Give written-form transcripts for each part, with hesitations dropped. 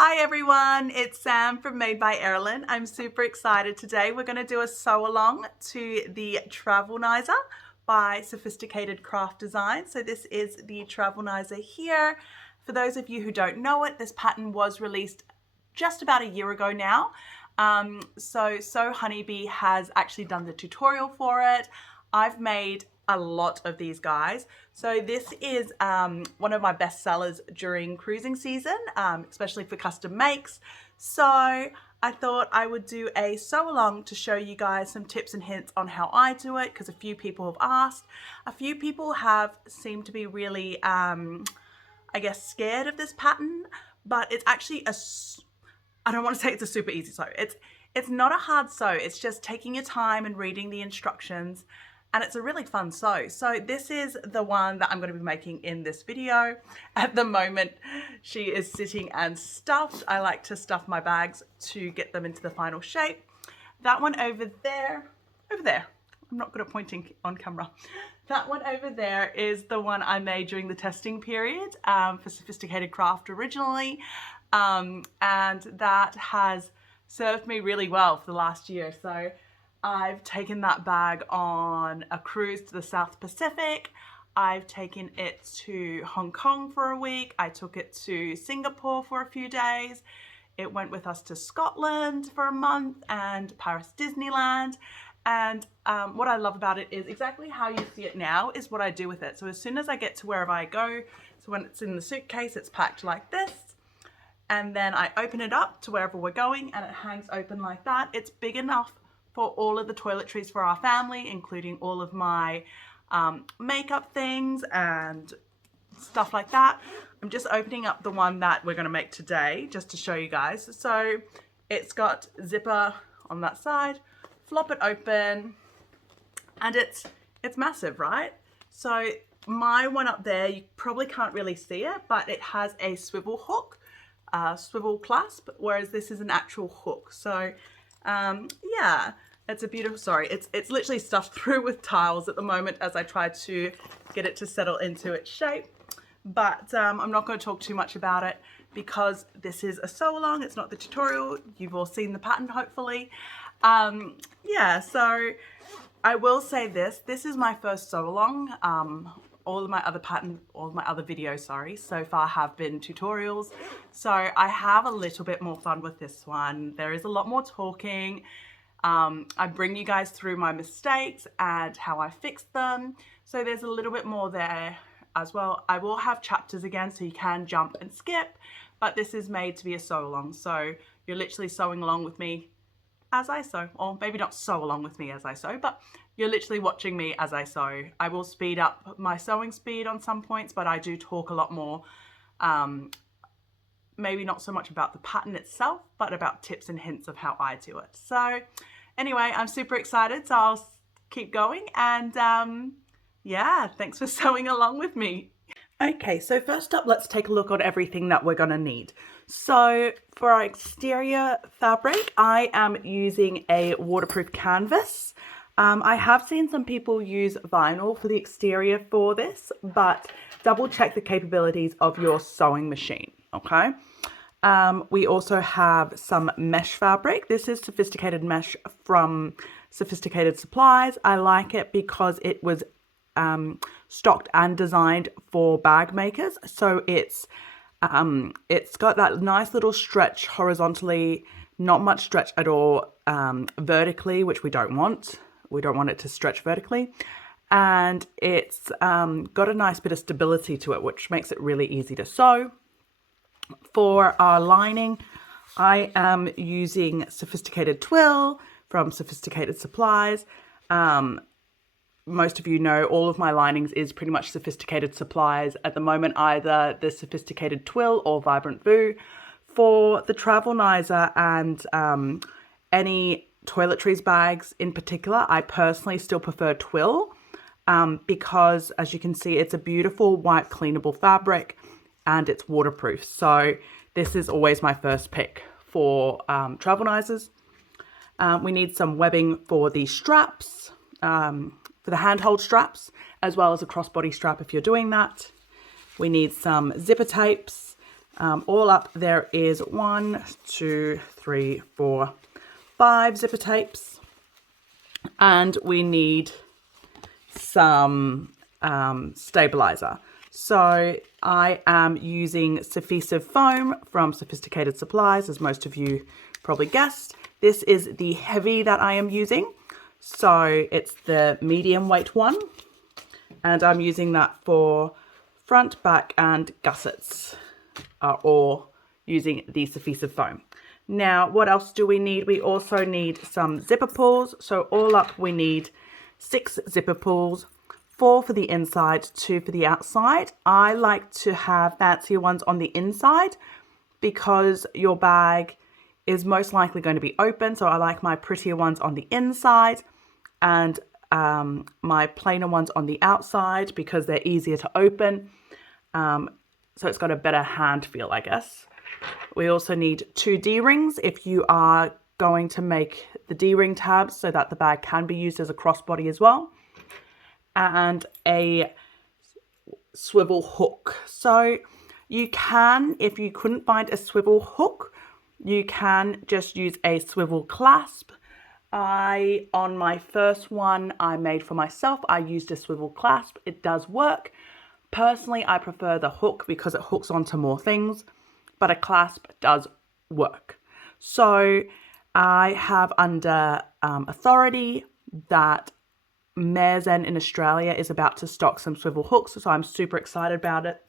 Hi everyone, it's Sam from Made by Erilyn. I'm super excited today. We're going to do a sew along to the Travelnizer by Sewfisticated Craft Designs. So this is the Travelnizer here. For those of you who don't know it, this pattern was released just about a year ago now. So Honeybee has actually done the tutorial for it. I've made a lot of these guys. So this is one of my best sellers during cruising season, especially for custom makes. So I thought I would do a sew along to show you guys some tips and hints on how I do it, because a few people have asked. A few people have seemed to be really, I guess, scared of this pattern, but it's actually I don't want to say it's a super easy sew. It's not a hard sew. It's just taking your time and reading the instructions. And it's a really fun sew. So this is the one that I'm going to be making in this video. At the moment, she is sitting and stuffed. I like to stuff my bags to get them into the final shape. That one over there, I'm not good at pointing on camera. That one over there is the one I made during the testing period for Sewfisticated Craft originally. And that has served me really well for the last year. So I've taken that bag on a cruise to the South Pacific. I've taken it to Hong Kong for a week. I took it to Singapore for a few days. It went with us to Scotland for a month and Paris Disneyland. And what I love about it is exactly how you see it now is what I do with it. So as soon as I get to wherever I go, so when it's in the suitcase, it's packed like this. And then I open it up to wherever we're going and it hangs open like that. It's big enough for all of the toiletries for our family, including all of my makeup things and stuff like that. I'm just opening up the one that we're going to make today just to show you guys. So it's got zipper on that side, flop it open, and it's massive, right? So my one up there, you probably can't really see it, but it has a swivel hook, swivel clasp, whereas this is an actual hook. So yeah, it's a beautiful, sorry, it's literally stuffed through with tiles at the moment as I try to get it to settle into its shape. But I'm not going to talk too much about it because this is a sew along, it's not the tutorial. You've all seen the pattern hopefully. Yeah, so I will say this is my first sew along. All of my other videos, so far have been tutorials. So I have a little bit more fun with this one. There is a lot more talking. I bring you guys through my mistakes and how I fixed them. So there's a little bit more there as well. I will have chapters again, so you can jump and skip, but this is made to be a sew along. So you're literally sewing along with me as I sew, or maybe not sew along with me as I sew, but you're literally watching me as I sew. I will speed up my sewing speed on some points, but I do talk a lot more, maybe not so much about the pattern itself, but about tips and hints of how I do it. So anyway, I'm super excited, so I'll keep going, and yeah, thanks for sewing along with me. Okay, so first up, let's take a look at everything that we're gonna need. So for our exterior fabric, I am using a waterproof canvas. I have seen some people use vinyl for the exterior for this, but double check the capabilities of your sewing machine, okay? We also have some mesh fabric. This is sophisticated mesh from Sophisticated Supplies. I like it because it was stocked and designed for bag makers. So it's got that nice little stretch horizontally, not much stretch at all vertically, which we don't want. We don't want it to stretch vertically. And it's got a nice bit of stability to it, which makes it really easy to sew. For our lining, I am using Sophisticated Twill from Sophisticated Supplies. Most of you know all of my linings is pretty much Sophisticated Supplies at the moment, either the Sophisticated Twill or Vibrant Voo. For the Travelnizer and any toiletries bags in particular, I personally still prefer Twill because, as you can see, it's a beautiful white cleanable fabric and it's waterproof. So this is always my first pick for Travelnizers. We need some webbing for the straps, for the handhold straps, as well as a crossbody strap if you're doing that. We need some zipper tapes. All up there is 1, 2, 3, 4, 5 zipper tapes, and we need some stabilizer. So I am using Sewfisticated foam from Sewfisticated Supplies, as most of you probably guessed. This is the heavy that I am using. So it's the medium weight one, and I'm using that for front, back, and gussets, or using the Sewfisticated foam. Now, what else do we need? We also need some zipper pulls. So all up, we need 6 zipper pulls, 4 for the inside, 2 for the outside. I like to have fancier ones on the inside because your bag is most likely going to be open. So I like my prettier ones on the inside and my plainer ones on the outside because they're easier to open. So it's got a better hand feel, I guess. We also need 2 D-rings if you are going to make the D-ring tabs so that the bag can be used as a crossbody as well. And a swivel hook. So you can, if you couldn't find a swivel hook, you can just use a swivel clasp. On my first one I made for myself, I used a swivel clasp. It does work. Personally, I prefer the hook because it hooks onto more things, but a clasp does work. So I have under authority that Mersenne in Australia is about to stock some swivel hooks, so I'm super excited about it.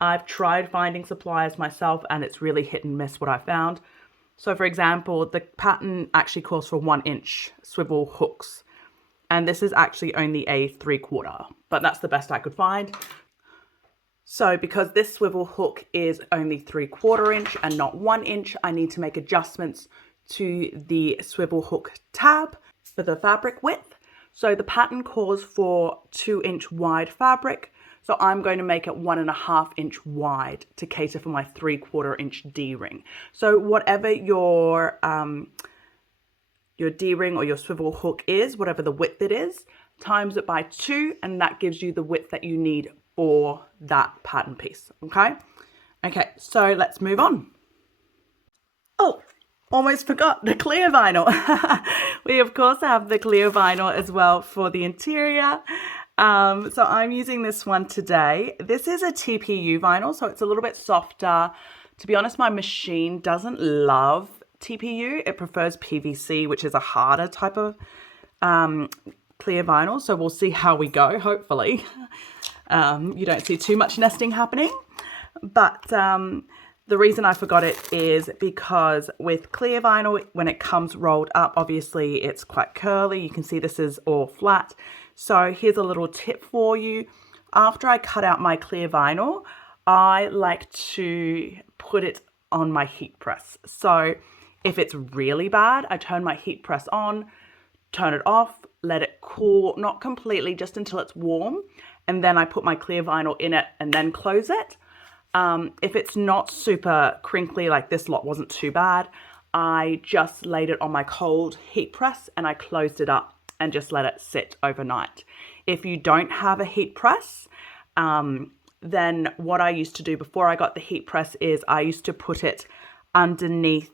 I've tried finding suppliers myself and it's really hit and miss what I found. So for example, the pattern actually calls for 1-inch swivel hooks, and this is actually only a 3/4, but that's the best I could find. So because this swivel hook is only 3/4 inch and not 1 inch, I need to make adjustments to the swivel hook tab for the fabric width. So the pattern calls for 2-inch wide fabric. So I'm going to make it 1.5 inch wide to cater for my 3/4 inch D-ring. So whatever your D-ring or your swivel hook is, whatever the width it is, times it by 2, and that gives you the width that you need for that pattern piece. Okay, so let's move on. Oh, almost forgot the clear vinyl. We of course have the clear vinyl as well for the interior. So I'm using this one today. This is a TPU vinyl, so it's a little bit softer. To be honest, my machine doesn't love TPU. It prefers PVC, which is a harder type of clear vinyl. So we'll see how we go, hopefully. You don't see too much nesting happening. But the reason I forgot it is because with clear vinyl, when it comes rolled up, obviously it's quite curly. You can see this is all flat. So here's a little tip for you. After I cut out my clear vinyl, I like to put it on my heat press. So if it's really bad, I turn my heat press on, turn it off, let it cool, not completely, just until it's warm. And then I put my clear vinyl in it and then close it. If it's not super crinkly, like this lot wasn't too bad, I just laid it on my cold heat press and I closed it up and just let it sit overnight. If you don't have a heat press, then what I used to do before I got the heat press is I used to put it underneath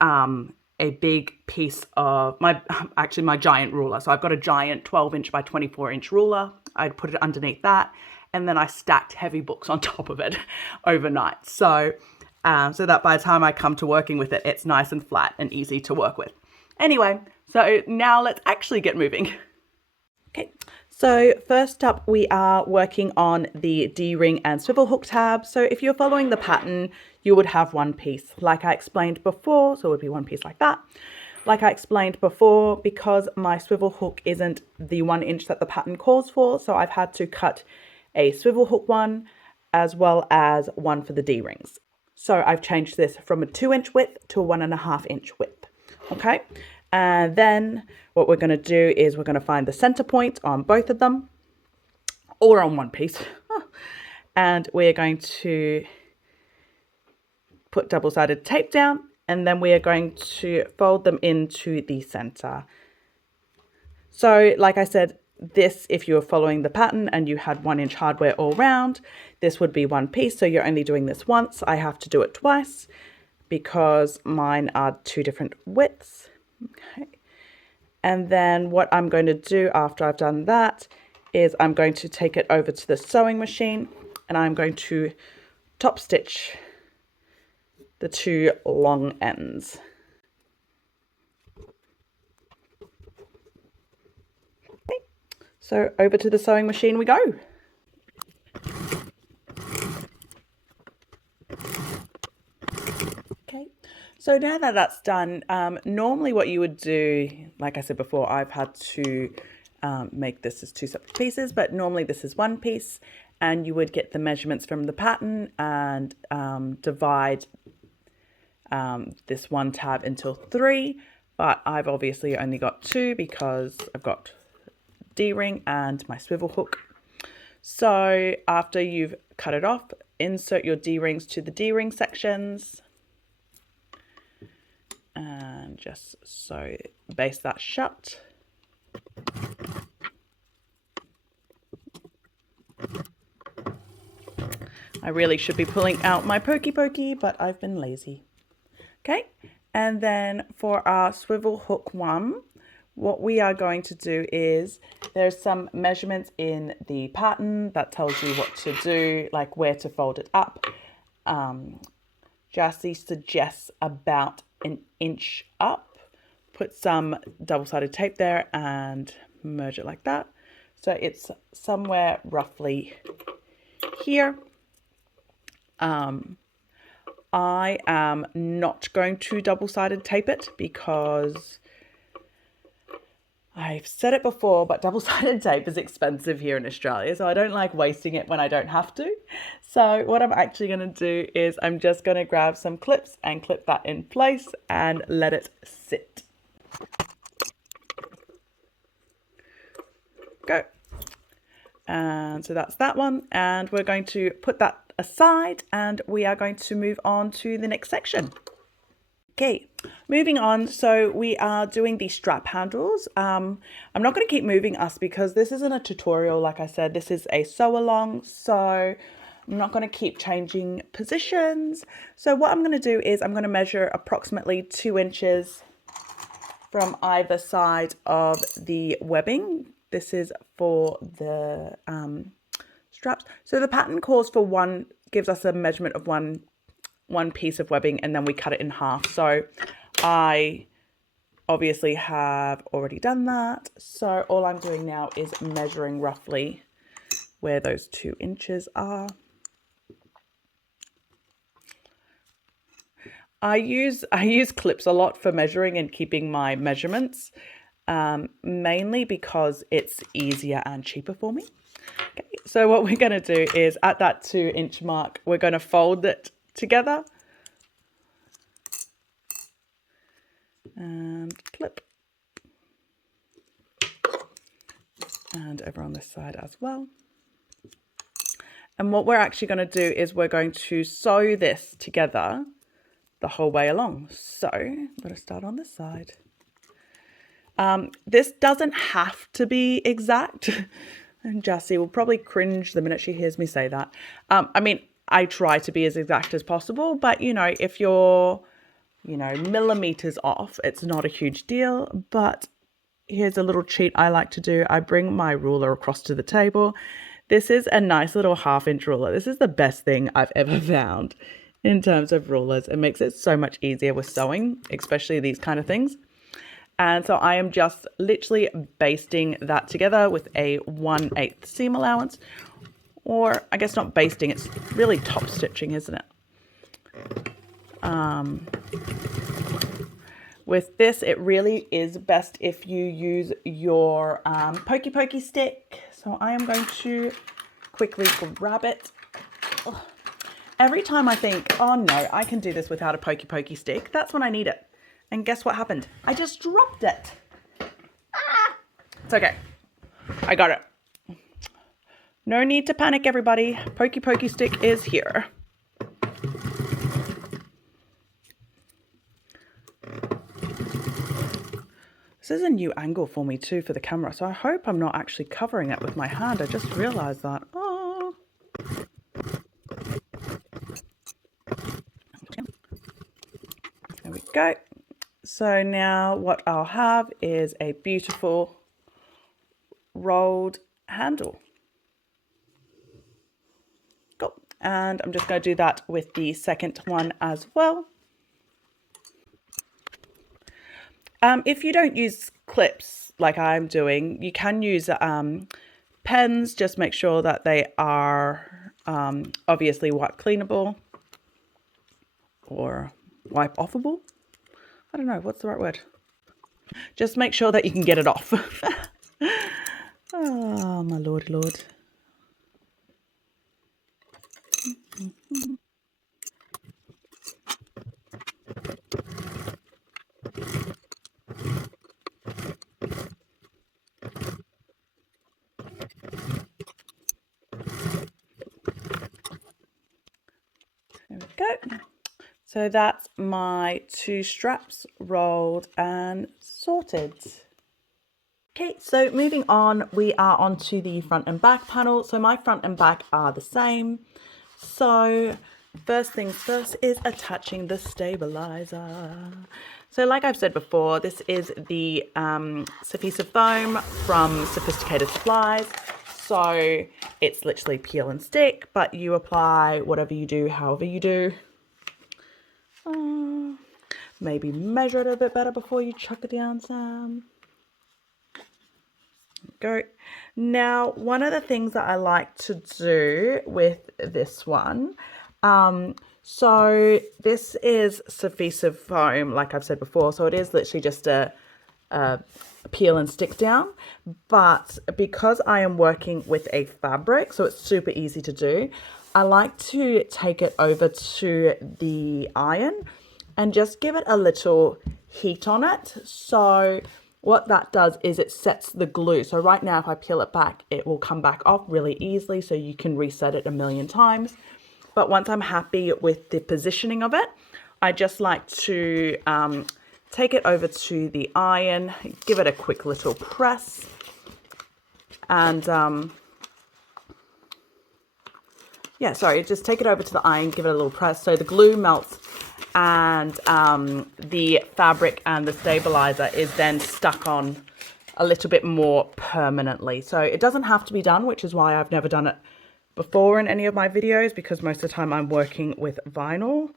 a big piece of my giant ruler. So I've got a giant 12-inch by 24-inch ruler. I'd put it underneath that, and then I stacked heavy books on top of it overnight. So that by the time I come to working with it, it's nice and flat and easy to work with. Anyway, so now let's actually get moving. Okay, so first up we are working on the D-ring and swivel hook tab. So if you're following the pattern, you would have one piece like I explained before. So it would be one piece like that. Like I explained before, because my swivel hook isn't the 1 inch that the pattern calls for, so I've had to cut a swivel hook one as well as one for the D-rings. So I've changed this from a 2-inch width to a 1.5 inch width. Okay, and then what we're going to do is we're going to find the center point on both of them, or on one piece, and we're going to put double-sided tape down, and then we are going to fold them into the center. So like I said, this, if you were following the pattern and you had 1 inch hardware all round, this would be one piece. So you're only doing this once. I have to do it twice because mine are 2 different widths. Okay. And then what I'm going to do after I've done that is I'm going to take it over to the sewing machine and I'm going to top stitch the 2 long ends. Okay. So over to the sewing machine we go. Okay, so now that that's done, normally what you would do, like I said before, I've had to make this as 2 separate pieces, but normally this is 1 piece, and you would get the measurements from the pattern and divide this 1 tab into 3, but I've obviously only got 2 because I've got D-ring and my swivel hook. So after you've cut it off, insert your D-rings to the D-ring sections and just so baste that shut. I really should be pulling out my pokey, but I've been lazy. Okay, and then for our swivel hook one, what we are going to do is there's some measurements in the pattern that tells you what to do, like where to fold it up. Jassy suggests about 1 inch up. Put some double-sided tape there and merge it like that. So it's somewhere roughly here. I am not going to double-sided tape it because I've said it before, but double-sided tape is expensive here in Australia, so I don't like wasting it when I don't have to. So what I'm actually going to do is I'm just going to grab some clips and clip that in place and let it sit. Go. And so that's that one, and we're going to put that aside and we are going to move on to the next section. Okay, moving on. So we are doing the strap handles. I'm not going to keep moving us because this isn't a tutorial. Like I said, this is a sew along, so I'm not going to keep changing positions. So what I'm going to do is I'm going to measure approximately 2 inches from either side of the webbing. This is for the straps. So the pattern calls for gives us a measurement of one piece of webbing, and then we cut it in half. So I obviously have already done that. So all I'm doing now is measuring roughly where those 2 inches are. I use clips a lot for measuring and keeping my measurements, mainly because it's easier and cheaper for me. Okay, so what we're going to do is at that 2 inch mark, we're going to fold it together and clip, and over on this side as well. And what we're actually going to do is we're going to sew this together the whole way along. So I'm going to start on this side. This doesn't have to be exact. And Jessie will probably cringe the minute she hears me say that. I mean, I try to be as exact as possible, but if you're, millimeters off, it's not a huge deal. But here's a little cheat I like to do. I bring my ruler across to the table. This is a nice little 1/2 inch ruler. This is the best thing I've ever found in terms of rulers. It makes it so much easier with sewing, especially these kind of things. And so I am just literally basting that together with a 1/8 seam allowance, or I guess not basting, it's really top stitching, isn't it? With this, it really is best if you use your pokey stick. So I am going to quickly grab it. Ugh. Every time I think, oh no, I can do this without a pokey stick, that's when I need it. And guess what happened? I just dropped it. Ah! It's okay. I got it. No need to panic, everybody. Pokey stick is here. This is a new angle for me too for the camera, so I hope I'm not actually covering it with my hand. I just realized that. Oh. There we go. So now what I'll have is a beautiful rolled handle. Cool. And I'm just going to do that with the second one as well. If you don't use clips like I'm doing, you can use pens. Just make sure that they are obviously wipe cleanable or wipe offable. I don't know, what's the right word? Just make sure that you can get it off. Oh, my lordy lord. There we go. So that's my 2 straps rolled and sorted. Okay, so moving on, we are onto the front and back panel. So my front and back are the same. So first things first is attaching the stabilizer. So like I've said before, this is the Sewfisticated foam from Sewfisticated Supplies. So it's literally peel and stick, but you apply whatever you do, however you do. Maybe measure it a bit better before you chuck it down, Sam. Go. Now, one of the things that I like to do with this one, so this is Sewfisticated foam, like I've said before, so it is literally just a peel and stick down, but because I am working with a fabric, so it's super easy to do, I like to take it over to the iron and just give it a little heat on it. So what that does is it sets the glue. So right now, if I peel it back, it will come back off really easily, so you can reset it a million times. But once I'm happy with the positioning of it, I just like to take it over to the iron, give it a quick little press, and just take it over to the iron, give it a little press so the glue melts, and the fabric and the stabilizer is then stuck on a little bit more permanently. So it doesn't have to be done, which is why I've never done it before in any of my videos, because most of the time I'm working with vinyl.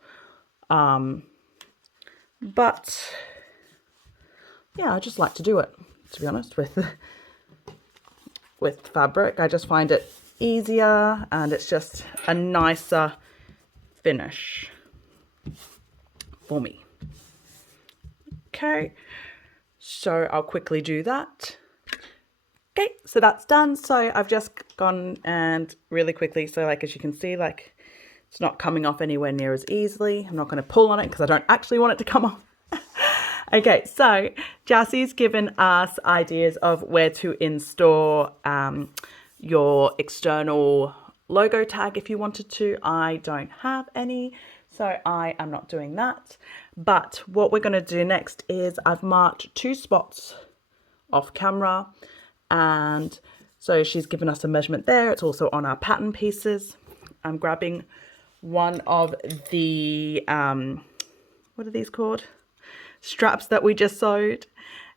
But yeah, I just like to do it, to be honest, with fabric. I just find it easier and it's just a nicer finish for me. Okay, so I'll quickly do that. Okay, so that's done. So I've just gone and really quickly, so like as you can see, like it's not coming off anywhere near as easily. I'm not going to pull on it because I don't actually want it to come off. Okay, so Jassie's given us ideas of where to install your external logo tag if you wanted to. I don't have any, so I am not doing that. But what we're going to do next is I've marked 2 spots off camera, and so she's given us a measurement there. It's also on our pattern pieces. I'm grabbing one of the what are these called, straps that we just sewed,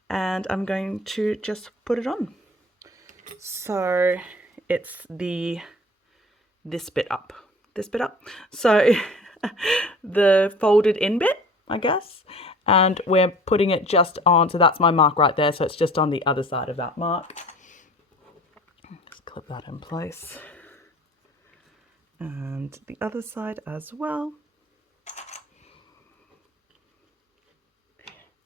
and I'm going to just put it on. So it's this bit up, so the folded in bit, I guess, and we're putting it just on, so that's my mark right there, so it's just on the other side of that mark. Just clip that in place, and the other side as well.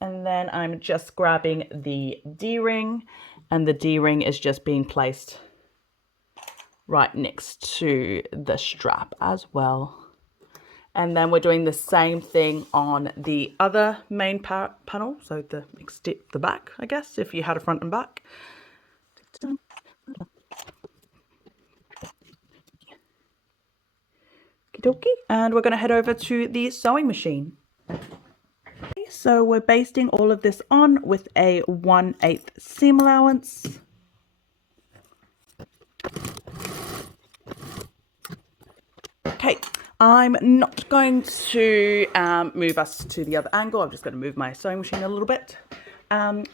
And then I'm just grabbing the D-ring, and the D-ring is just being placed right next to the strap as well. And then we're doing the same thing on the other main panel, so the back, I guess, if you had a front and back. Okie dokie. And we're going to head over to the sewing machine. so we're basting all of this on with a 1/8 seam allowance. Okay, I'm not going to move us to the other angle. I'm just going to move my sewing machine a little bit.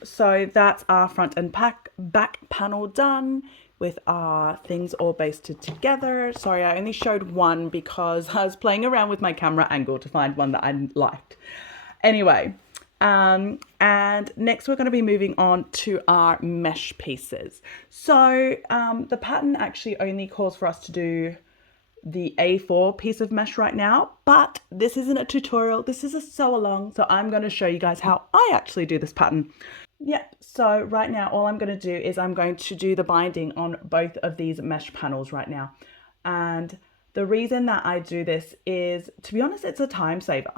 So that's our front and back panel done with our things all basted together. Sorry, I only showed one because I was playing around with my camera angle to find one that I liked. Anyway, and next we're going to be moving on to our mesh pieces. So the pattern actually only calls for us to do the A4 piece of mesh right now, but this isn't a tutorial, this is a sew along, so I'm going to show you guys how I actually do this pattern. Yep, so right now all I'm going to do is I'm going to do the binding on both of these mesh panels right now. And the reason that I do this is, to be honest, it's a time saver.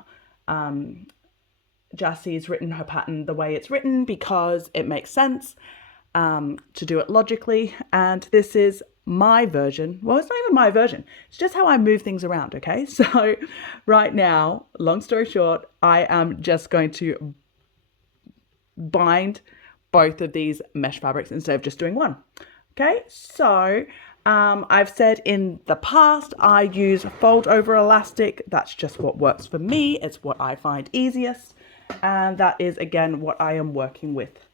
Jassie's written her pattern the way it's written because it makes sense to do it logically, and this is my version. Well, it's not even my version, it's just how I move things around. Okay, so right now, long story short, I am just going to bind both of these mesh fabrics instead of just doing one. Okay, so I've said in the past I use fold over elastic. That's just what works for me, it's what I find easiest, and that is again what I am working with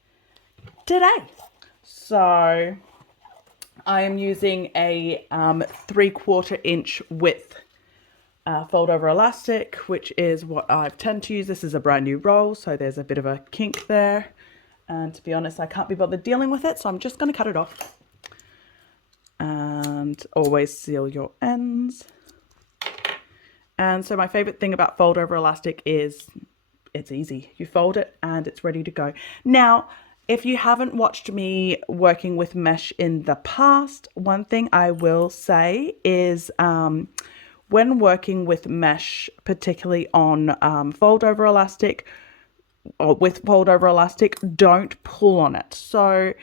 today. So I am using a 3/4 inch width fold over elastic, which is what I tend to use. This is a brand new roll, so there's a bit of a kink there. And to be honest, I can't be bothered dealing with it, so I'm just going to cut it off. And always seal your ends. And so my favorite thing about fold over elastic is it's easy. You fold it and it's ready to go. Now, if you haven't watched me working with mesh in the past, one thing I will say is when working with mesh, particularly on fold over elastic or with fold over elastic, don't pull on it. So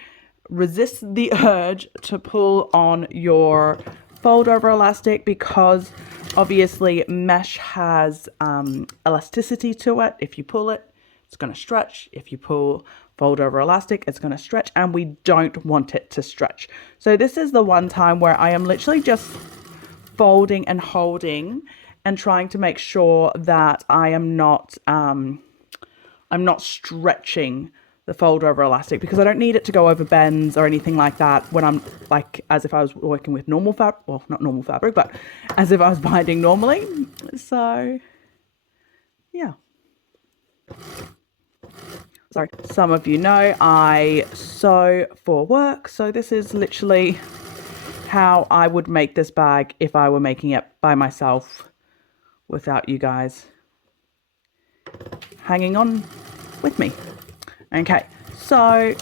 resist the urge to pull on your fold over elastic because obviously mesh has elasticity to it. If you pull it, it's going to stretch. If you pull fold over elastic, it's going to stretch, and we don't want it to stretch. So this is the one time where I am literally just folding and holding and trying to make sure that I am not I'm not stretching the fold over elastic, because I don't need it to go over bends or anything like that when I'm like as if I was working with normal fabric, well, not normal fabric, but as if I was binding normally. So yeah. Sorry, some of you know I sew for work, so this is literally how I would make this bag if I were making it by myself without you guys hanging on with me. Okay, so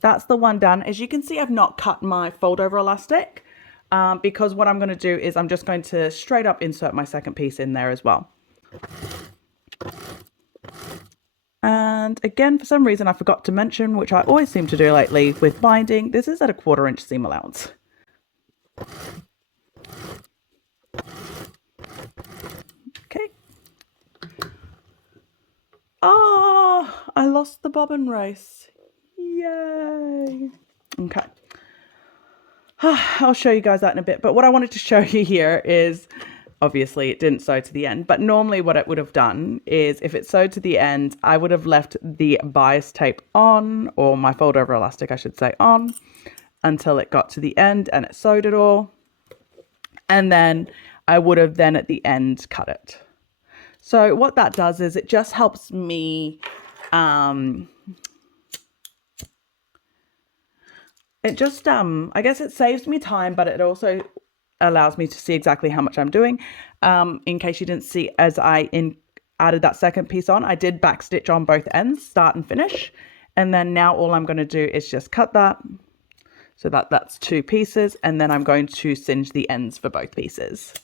that's the one done. As you can see, I've not cut my fold over elastic because what I'm going to do is I'm just going to straight up insert my second piece in there as well. And again, for some reason I forgot to mention, which I always seem to do lately with binding, this is at a 1/4 inch seam allowance. Okay. Oh, I lost the bobbin race. Yay. Okay. I'll show you guys that in a bit. But what I wanted to show you here is, obviously it didn't sew to the end, but normally what it would have done is if it sewed to the end, I would have left the bias tape on, or my fold over elastic, I should say, on until it got to the end and it sewed it all. And then I would have then at the end cut it. So what that does is it just helps me, it just, I guess it saves me time, but it also allows me to see exactly how much I'm doing. In case you didn't see, as I added that second piece on, I did back stitch on both ends, start and finish. And then now all I'm going to do is just cut that. So that's 2 pieces. And then I'm going to singe the ends for both pieces.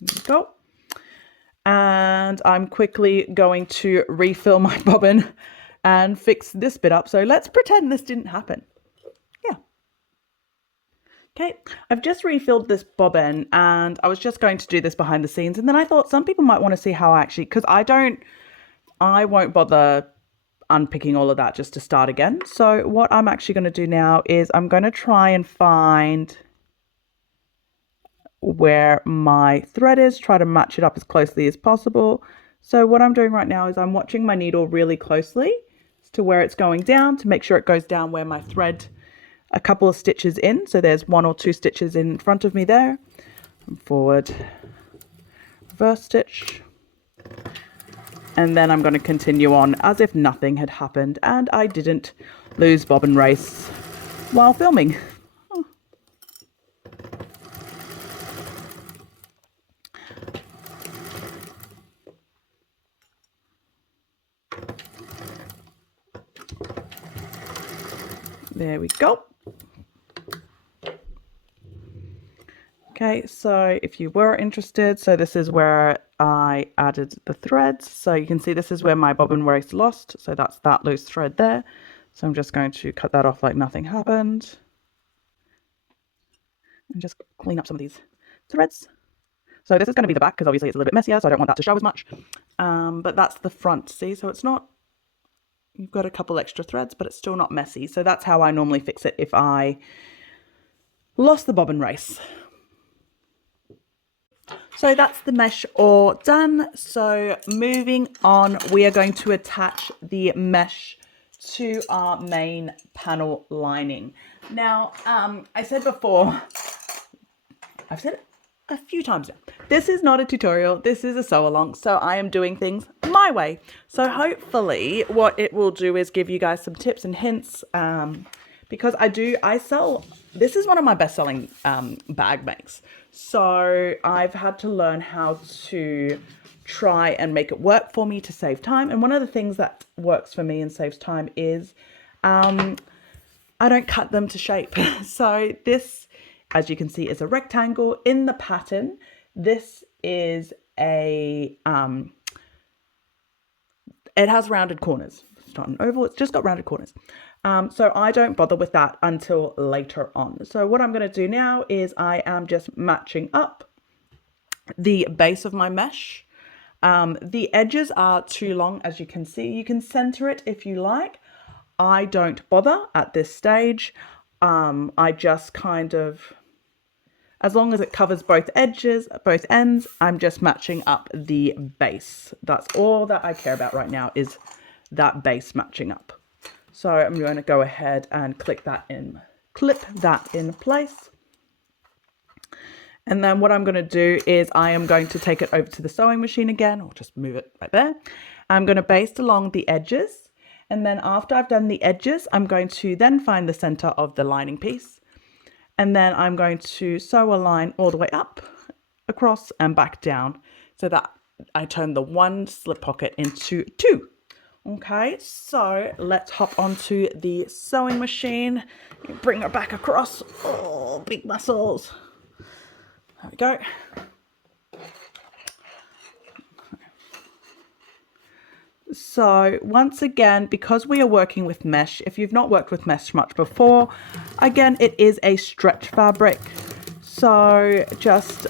There we go. And I'm quickly going to refill my bobbin and fix this bit up. So let's pretend this didn't happen. Okay, I've just refilled this bobbin and I was just going to do this behind the scenes, and then I thought some people might want to see how I actually, because I won't bother unpicking all of that just to start again. So what I'm actually going to do now is I'm going to try and find where my thread is, try to match it up as closely as possible. So what I'm doing right now is I'm watching my needle really closely to where it's going down to make sure it goes down where my thread, a couple of stitches in. So there's 1 or 2 stitches in front of me there. Forward, reverse stitch. And then I'm going to continue on as if nothing had happened and I didn't lose bobbin race while filming. There we go. Okay, so if you were interested, so this is where I added the threads. So you can see this is where my bobbin race lost. So that's that loose thread there. So I'm just going to cut that off like nothing happened. And just clean up some of these threads. So this is going to be the back because obviously it's a little bit messier, so I don't want that to show as much. But that's the front, see? So it's not, you've got a couple extra threads, but it's still not messy. So that's how I normally fix it if I lost the bobbin race. So that's the mesh all done. So moving on, we are going to attach the mesh to our main panel lining. Now, I said before, I've said it a few times now, this is not a tutorial, this is a sew along, so I am doing things my way. So hopefully what it will do is give you guys some tips and hints, because I sell, this is one of my best selling bag makes. So I've had to learn how to try and make it work for me to save time. And one of the things that works for me and saves time is I don't cut them to shape. So this, as you can see, is a rectangle in the pattern. This is a, it has rounded corners. It's not an oval, it's just got rounded corners. So I don't bother with that until later on. So what I'm going to do now is I am just matching up the base of my mesh. The edges are too long, as you can see. You can center it if you like. I don't bother at this stage. I just kind of, as long as it covers both edges, both ends, I'm just matching up the base. That's all that I care about right now, is that base matching up. So I'm going to go ahead and clip that in place. And then what I'm going to do is I am going to take it over to the sewing machine again, or just move it right there. I'm going to baste along the edges. And then after I've done the edges, I'm going to then find the center of the lining piece. And then I'm going to sew a line all the way up, across and back down, so that I turn the one slip pocket into 2. Okay, so let's hop onto the sewing machine. Bring her back across. Oh, big muscles. There we go. So once again, because we are working with mesh, if you've not worked with mesh much before, again, it is a stretch fabric. So just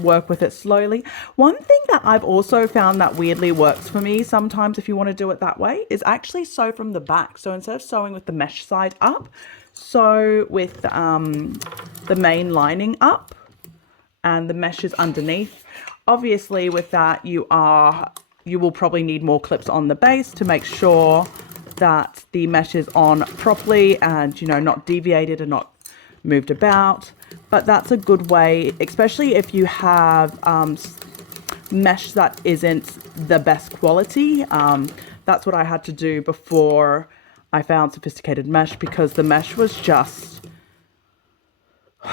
work with it slowly. One thing that I've also found that weirdly works for me sometimes, if you want to do it that way, is actually sew from the back. So instead of sewing with the mesh side up, sew with the main lining up and the mesh is underneath. Obviously with that, you will probably need more clips on the base to make sure that the mesh is on properly and, you know, not deviated and not moved about. But that's a good way, especially if you have mesh that isn't the best quality. That's what I had to do before I found sophisticated mesh, because the mesh was just,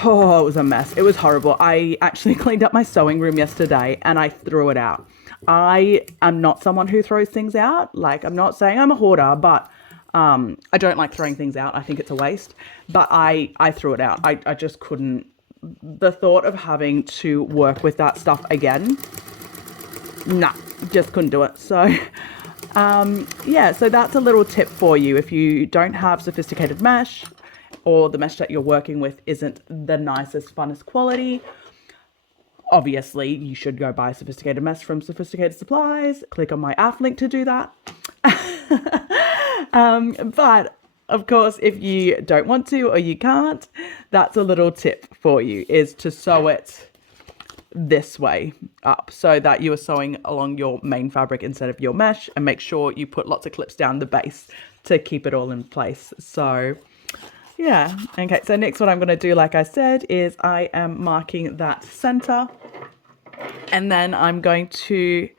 oh, it was a mess. It was horrible. I actually cleaned up my sewing room yesterday and I threw it out. I am not someone who throws things out. Like, I'm not saying I'm a hoarder, but I don't like throwing things out. I think it's a waste, but I threw it out. I just couldn't, the thought of having to work with that stuff again, nah, just couldn't do it. So yeah, so that's a little tip for you. If you don't have sophisticated mesh or the mesh that you're working with isn't the nicest, funnest quality, obviously you should go buy Sophisticated Mesh from Sophisticated Supplies. Click on my app link to do that. But of course, if you don't want to or you can't, that's a little tip for you, is to sew it this way up so that you are sewing along your main fabric instead of your mesh, and make sure you put lots of clips down the base to keep it all in place. So yeah, okay, so next what I'm going to do, like I said, is I am marking that center, and then I'm going to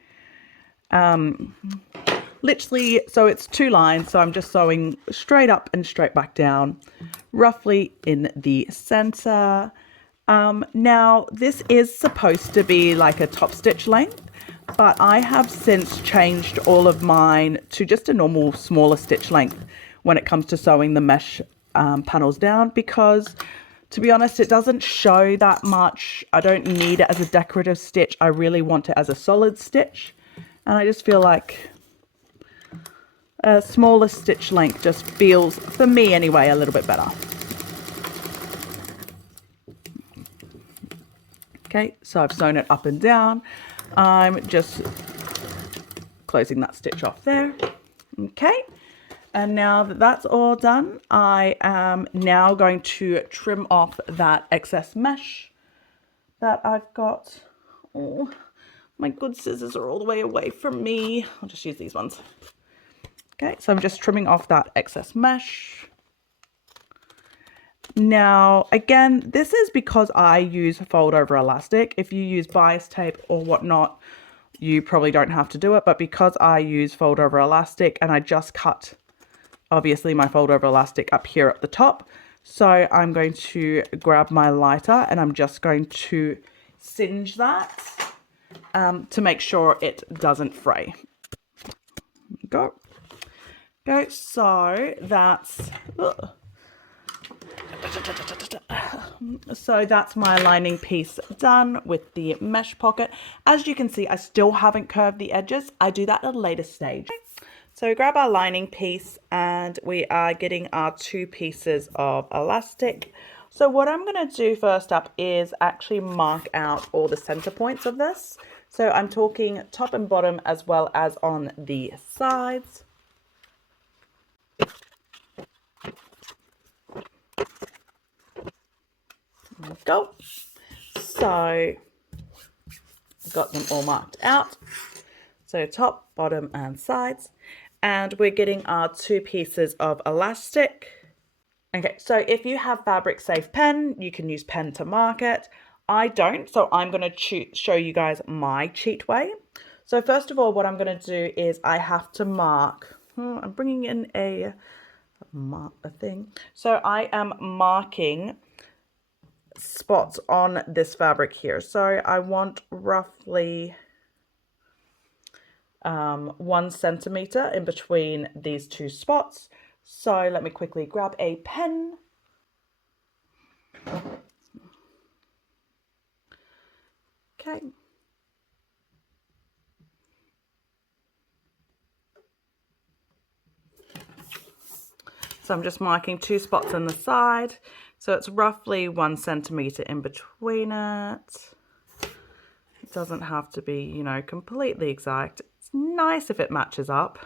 literally, so it's 2 lines, so I'm just sewing straight up and straight back down, roughly in the center. Now this is supposed to be like a top stitch length, but I have since changed all of mine to just a normal smaller stitch length when it comes to sewing the mesh panels down, because to be honest, it doesn't show that much. I don't need it as a decorative stitch. I really want it as a solid stitch, and I just feel like a smaller stitch length just feels, for me anyway, a little bit better. Okay, so I've sewn it up and down. I'm just closing that stitch off there. Okay, and now that that's all done, I am now going to trim off that excess mesh that I've got. Oh, my good scissors are all the way away from me. I'll just use these ones. Okay, so I'm just trimming off that excess mesh. Now, again, this is because I use fold over elastic. If you use bias tape or whatnot, you probably don't have to do it. But because I use fold over elastic, and I just cut, obviously, my fold over elastic up here at the top. So I'm going to grab my lighter and I'm just going to singe that to make sure it doesn't fray. Go. So that's... Ugh. So that's my lining piece done with the mesh pocket. As you can see, I still haven't curved the edges. I do that at a later stage. So grab our lining piece, and we are getting our 2 pieces of elastic. So what I'm going to do first up is actually mark out all the center points of this. So I'm talking top and bottom as well as on the sides. Go. So got them all marked out. So top, bottom and sides. And we're getting our 2 pieces of elastic. Okay, so if you have fabric safe pen, you can use pen to mark it. I don't, so I'm going to show you guys my cheat way. So first of all, what I'm going to do is I have to mark, I'm bringing in a thing. So I am marking spots on this fabric here. So I want roughly 1 centimeter in between these 2 spots. So let me quickly grab a pen. Okay. So I'm just marking 2 spots on the side. So it's roughly 1 centimeter in between it. It doesn't have to be, you know, completely exact. It's nice if it matches up.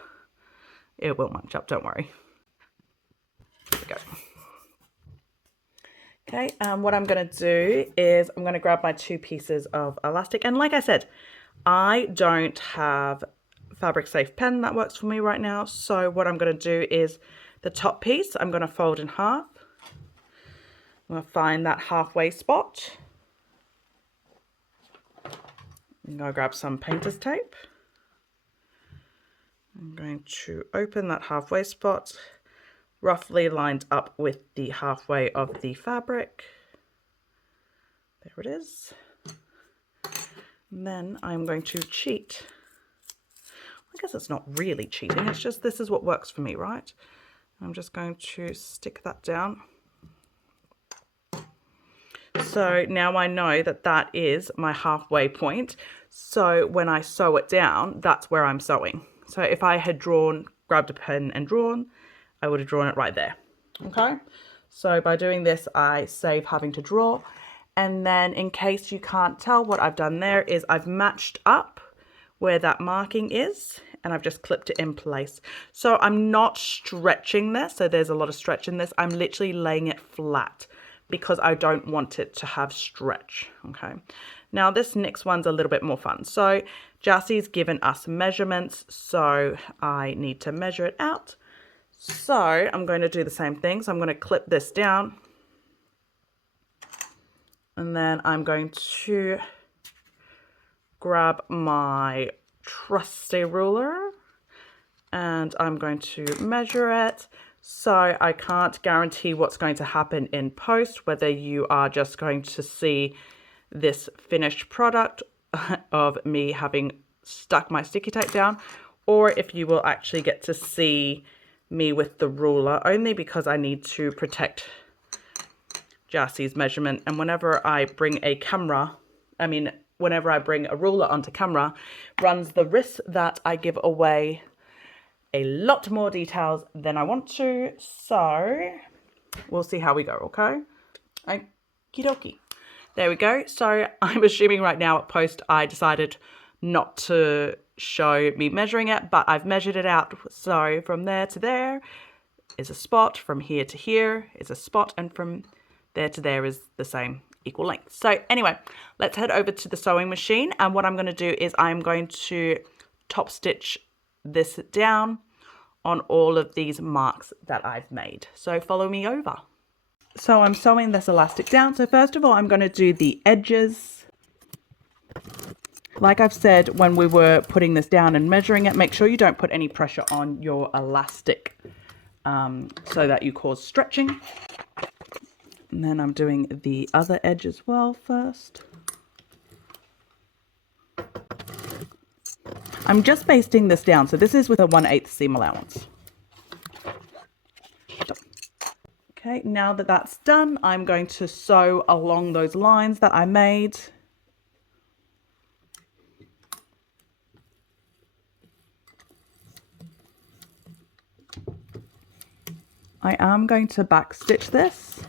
It will match up, don't worry. There we go. Okay, what I'm going to do is I'm going to grab my 2 pieces of elastic. And like I said, I don't have fabric safe pen that works for me right now. So what I'm going to do is the top piece, I'm going to fold in half. I'm going to find that halfway spot. I'm going to grab some painter's tape. I'm going to open that halfway spot, roughly lined up with the halfway of the fabric. There it is. And then I'm going to cheat. I guess it's not really cheating, it's just this is what works for me, right? I'm just going to stick that down. So now I know that that is my halfway point. So when I sew it down, that's where I'm sewing. So if I had grabbed a pen and drawn, I would have drawn it right there. Okay. So by doing this, I save having to draw. And then in case you can't tell, what I've done there is I've matched up where that marking is, and I've just clipped it in place. So I'm not stretching this, so there's a lot of stretch in this. I'm literally laying it flat because I don't want it to have stretch, okay? Now this next one's a little bit more fun. So Jassie's given us measurements, so I need to measure it out. So I'm going to do the same thing. So I'm going to clip this down. And then I'm going to grab my trusty ruler and I'm going to measure it. So I can't guarantee what's going to happen in post, whether you are just going to see this finished product of me having stuck my sticky tape down, or if you will actually get to see me with the ruler, only because I need to protect Jassie's measurement. And whenever I bring a ruler onto camera, runs the risk that I give away a lot more details than I want to. So we'll see how we go, okay? Okie dokie. There we go. So I'm assuming right now at post I decided not to show me measuring it, but I've measured it out. So from there to there is a spot, from here to here is a spot, and from there to there is the same equal length. So anyway, let's head over to the sewing machine, and what I'm going to do is I'm going to top stitch this down on all of these marks that I've made. So follow me over. So I'm sewing this elastic down. So first of all, I'm going to do the edges. Like I've said when we were putting this down and measuring it, make sure you don't put any pressure on your elastic so that you cause stretching. And then I'm doing the other edge as well first. I'm just basting this down. So this is with a 1/8 seam allowance. Okay, now that that's done, I'm going to sew along those lines that I made. I am going to back stitch this.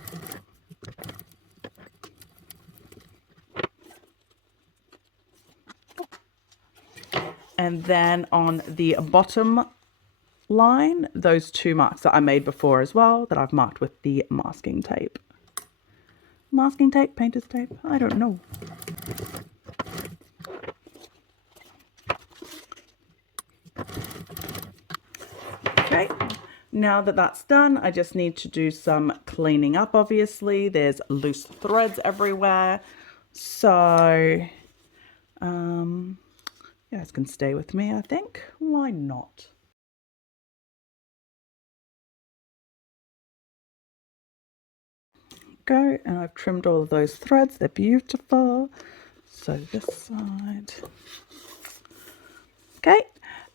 And then on the bottom line, those two marks that I made before as well, that I've marked with the masking tape. Masking tape, painter's tape, I don't know. Okay, now that that's done, I just need to do some cleaning up, obviously. There's loose threads everywhere. So, you guys can stay with me, I think. Why not? Go, and I've trimmed all of those threads. They're beautiful. So this side. Okay,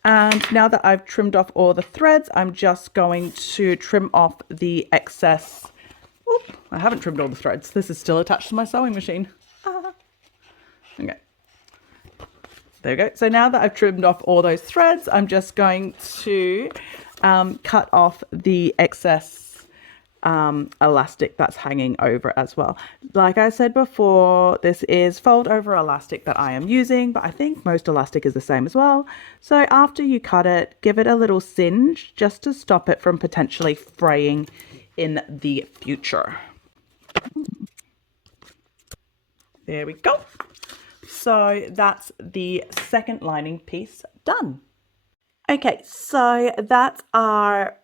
and now that I've trimmed off all the threads, I'm just going to trim off the excess. Oop, I haven't trimmed all the threads. This is still attached to my sewing machine. Okay. There we go. So now that I've trimmed off all those threads, I'm just going to cut off the excess elastic that's hanging over as well. Like I said before, this is fold over elastic that I am using, but I think most elastic is the same as well. So after you cut it, give it a little singe just to stop it from potentially fraying in the future. There we go. So that's the second lining piece done. Okay, so that's our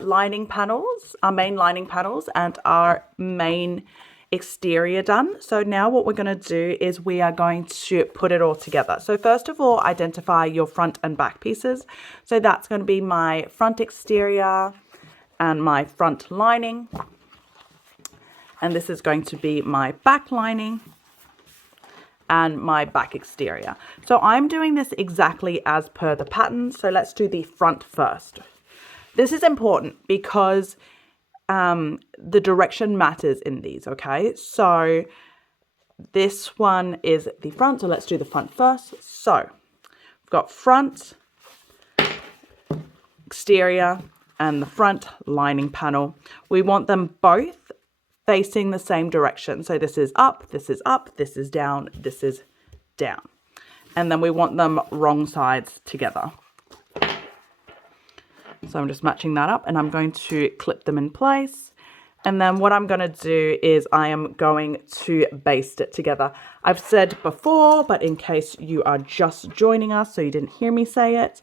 lining panels, our main lining panels, and our main exterior done. So now what we're going to do is we are going to put it all together. So first of all, identify your front and back pieces. So that's going to be my front exterior and my front lining. And this is going to be my back lining and my back exterior. So I'm doing this exactly as per the pattern. So let's do the front first. This is important because the direction matters in these, okay? So this one is the front, so let's do the front first. So we've got front, exterior, and the front lining panel. We want them both facing the same direction. So this is up, this is up, this is down, this is down. And then we want them wrong sides together. So I'm just matching that up and I'm going to clip them in place. And then what I'm going to do is I am going to baste it together. I've said before, but in case you are just joining us, so you didn't hear me say it,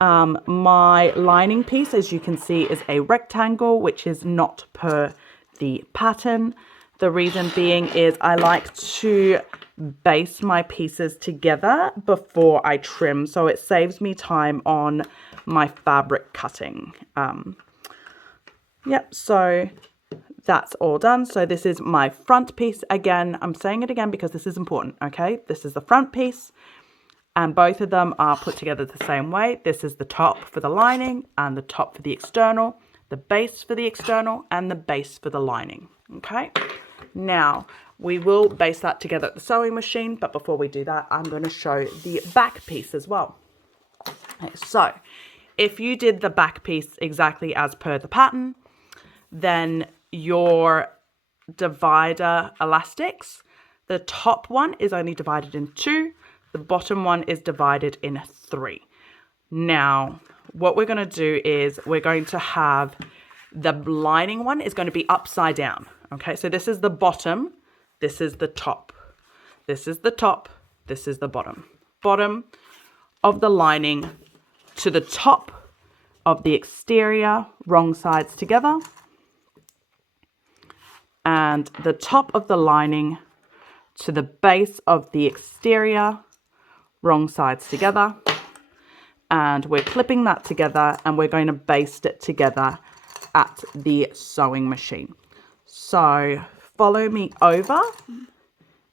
my lining piece, as you can see, is a rectangle, which is not per the pattern. The reason being is I like to baste my pieces together before I trim, so it saves me time on my fabric cutting. Yep, so that's all done. So this is my front piece. Again, I'm saying it again because this is important, okay? This is the front piece and both of them are put together the same way. This is the top for the lining and the top for the external, the base for the external and the base for the lining, okay? Now, we will baste that together at the sewing machine, but before we do that, I'm going to show the back piece as well. Okay, so, if you did the back piece exactly as per the pattern, then your divider elastics, the top one is only divided in 2, the bottom one is divided in 3. Now, what we're going to do is we're going to have the lining one is going to be upside down. Okay, so this is the bottom, this is the top, this is the top, this is the bottom. Bottom of the lining to the top of the exterior, wrong sides together. And the top of the lining to the base of the exterior, wrong sides together. And we're clipping that together and we're going to baste it together at the sewing machine. So follow me over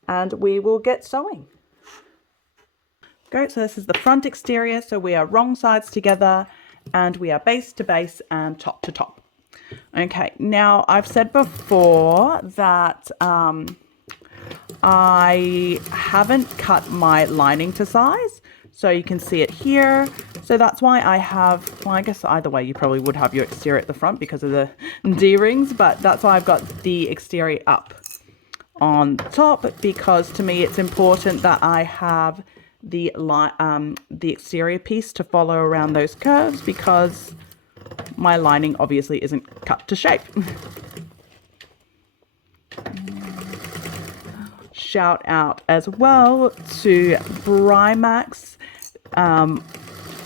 and we will get sewing. Great, so this is the front exterior. So we are wrong sides together and we are base to base and top to top. Okay, now I've said before that I haven't cut my lining to size. So you can see it here. So that's why I have, well, I guess either way, you probably would have your exterior at the front because of the D-rings, but that's why I've got the exterior up on top, because to me it's important that I have the exterior piece to follow around those curves because my lining obviously isn't cut to shape. Shout out as well to Brymax. I'm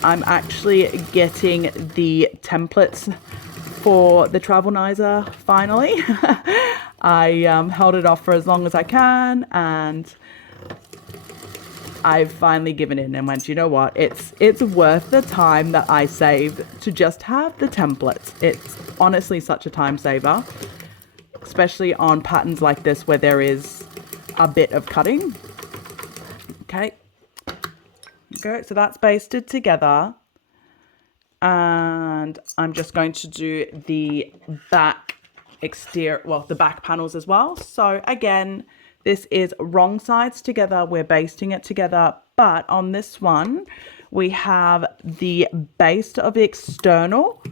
actually getting the templates for the Travelnizer finally. I held it off for as long as I can and I've finally given in and went, you know what, it's worth the time that I saved to just have the templates. It's honestly such a time saver, especially on patterns like this where there is a bit of cutting. Okay, so that's basted together and I'm just going to do the back exterior, well, the back panels as well. So again, this is wrong sides together, we're basting it together, but on this one we have the base of the external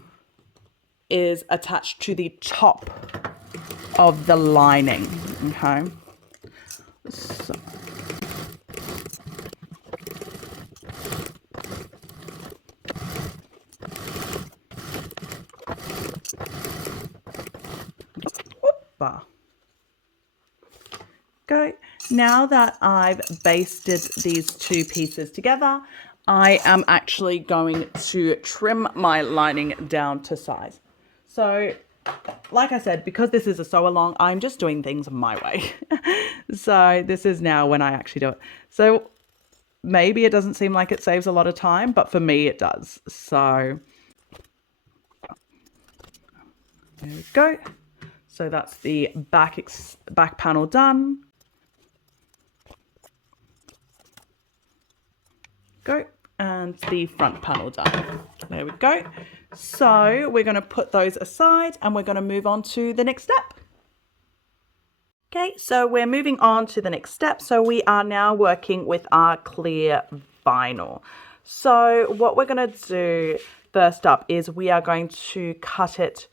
is attached to the top of the lining. Okay, so go. Now that I've basted these two pieces together, I am actually going to trim my lining down to size. So, like I said, because this is a sew along, I'm just doing things my way. So this is now when I actually do it. So maybe it doesn't seem like it saves a lot of time, but for me it does. So there we go. So that's the back panel done. Go, and the front panel done. There we go. So we're going to put those aside and we're going to move on to the next step. Okay, so we're moving on to the next step. So we are now working with our clear vinyl. So what we're going to do, first up is we are going to cut it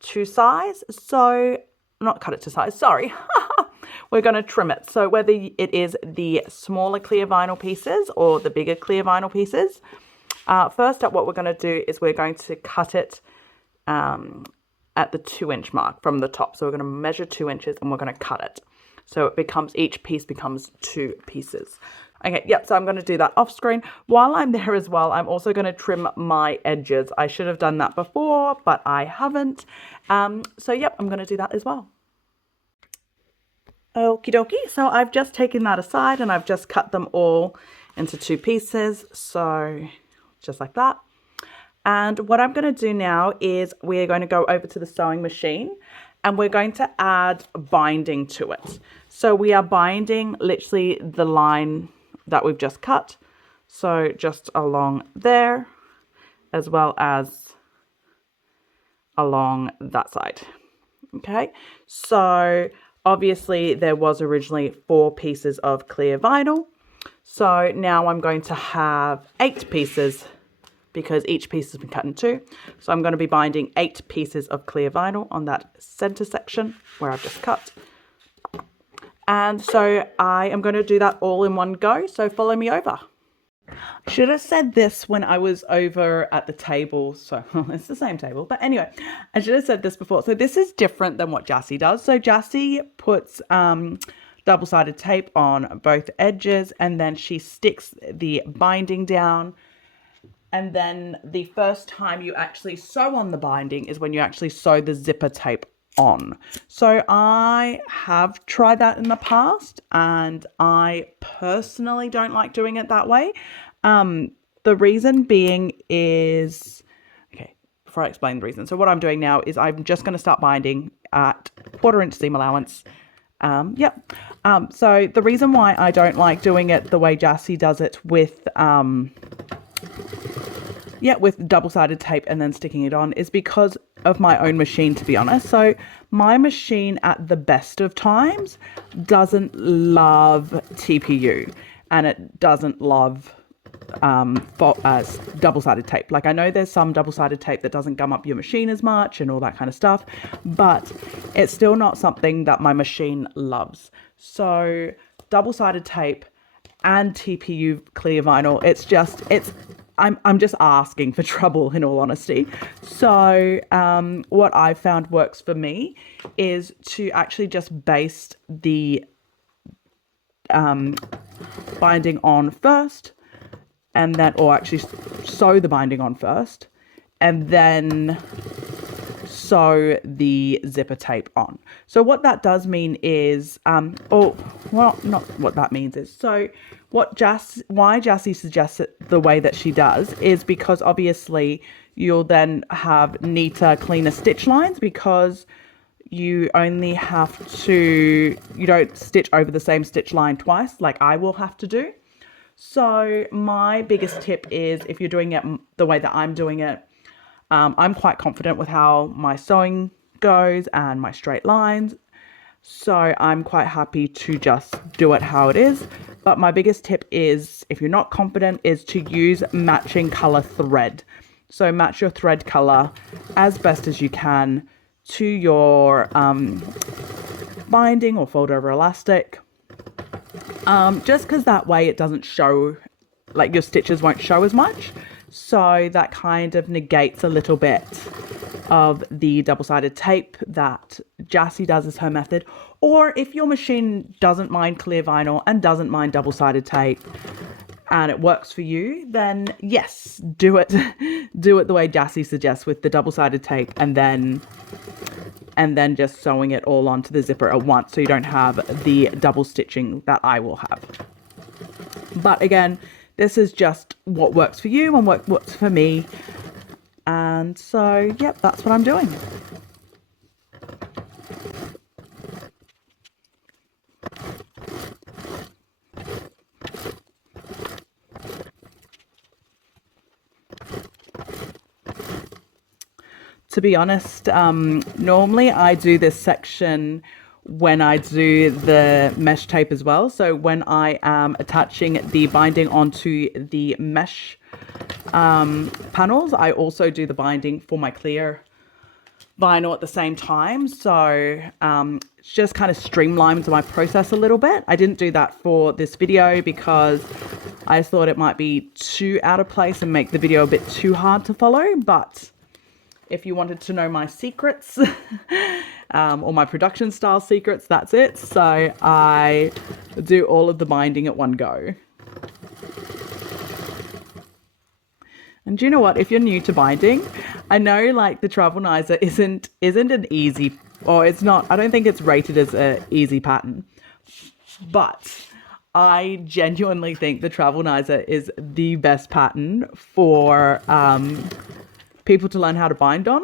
to size. So, not cut it to size, sorry. We're going to trim it. So whether it is the smaller clear vinyl pieces or the bigger clear vinyl pieces, first up what we're going to do is we're going to cut it at the 2-inch mark from the top. So we're going to measure 2 inches and we're going to cut it. So it becomes, each piece becomes 2 pieces. Okay, yep, so I'm going to do that off screen. While I'm there as well, I'm also going to trim my edges. I should have done that before, but I haven't. So yep, I'm going to do that as well. Okie dokie, so I've just taken that aside and I've just cut them all into 2 pieces. So just like that. And what I'm going to do now is we're going to go over to the sewing machine and we're going to add binding to it. So we are binding literally the line that we've just cut. So just along there as well as along that side. Okay, so obviously there was originally 4 pieces of clear vinyl. So now I'm going to have 8 pieces because each piece has been cut in 2. So I'm going to be binding 8 pieces of clear vinyl on that center section where I've just cut. And so I am going to do that all in one go. So follow me over. I should have said this when I was over at the table. So it's the same table. But anyway, I should have said this before. So this is different than what Jassy does. So Jassy puts double-sided tape on both edges and then she sticks the binding down. And then the first time you actually sew on the binding is when you actually sew the zipper tape on. So I have tried that in the past and I personally don't like doing it that way. The reason being is, okay, before I explain the reason. So what I'm doing now is I'm just going to start binding at 1/4 inch seam allowance. So the reason why I don't like doing it the way Jassy does it with double-sided tape and then sticking it on is because of my own machine, to be honest. So my machine at the best of times doesn't love TPU and it doesn't love double-sided tape. Like I know there's some double-sided tape that doesn't gum up your machine as much and all that kind of stuff, but it's still not something that my machine loves. So double-sided tape and TPU clear vinyl, I'm just asking for trouble, in all honesty. So what I've found works for me is to actually just baste the binding on first, and then, or actually sew the binding on first, and then sew the zipper tape on. So what that does mean is, not what that means is, so why Jassy suggests it the way that she does is because obviously you'll then have neater, cleaner stitch lines because you only have to, you don't stitch over the same stitch line twice like I will have to do. So my biggest tip is if you're doing it the way that I'm doing it, I'm quite confident with how my sewing goes and my straight lines. So I'm quite happy to just do it how it is. But my biggest tip is, if you're not confident, is to use matching color thread. So match your thread color as best as you can to your binding or fold over elastic. Just because that way it doesn't show, like your stitches won't show as much. So that kind of negates a little bit of the double-sided tape that Jassy does as her method. Or if your machine doesn't mind clear vinyl and doesn't mind double-sided tape and it works for you, then yes, do it. Do it the way Jassy suggests with the double-sided tape and then just sewing it all onto the zipper at once so you don't have the double stitching that I will have. But again, this is just what works for you and what works for me. And so, yep, that's what I'm doing. To be honest, normally I do this section when I do the mesh tape as well. So when I am attaching the binding onto the mesh panels, I also do the binding for my clear vinyl at the same time. So it just kind of streamlines my process a little bit. I didn't do that for this video because I thought it might be too out of place and make the video a bit too hard to follow. But if you wanted to know my secrets or my production style secrets, that's it. So I do all of the binding at one go. And do you know what? If you're new to binding, I know like the Travelnizer isn't an easy, or it's not, I don't think it's rated as an easy pattern, but I genuinely think the Travelnizer is the best pattern for people to learn how to bind on,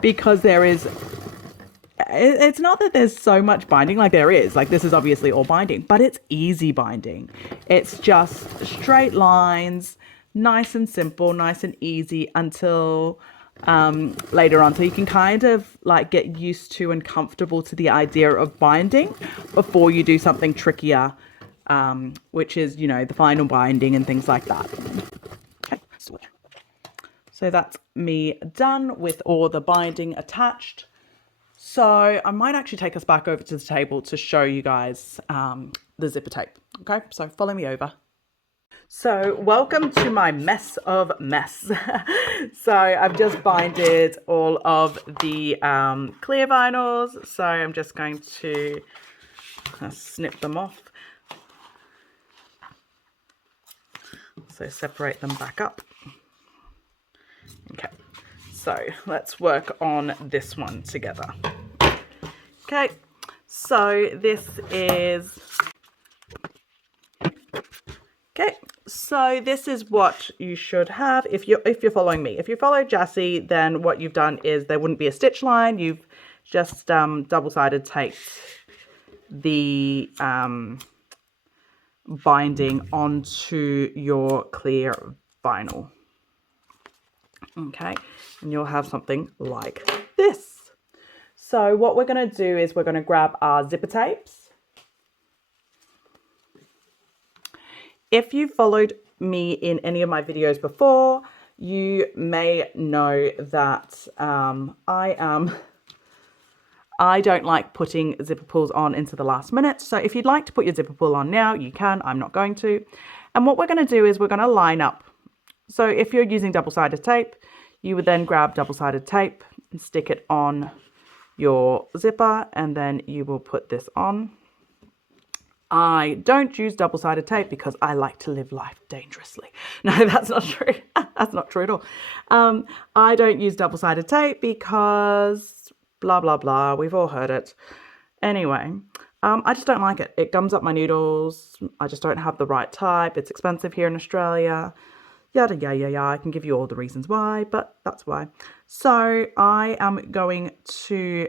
because it's not that there's so much binding, like there is, like this is obviously all binding, but it's easy binding. It's just straight lines, nice and simple, nice and easy until later on. So you can kind of like get used to and comfortable to the idea of binding before you do something trickier, which is, you know, the final binding and things like that. Okay. So that's me done with all the binding attached. So I might actually take us back over to the table to show you guys the zipper tape. Okay, so follow me over. So welcome to my mess of mess. So I've just binded all of the clear vinyls. So I'm just going to snip them off. So separate them back up. Okay, so let's work on this one together. Okay, so this is... Okay, so this is what you should have if you're following me. If you follow Jassy, then what you've done is there wouldn't be a stitch line. You've just double-sided taped the binding onto your clear vinyl. Okay, and you'll have something like this. So what we're going to do is we're going to grab our zipper tapes. If you followed me in any of my videos before, you may know that I don't like putting zipper pulls on into the last minute. So if you'd like to put your zipper pull on now, you can. I'm not going to. And what we're going to do is we're going to line up. So if you're using double-sided tape, you would then grab double-sided tape and stick it on your zipper, and then you will put this on. I don't use double-sided tape because I like to live life dangerously. No, that's not true. That's not true at all. I don't use double-sided tape because blah, blah, blah. We've all heard it. Anyway, I just don't like it. It gums up my needles. I just don't have the right type. It's expensive here in Australia. Yada, yada, yada. I can give you all the reasons why, but that's why. So I am going to...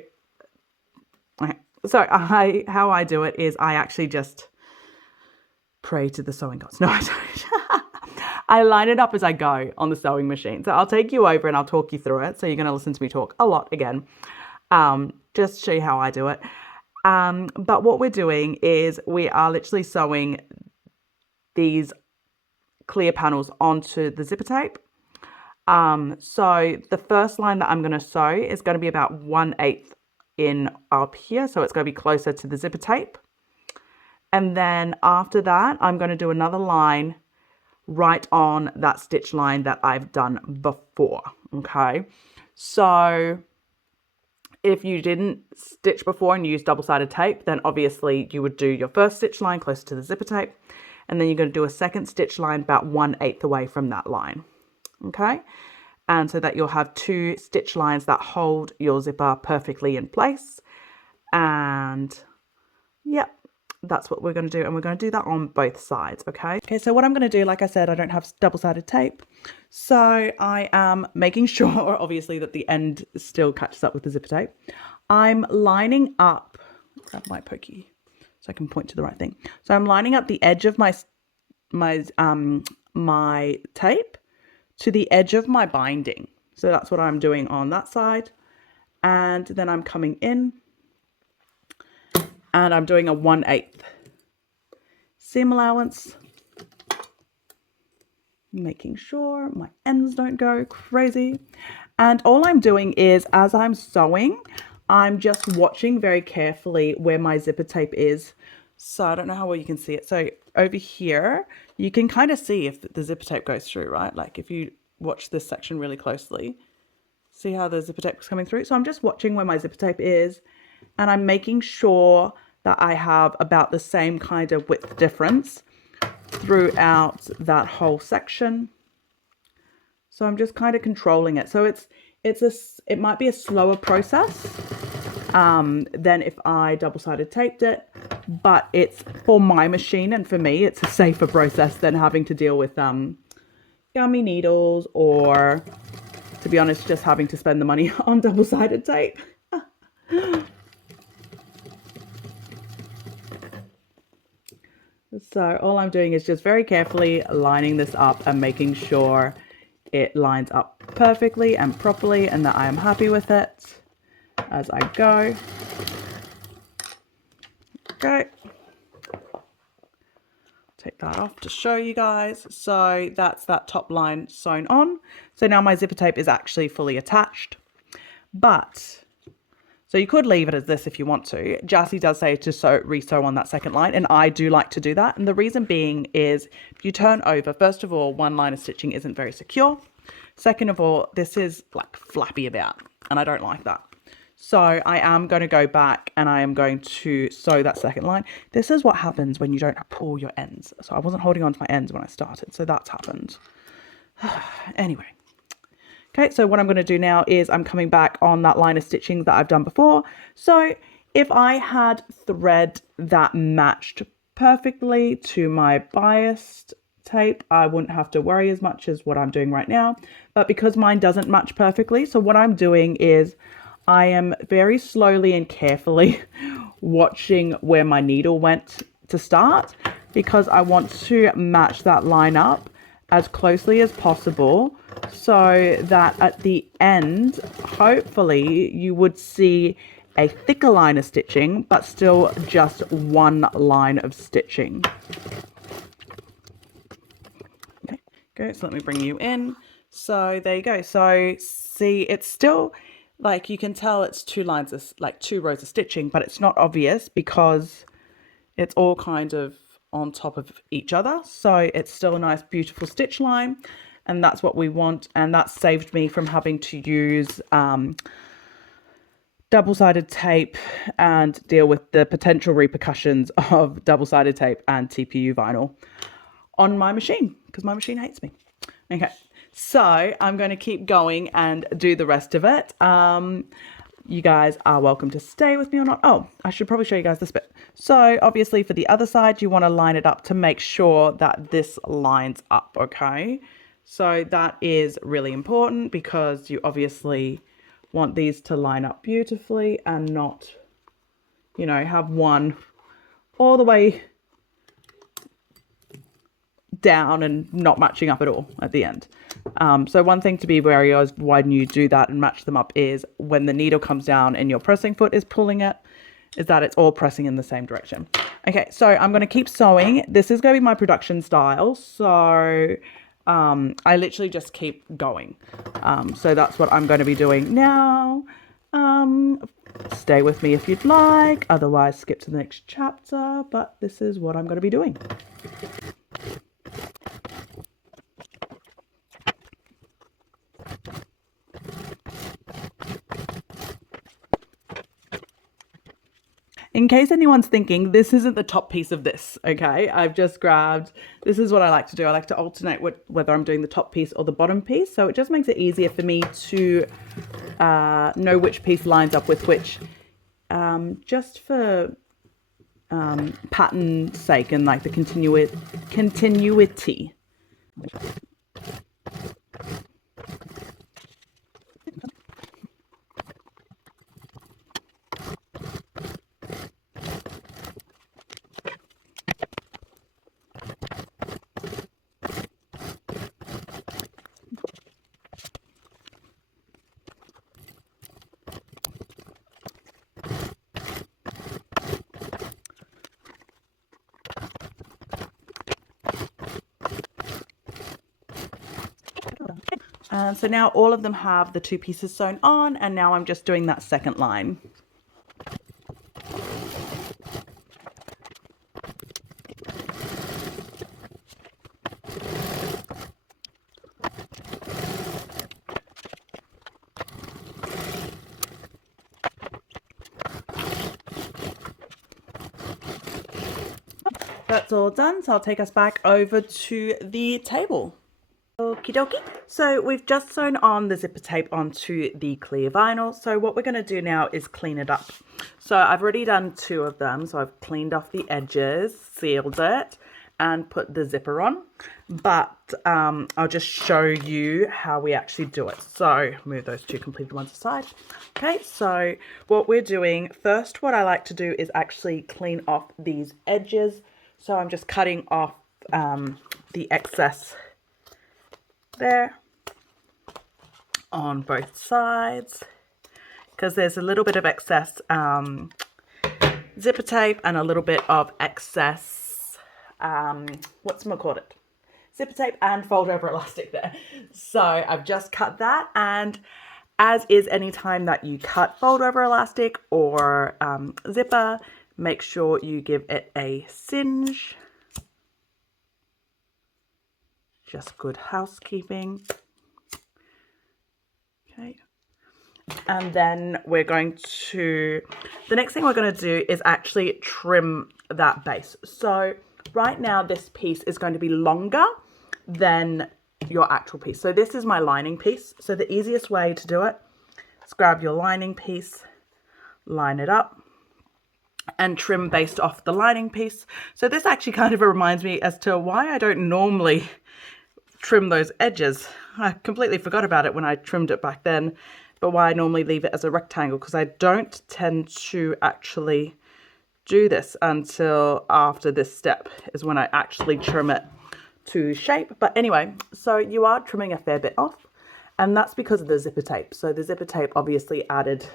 Okay. So how I do it is I actually just pray to the sewing gods. No, I don't. I line it up as I go on the sewing machine. So I'll take you over and I'll talk you through it. So you're going to listen to me talk a lot again. Just to show you how I do it. But what we're doing is we are literally sewing these clear panels onto the zipper tape. So the first line that I'm going to sew is going to be about 1/8 in up here, so it's going to be closer to the zipper tape. And then after that, I'm going to do another line right on that stitch line that I've done before. Okay, so if you didn't stitch before and use double-sided tape, then obviously you would do your first stitch line closer to the zipper tape, and then you're going to do a second stitch line about 1/8 away from that line. Okay, and so that you'll have 2 stitch lines that hold your zipper perfectly in place. And yep, that's what we're going to do. And we're going to do that on both sides. Okay. Okay. So what I'm going to do, like I said, I don't have double-sided tape. So I am making sure, obviously, that the end still catches up with the zipper tape. I'm lining up, grab my pokey so I can point to the right thing. So I'm lining up the edge of my tape to the edge of my binding. So that's what I'm doing on that side. And then I'm coming in and I'm doing a 1/8 seam allowance. making sure my ends don't go crazy. And all I'm doing is, as I'm sewing, I'm just watching very carefully where my zipper tape is. So I don't know how well you can see it. So over here, you can kind of see if the zipper tape goes through, right? Like if you watch this section really closely, see how the zipper tape is coming through? So I'm just watching where my zipper tape is, and I'm making sure that I have about the same kind of width difference throughout that whole section. So I'm just kind of controlling it. So it might be a slower process than if I double-sided taped it, but it's for my machine and for me, it's a safer process than having to deal with gummy needles, or, to be honest, just having to spend the money on double-sided tape. So all I'm doing is just very carefully lining this up and making sure it lines up perfectly and properly, and that I am happy with it as I go. Okay. Take that off to show you guys. So that's that top line sewn on. So now my zipper tape is actually fully attached. But so you could leave it as this if you want to. Jassy does say to re-sew on that second line, and I do like to do that. And the reason being is, if you turn over, first of all, one line of stitching isn't very secure. Second of all, this is like flappy about, and I don't like that. So I am going to go back and I am going to sew that second line. This is what happens when you don't pull your ends. So I wasn't holding on to my ends when I started, so that's happened. Anyway. Okay, so what I'm going to do now is I'm coming back on that line of stitching that I've done before. So if I had thread that matched perfectly to my biased tape, I wouldn't have to worry as much as what I'm doing right now. But because mine doesn't match perfectly, so what I'm doing is I am very slowly and carefully watching where my needle went to start, because I want to match that line up as closely as possible, so that at the end, hopefully you would see a thicker line of stitching, but still just one line of stitching. Okay, good. So let me bring you in. So there you go. So see, it's still, like, you can tell it's two lines of, like, two rows of stitching, but it's not obvious because it's all kind of on top of each other. So it's still a nice, beautiful stitch line, and that's what we want. And that saved me from having to use double-sided tape and deal with the potential repercussions of double-sided tape and TPU vinyl on my machine, because my machine hates me. Okay, so I'm going to keep going and do the rest of it. You guys are welcome to stay with me or not. Oh, I should probably show you guys this bit. So obviously for the other side, you want to line it up to make sure that this lines up, okay? So that is really important, because you obviously want these to line up beautifully and not, you know, have one all the way down and not matching up at all at the end. So one thing to be wary of when you do that and match them up is when the needle comes down and your pressing foot is pulling it, is that it's all pressing in the same direction. Okay, so I'm going to keep sewing. This is going to be my production style. So I literally just keep going. So that's what I'm going to be doing now. Stay with me if you'd like. Otherwise, skip to the next chapter. But this is what I'm going to be doing. In case anyone's thinking, this isn't the top piece of this, okay? I've just grabbed, this is what I like to do. I like to alternate whether I'm doing the top piece or the bottom piece. So it just makes it easier for me to know which piece lines up with which, just for pattern's sake and like the continuity. And so now all of them have the 2 pieces sewn on, and now I'm just doing that second line. That's all done, so I'll take us back over to the table. Okie dokie. So we've just sewn on the zipper tape onto the clear vinyl. So what we're going to do now is clean it up. So I've already done 2 of them. So I've cleaned off the edges, sealed it, and put the zipper on. But I'll just show you how we actually do it. So move those 2 completed ones aside. Okay, so what we're doing first, what I like to do is actually clean off these edges. So I'm just cutting off the excess there on both sides, because there's a little bit of excess zipper tape and a little bit of excess zipper tape and fold over elastic there. So I've just cut that, and as is any time that you cut fold over elastic or zipper, make sure you give it a singe. Just good housekeeping. Okay. And then we're going to, the next thing we're going to do is actually trim that base. So right now this piece is going to be longer than your actual piece. So this is my lining piece. So the easiest way to do it is grab your lining piece, line it up, and trim based off the lining piece. So this actually kind of reminds me as to why I don't normally trim those edges. I completely forgot about it when I trimmed it back then, but why I normally leave it as a rectangle, because I don't tend to actually do this until after this step is when I actually trim it to shape. But anyway, so you are trimming a fair bit off, and that's because of the zipper tape. So the zipper tape obviously added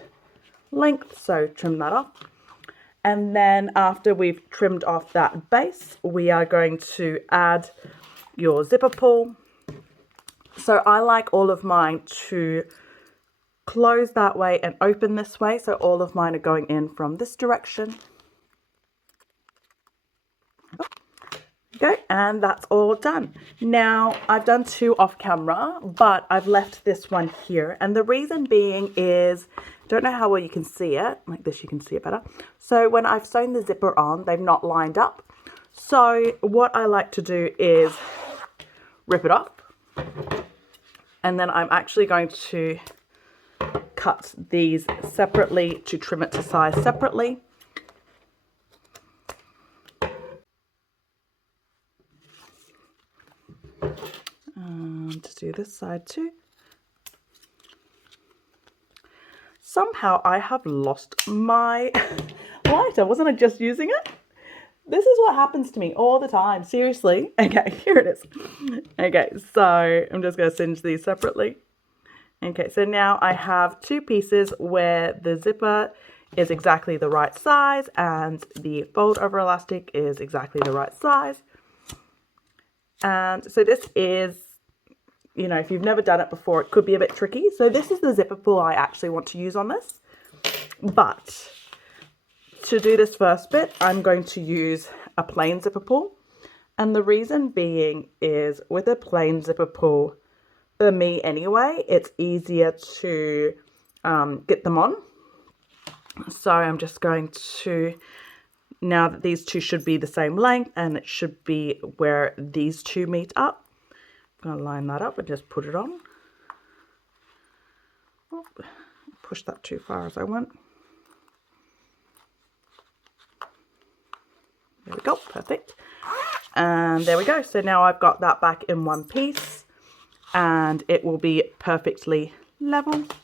length, so trim that off. And then after we've trimmed off that base, we are going to add your zipper pull. So I like all of mine to close that way and open this way. So all of mine are going in from this direction. Okay, and that's all done. Now I've done 2 off camera, but I've left this one here. And the reason being is, don't know how well you can see it. Like this, you can see it better. So when I've sewn the zipper on, they've not lined up. So what I like to do is rip it off. And then I'm actually going to cut these separately to trim it to size separately. To do this side too. Somehow I have lost my lighter. Wasn't I just using it? This is what happens to me all the time. Seriously. Okay, here it is. Okay, so I'm just going to singe these separately. Okay, so now I have 2 pieces where the zipper is exactly the right size and the fold over elastic is exactly the right size. And so this is, you know, if you've never done it before, it could be a bit tricky. So this is the zipper pull I actually want to use on this. But to do this first bit, I'm going to use a plain zipper pull. And the reason being is with a plain zipper pull, for me anyway, it's easier to get them on. So I'm just going to, now that these 2 should be the same length and it should be where these 2 meet up, I'm going to line that up and just put it on. Oh, push that too far as I went. There we go, perfect. And there we go. So now I've got that back in one piece and it will be perfectly level. And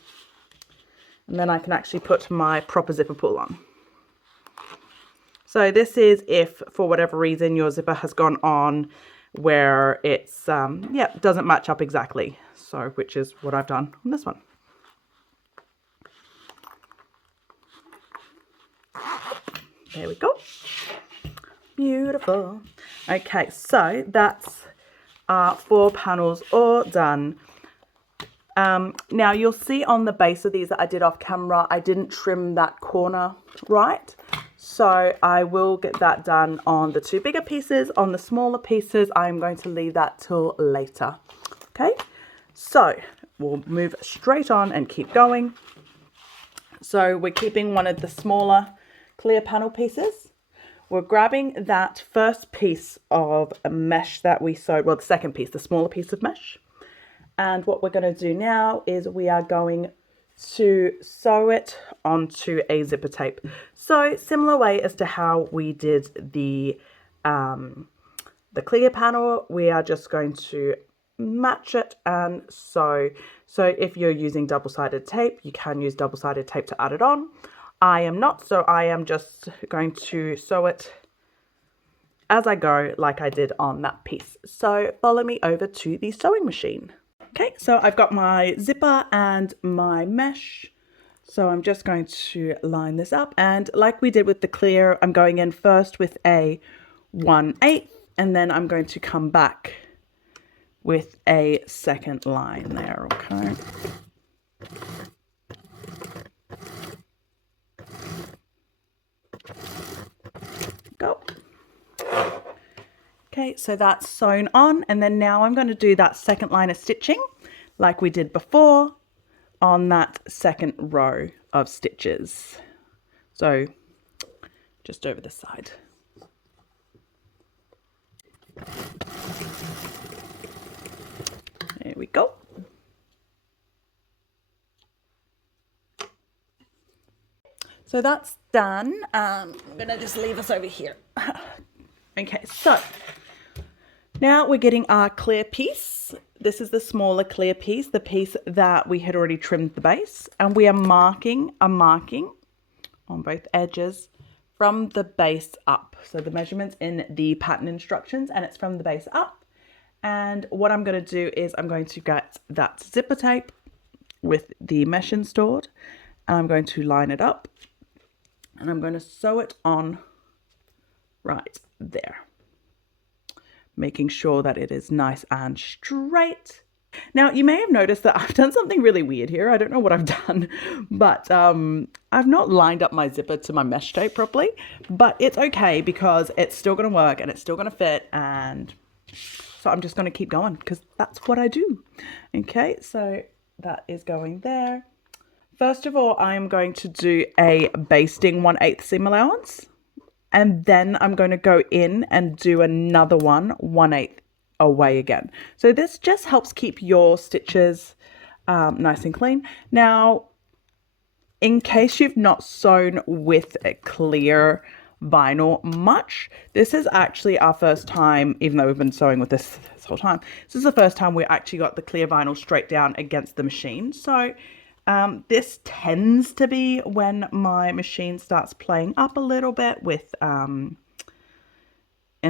then I can actually put my proper zipper pull on. So this is if for whatever reason your zipper has gone on where it's, doesn't match up exactly. So, which is what I've done on this one. There we go. Beautiful. Okay, so that's 4 panels all done. Now you'll see on the base of these that I did off camera, I didn't trim that corner right. So I will get that done on the two bigger pieces. On the smaller pieces, I'm going to leave that till later. Okay, so we'll move straight on and keep going. So we're keeping one of the smaller clear panel pieces. We're grabbing that first piece of mesh that we sewed, well, the second piece, the smaller piece of mesh. And what we're going to do now is we are going to sew it onto a zipper tape. So similar way as to how we did the clear panel, we are just going to match it and sew. So if you're using double-sided tape, you can use double-sided tape to add it on. I am not, so I am just going to sew it as I go like I did on that piece. So follow me over to the sewing machine. Okay, so I've got my zipper and my mesh. So I'm just going to line this up, and like we did with the clear, I'm going in first with a 1/8, and then I'm going to come back with a second line there, okay? Go. Okay, so that's sewn on, and then now I'm going to do that second line of stitching like we did before on that second row of stitches. So just over the side. There we go. So that's done. I'm going to just leave us over here. Okay, so now we're getting our clear piece. This is the smaller clear piece, the piece that we had already trimmed the base. And we are marking a marking on both edges from the base up. So the measurement's in the pattern instructions and it's from the base up. And what I'm going to do is I'm going to get that zipper tape with the mesh installed. And I'm going to line it up. And I'm going to sew it on right there, making sure that it is nice and straight. Now you may have noticed that I've done something really weird here. I don't know what I've done, but I've not lined up my zipper to my mesh tape properly, but it's okay because it's still going to work and it's still going to fit, and so I'm just going to keep going because that's what I do. Okay, so that is going there. First of all, I'm going to do a basting 1/8 seam allowance. And then I'm going to go in and do another one 1/8 away again. So this just helps keep your stitches nice and clean. Now, in case you've not sewn with a clear vinyl much, this is actually our first time, even though we've been sewing with this whole time, this is the first time we actually got the clear vinyl straight down against the machine. So this tends to be when my machine starts playing up a little bit with, in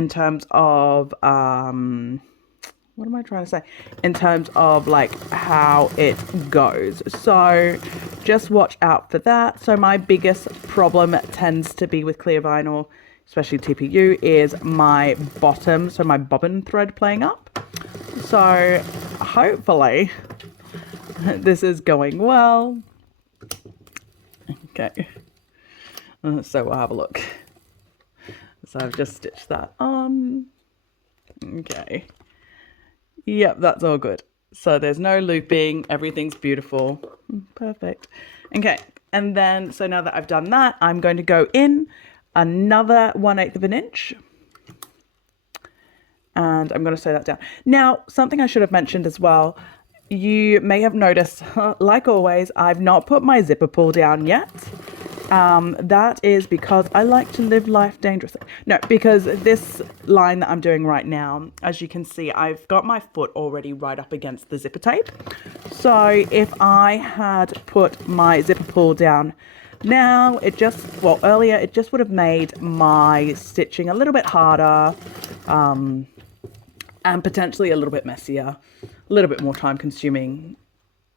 terms of, what am I trying to say? In terms of like how it goes. So just watch out for that. So my biggest problem tends to be with clear vinyl, especially TPU, is my bottom, so my bobbin thread playing up. So hopefully this is going well. Okay, so we'll have a look. So I've just stitched that on. Okay, yep, that's all good. So there's no looping, everything's beautiful. Perfect. Okay, and then so now that I've done that, I'm going to go in another 1/8 of an inch. And I'm going to sew that down. Now, something I should have mentioned as well, you may have noticed, like always, I've not put my zipper pull down yet. That is because I like to live life dangerously. No, because this line that I'm doing right now, as you can see, I've got my foot already right up against the zipper tape. So if I had put my zipper pull down now, it just, well, earlier, it just would have made my stitching a little bit harder, and potentially a little bit messier, a little bit more time consuming.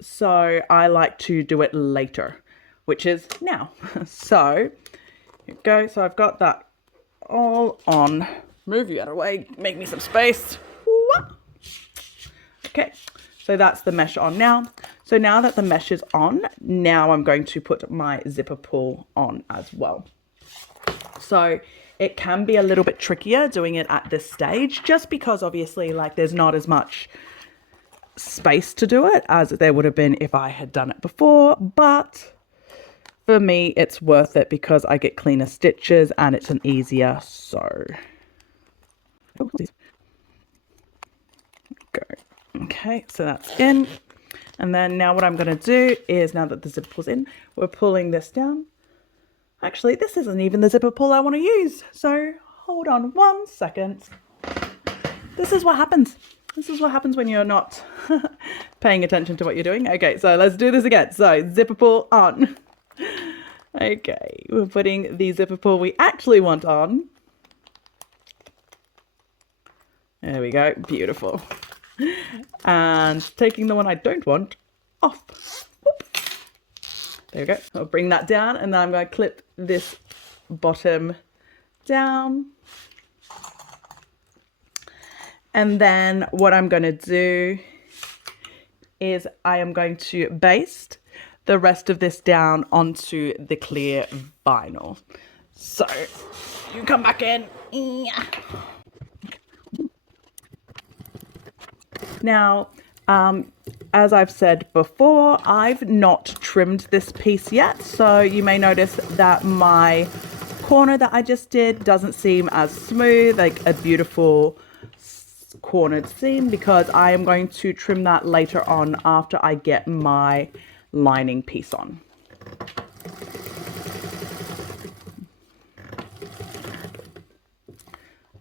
So I like to do it later, which is now. So here we go. So I've got that all on. Move you out of the way, make me some space. Okay, So that's the mesh on now. So now that the mesh is on, now I'm going to put my zipper pull on as well. So it can be a little bit trickier doing it at this stage, just because obviously like there's not as much space to do it as there would have been if I had done it before. But for me, it's worth it because I get cleaner stitches and it's an easier sew. Oh, go. Okay, so that's in. And then now what I'm going to do is, now that the zipper pull's in, we're pulling this down. Actually, this isn't even the zipper pull I want to use. So hold on 1 second. This is what happens. This is what happens when you're not paying attention to what you're doing. Okay, so let's do this again. So zipper pull on. Okay, we're putting the zipper pull we actually want on. There we go. Beautiful. And taking the one I don't want off. Whoop. There we go. I'll bring that down and then I'm going to clip this bottom down. And then what I'm going to do is I am going to baste the rest of this down onto the clear vinyl. So you come back in. Now, as I've said before, I've not trimmed this piece yet. So you may notice that my corner that I just did doesn't seem as smooth, like a beautiful cornered seam, because I am going to trim that later on after I get my lining piece on.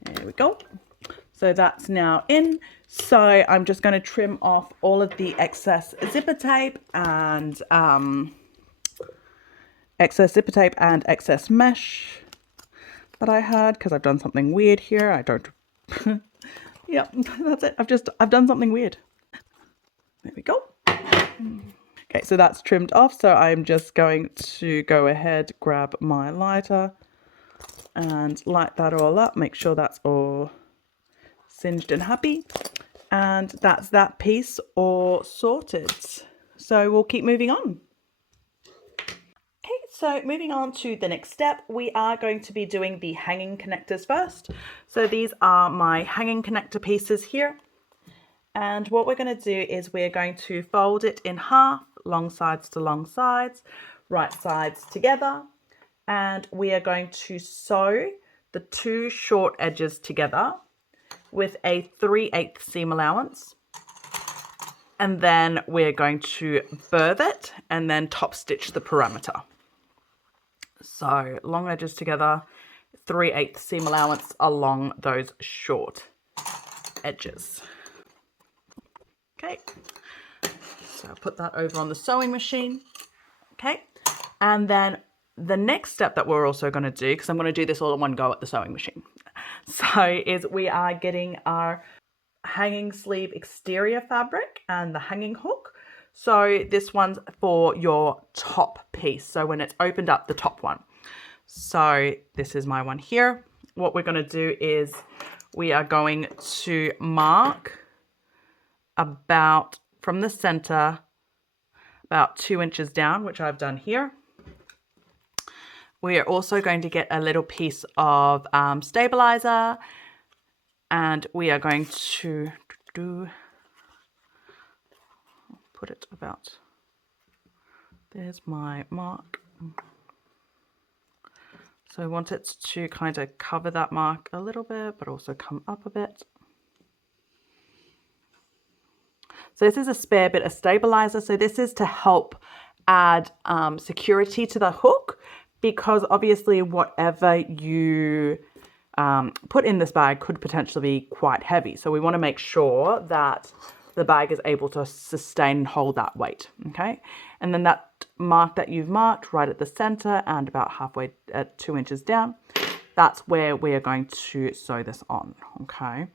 There we go. So that's now in. So I'm just going to trim off all of the excess zipper tape and excess mesh that I had, because I've done something weird here. I don't. Yep, that's it. I've done something weird. There we go. Okay, so that's trimmed off. So I'm just going to go ahead, grab my lighter and light that all up. Make sure that's all singed and happy. And that's that piece all sorted. So we'll keep moving on. Okay, so moving on to the next step, we are going to be doing the hanging connectors first. So these are my hanging connector pieces here. And what we're going to do is we're going to fold it in half, long sides to long sides, right sides together. And we are going to sew the two short edges together with a 3/8 seam allowance. And then we're going to birth it and then top stitch the perimeter. So long edges together, 3/8 seam allowance along those short edges. Okay, so I'll put that over on the sewing machine. Okay, and then the next step that we're also going to do, because I'm going to do this all in one go at the sewing machine, so is we are getting our hanging sleeve exterior fabric and the hanging hook. So this one's for your top piece, so when it's opened up, the top one. So this is my one here. What we're going to do is we are going to mark about from the center about 2 inches down, which I've done here. We are also going to get a little piece of stabilizer, and we are going to put it about, there's my mark. So I want it to kind of cover that mark a little bit, but also come up a bit. So this is a spare bit of stabilizer. So this is to help add security to the hook, because obviously whatever you put in this bag could potentially be quite heavy. So we want to make sure that the bag is able to sustain and hold that weight. Okay. And then that mark that you've marked right at the center and about halfway at 2 inches down, that's where we are going to sew this on. Okay.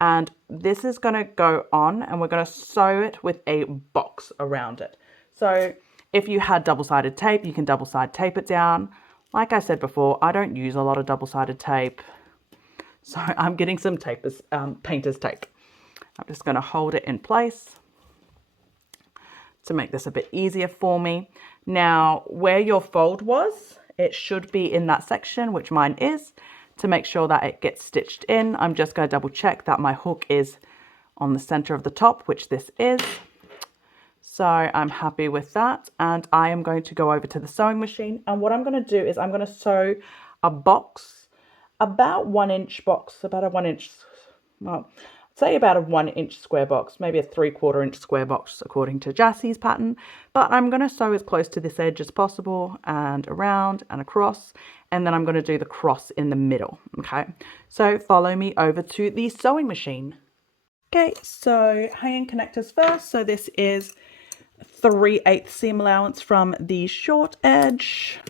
And this is going to go on, and we're going to sew it with a box around it. So if you had double-sided tape, you can double-sided tape it down. Like I said before, I don't use a lot of double-sided tape, so I'm getting some painter's tape. I'm just going to hold it in place. to make this a bit easier for me. Now, where your fold was, it should be in that section, which mine is. To make sure that it gets stitched in, I'm just going to double check that my hook is on the center of the top, which this is. So I'm happy with that. And I am going to go over to the sewing machine. And what I'm going to do is I'm going to sew a box, about 1 inch box, about a 1 inch, well, say about a 1 inch square box, maybe a 3/4 inch square box according to Jassie's pattern. But I'm going to sew as close to this edge as possible and around and across. And then I'm going to do the cross in the middle. Okay, so follow me over to the sewing machine. Okay, so hanging connectors first. So this is 3/8 seam allowance from the short edge.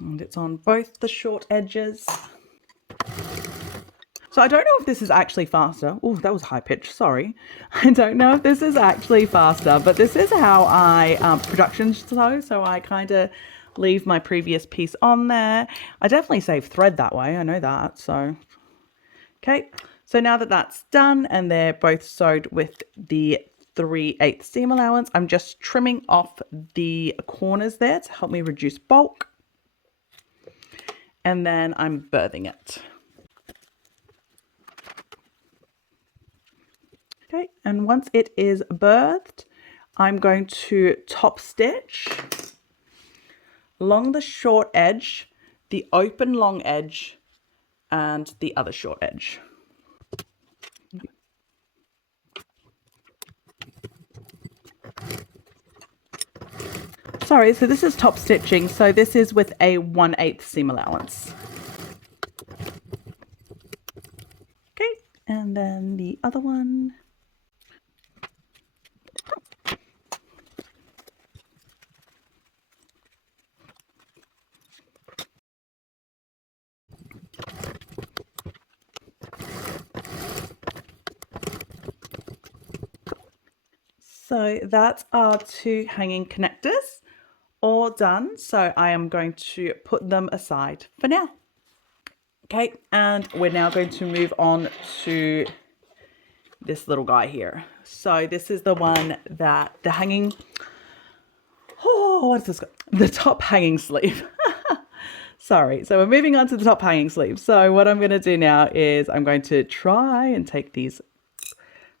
And it's on both the short edges. So I don't know if this is actually faster. Oh, that was high pitch, sorry. I don't know if this is actually faster, but this is how I production sew. So I kind of leave my previous piece on there. I definitely save thread that way, I know that. So, okay. So now that that's done and they're both sewed with the 3/8 seam allowance, I'm just trimming off the corners there to help me reduce bulk. And then I'm birthing it. Okay, and once it is birthed, I'm going to top stitch along the short edge, the open long edge, and the other short edge. Sorry, so this is top stitching, so this is with a 1/8 seam allowance. Okay, and then the other one. So that's our 2 hanging connectors all done. So I am going to put them aside for now. Okay, and we're now going to move on to this little guy here. So this is the one that the hanging, oh, what's this? The top hanging sleeve. Sorry, so we're moving on to the top hanging sleeve. So what I'm going to do now is I'm going to try and take these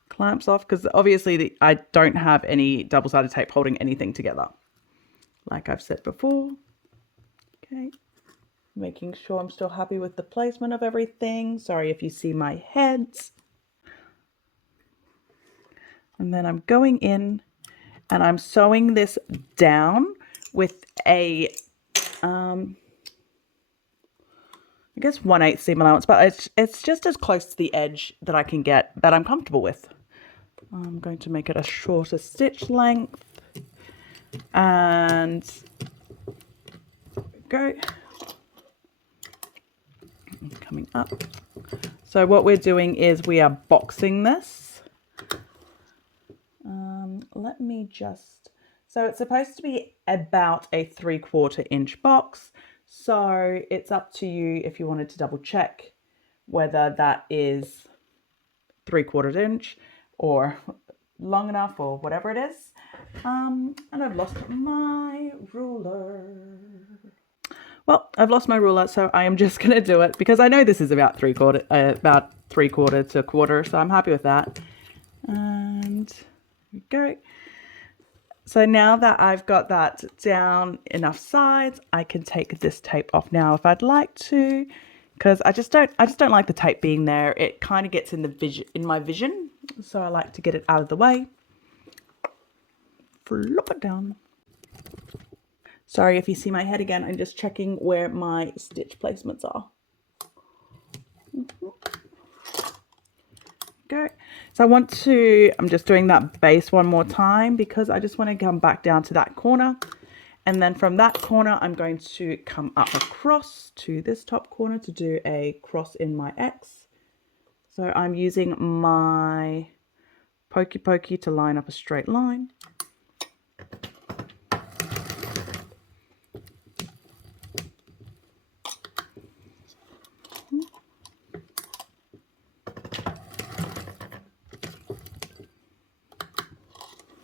clamps off, because obviously I don't have any double-sided tape holding anything together, like I've said before. Okay, making sure I'm still happy with the placement of everything. Sorry if you see my heads. And then I'm going in and I'm sewing this down with a I guess 1/8 seam allowance, but it's just as close to the edge that I can get that I'm comfortable with. I'm going to make it a shorter stitch length, and go. Coming up. So what we're doing is we are boxing this. Let me just, so it's supposed to be about a 3/4 inch box. So it's up to you if you wanted to double check whether that is 3/4 inch or long enough or whatever it is. And I've lost my ruler. Well, I've lost my ruler, so I am just going to do it because I know this is about 3/4 to 1/4, so I'm happy with that. And here we go. So now that I've got that down enough sides, I can take this tape off now if I'd like to, because I just don't like the tape being there. It kind of gets in my vision, so I like to get it out of the way. Flop it down. Sorry if you see my head again. I'm just checking where my stitch placements are. Go. So I'm just doing that base one more time because I just want to come back down to that corner. And then from that corner, I'm going to come up across to this top corner to do a cross in my X. So I'm using my pokey pokey to line up a straight line.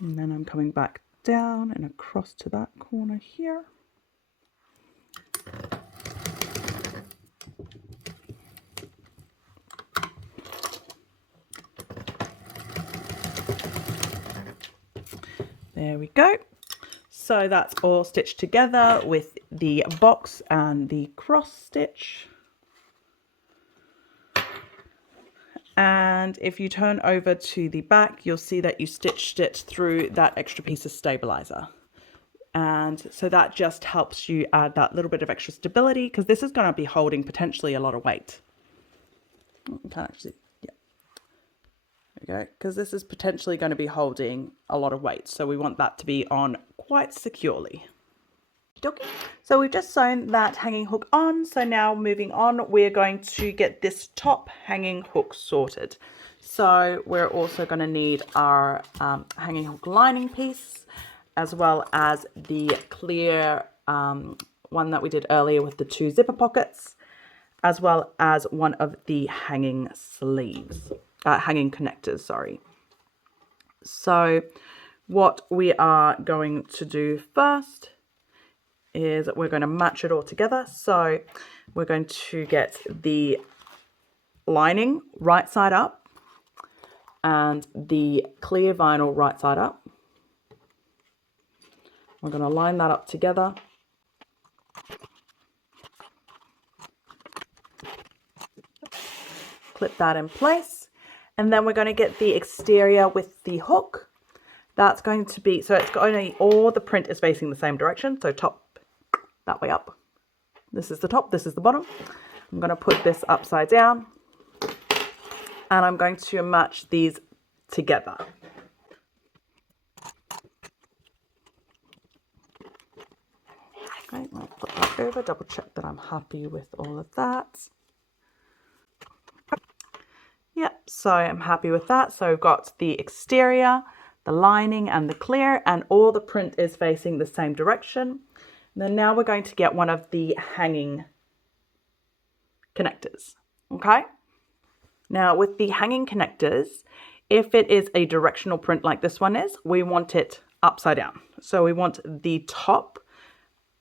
And then I'm coming back down and across to that corner here. There we go. So that's all stitched together with the box and the cross stitch. And if you turn over to the back, you'll see that you stitched it through that extra piece of stabilizer. And so that just helps you add that little bit of extra stability, because this is going to be holding potentially a lot of weight. You can't actually, yeah. There we go, because this is potentially going to be holding a lot of weight. So we want that to be on quite securely. So we've just sewn that hanging hook on. So now moving on, we're going to get this top hanging hook sorted. So we're also going to need our hanging hook lining piece, as well as the clear one that we did earlier with the 2 zipper pockets, as well as one of the hanging sleeves, hanging connectors, sorry. So what we are going to do first is we're going to match it all together. So we're going to get the lining right side up and the clear vinyl right side up. We're going to line that up together. Clip that in place. And then we're going to get the exterior with the hook. That's going to be, so it's going to, all the print is facing the same direction. So top, that way up. This is the top, this is the bottom. I'm going to put this upside down and I'm going to match these together. Okay, I'll flip that over, double check that I'm happy with all of that. Yep, so I'm happy with that. So we've got the exterior, the lining and the clear, and all the print is facing the same direction. And then now we're going to get one of the hanging connectors, okay? Now with the hanging connectors, if it is a directional print like this one is, we want it upside down. So we want the top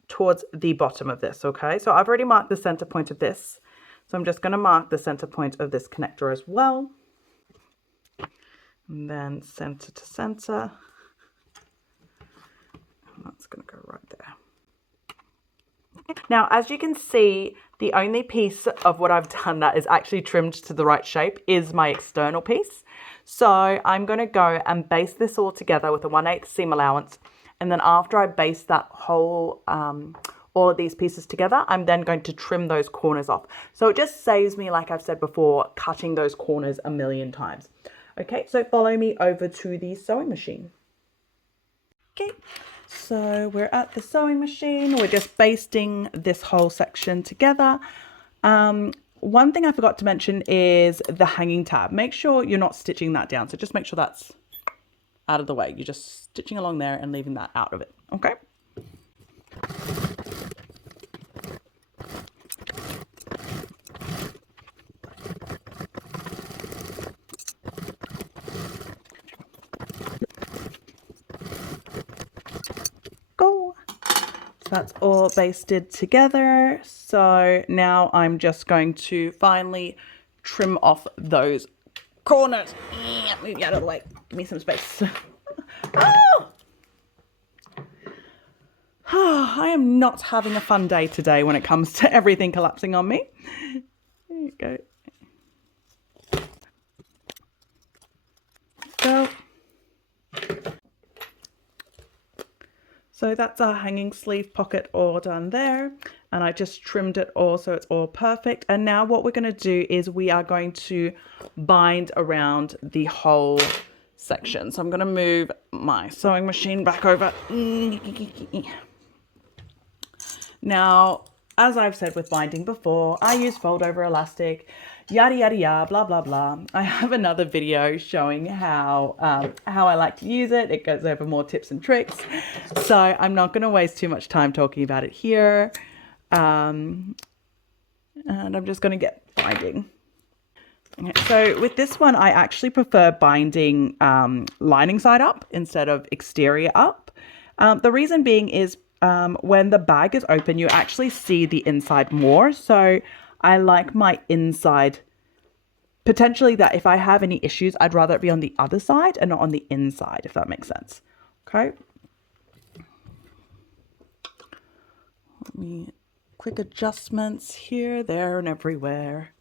towards the bottom of this, okay? So I've already marked the center point of this. So I'm just going to mark the center point of this connector as well. And then center to center. And that's going to go right there. Now, as you can see, the only piece of what I've done that is actually trimmed to the right shape is my external piece. So I'm going to go and base this all together with a 1/8 seam allowance. And then after I base that whole, all of these pieces together, I'm then going to trim those corners off. So it just saves me, like I've said before, cutting those corners a million times. Okay, so follow me over to the sewing machine. Okay. So we're at the sewing machine. We're just basting this whole section together. One thing I forgot to mention is the hanging tab. Make sure you're not stitching that down. So just make sure that's out of the way. You're just stitching along there and leaving that out of it. Okay. That's all basted together. So now I'm just going to finally trim off those corners. Move you out of the way. Give me some space. Oh! I am not having a fun day today when it comes to everything collapsing on me. There you go. Go. So that's our hanging sleeve pocket all done there. And I just trimmed it all so it's all perfect. And now what we're going to do is we are going to bind around the whole section. So I'm going to move my sewing machine back over. Now, as I've said with binding before, I use fold over elastic, yada, yada, yada, blah, blah, blah. I have another video showing how I like to use it. It goes over more tips and tricks. So I'm not going to waste too much time talking about it here. And I'm just going to get binding. So with this one, I actually prefer binding lining side up instead of exterior up. The reason being is when the bag is open, you actually see the inside more. So I like my inside, potentially that if I have any issues, I'd rather it be on the other side and not on the inside, if that makes sense. Okay. Let me quick adjustments here, there, and everywhere.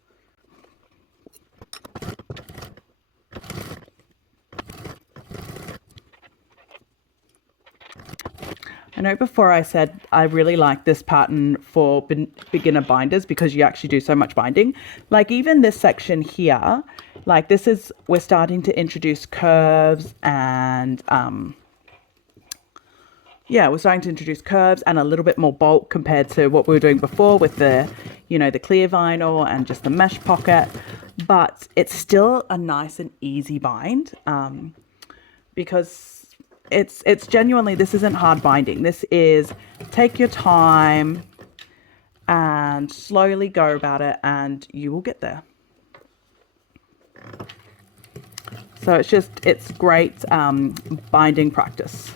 I know before I said I really like this pattern for beginner binders because you actually do so much binding. Like even this section here, like this is, we're starting to introduce curves and yeah, we're starting to introduce curves and a little bit more bulk compared to what we were doing before with the, you know, the clear vinyl and just the mesh pocket. But it's still a nice and easy bind because it's genuinely, this isn't hard binding. This is take your time and slowly go about it and you will get there. So it's great binding practice.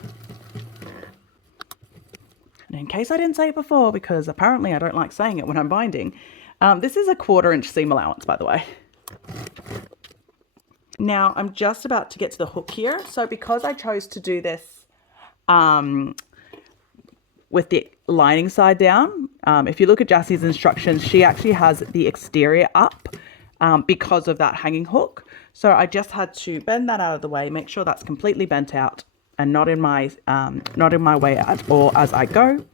And in case I didn't say it before, because apparently I don't like saying it when I'm binding, this is a 1/4 inch seam allowance, by the way. Now I'm just about to get to the hook here. So because I chose to do this with the lining side down, if you look at Jassie's instructions, she actually has the exterior up because of that hanging hook. So I just had to bend that out of the way, make sure that's completely bent out and not in my way at all as I go.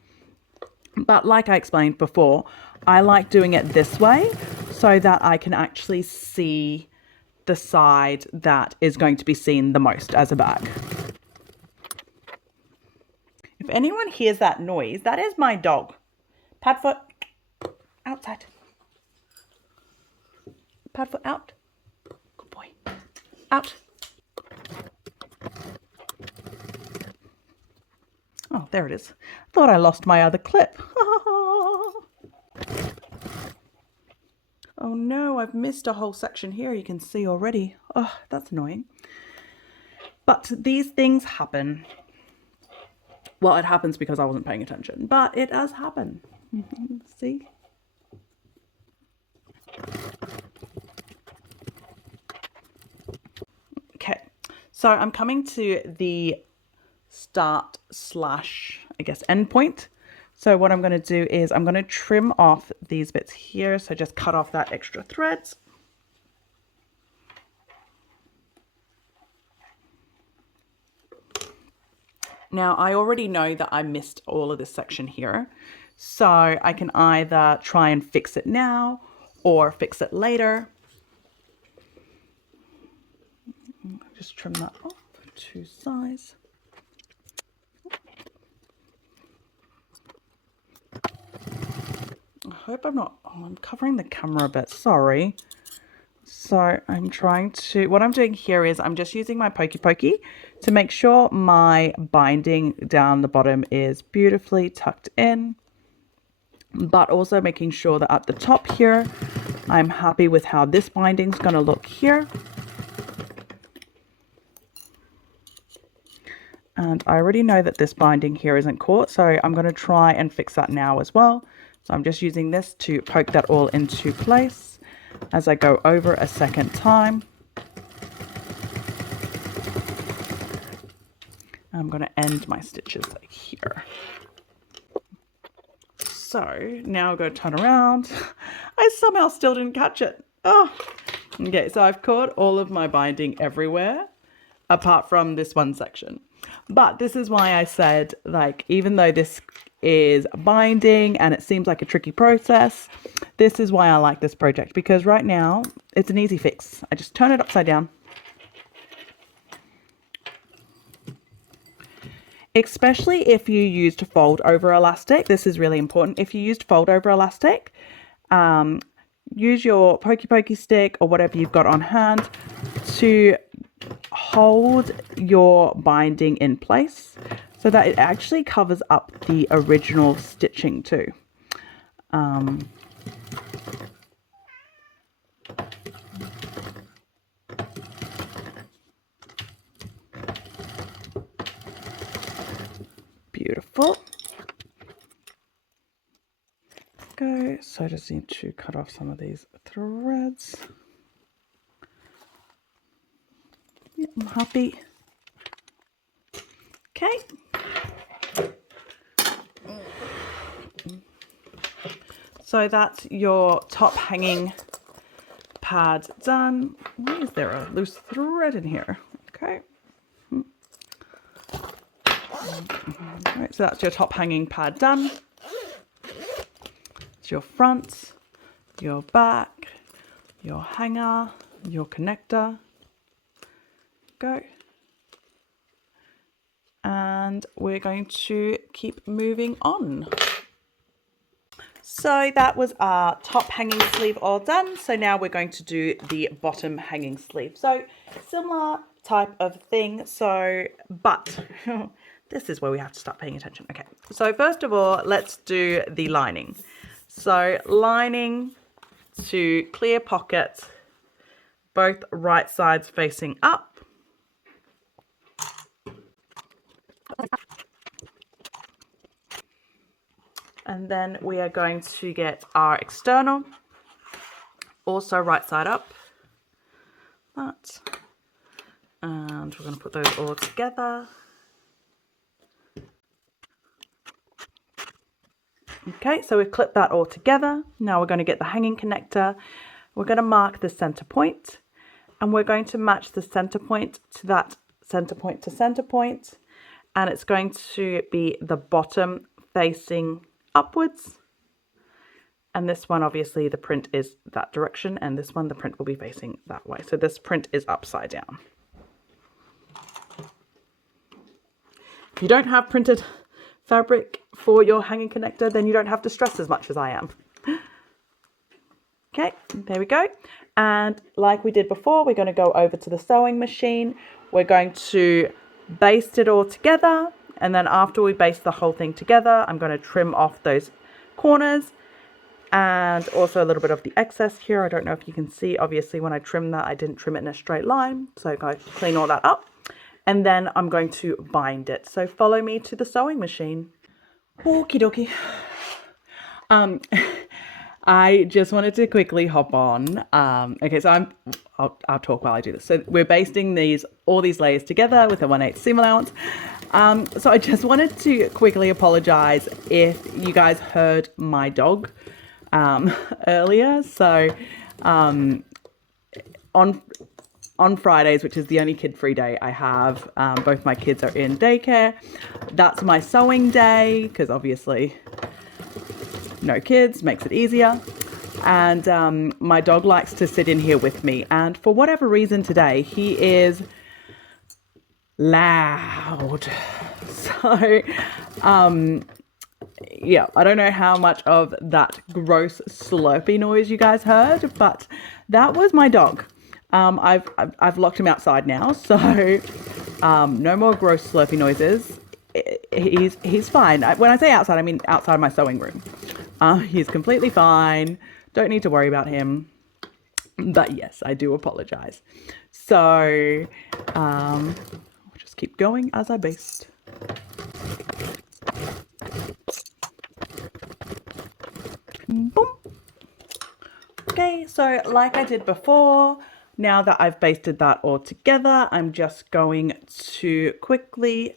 But like I explained before, I like doing it this way so that I can actually see the side that is going to be seen the most as a bag. If anyone hears that noise, that is my dog. Padfoot, outside. Padfoot, out. Good boy. Out. Oh, there it is. Thought I lost my other clip. Oh no, I've missed a whole section here. You can see already. Oh, that's annoying. But these things happen. Well, it happens because I wasn't paying attention, but it does happen. See? Okay, so I'm coming to the start slash, I guess, end point. So what I'm going to do is I'm going to trim off these bits here. So just cut off that extra threads. Now I already know that I missed all of this section here. So I can either try and fix it now or fix it later. Just trim that off to size. I hope I'm not, oh, I'm covering the camera a bit, sorry. So I'm trying to, what I'm doing here is I'm just using my pokey to make sure my binding down the bottom is beautifully tucked in, but also making sure that at the top here, I'm happy with how this binding's going to look here. And I already know that this binding here isn't caught, so I'm going to try and fix that now as well. So I'm just using this to poke that all into place as I go over a second time. I'm going to end my stitches here. So now I'm going to turn around. I somehow still didn't catch it. Oh, okay. So I've caught all of my binding everywhere apart from this one section. But this is why I said, like, even though this is binding and it seems like a tricky process, this is why I like this project, because right now it's an easy fix. I just turn it upside down. Especially if you used fold over elastic, this is really important. If you used fold over elastic, use your pokey stick or whatever you've got on hand to hold your binding in place so that it actually covers up the original stitching too. So I just need to cut off some of these threads. Yeah, I'm happy. Okay. So that's your top hanging pad done. Why is there a loose thread in here? Okay. Right, so that's your top hanging pad done. It's your front, your back, your hanger, your connector. Go. And we're going to keep moving on. So that was our top hanging sleeve all done. So now we're going to do the bottom hanging sleeve. So similar type of thing. So, but this is where we have to start paying attention. Okay. So first of all, let's do the lining. So lining to clear pocket, both right sides facing up. And then we are going to get our external, also right side up. That. And we're going to put those all together. Okay, so we've clipped that all together. Now we're going to get the hanging connector. We're going to mark the center point. And we're going to match the center point to that center point to center point. And it's going to be the bottom facing upwards, and this one obviously the print is that direction, and this one the print will be facing that way. So this print is upside down. If you don't have printed fabric for your hanging connector, then you don't have to stress as much as I am. Okay, there we go. And like we did before, we're going to go over to the sewing machine. We're going to baste it all together. And then after we baste the whole thing together, I'm going to trim off those corners and also a little bit of the excess here. I don't know if you can see, obviously when I trimmed that, I didn't trim it in a straight line. So I'm going to clean all that up. And then I'm going to bind it. So follow me to the sewing machine. Okie dokie. I just wanted to quickly hop on. Okay, so I'll talk while I do this. So we're basting all these layers together with a 1/8 seam allowance. So I just wanted to quickly apologize if you guys heard my dog earlier. So on Fridays, which is the only kid-free day I have, both my kids are in daycare. That's my sewing day because obviously no kids makes it easier. And my dog likes to sit in here with me. And for whatever reason today, he is loud. So, yeah, I don't know how much of that gross slurpy noise you guys heard, but that was my dog. I've locked him outside now, so no more gross slurpy noises. He's fine. When I say outside, I mean outside my sewing room. He's completely fine. Don't need to worry about him. But yes, I do apologize. So, we'll just keep going as I baste. Boom. Okay, so like I did before, now that I've basted that all together, I'm just going to quickly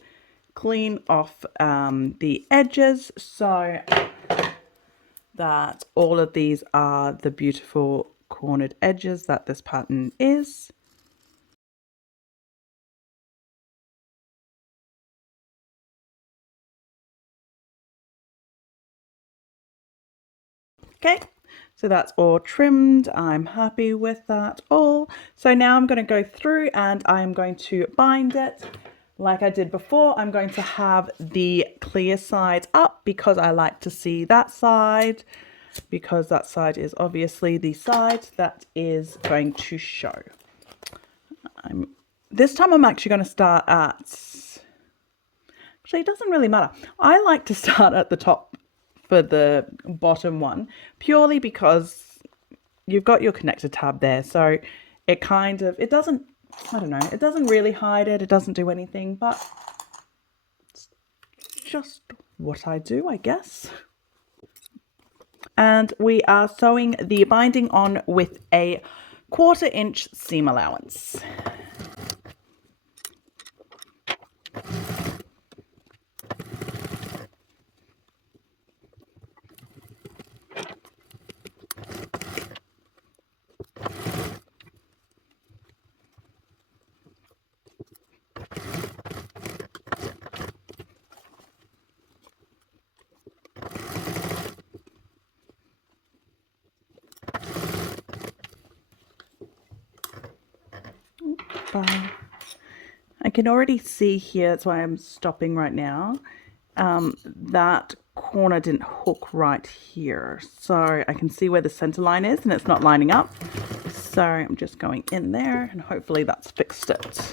clean off the edges so that all of these are the beautiful cornered edges that this pattern is. Okay, so that's all trimmed. I'm happy with that all. So now I'm going to go through and I'm going to bind it. Like I did before, I'm going to have the clear side up because I like to see that side, because that side is obviously the side that is going to show. This time I'm actually going to start at, actually it doesn't really matter. I like to start at the top for the bottom one, purely because you've got your connector tab there. So it kind of, it doesn't, I don't know, it doesn't really hide it. It doesn't do anything, but it's just what I do, I guess. And we are sewing the binding on with a 1/4 inch seam allowance. I can already see here, that's why I'm stopping right now, that corner didn't hook right here. So I can see where the center line is and it's not lining up. So I'm just going in there and hopefully that's fixed it.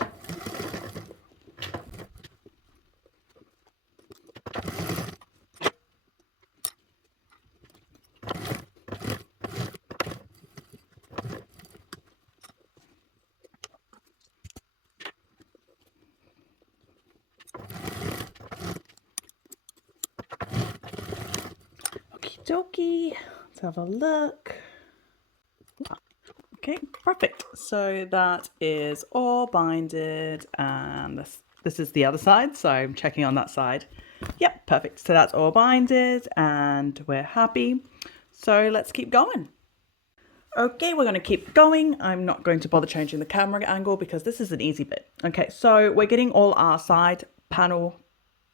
Okie dokie, let's have a look. Okay, perfect. So that is all binded, and this is the other side, so I'm checking on that side. Yep, perfect. So that's all binded and we're happy. So let's keep going. Okay, we're going to keep going. I'm not going to bother changing the camera angle because this is an easy bit. Okay, so we're getting all our side panel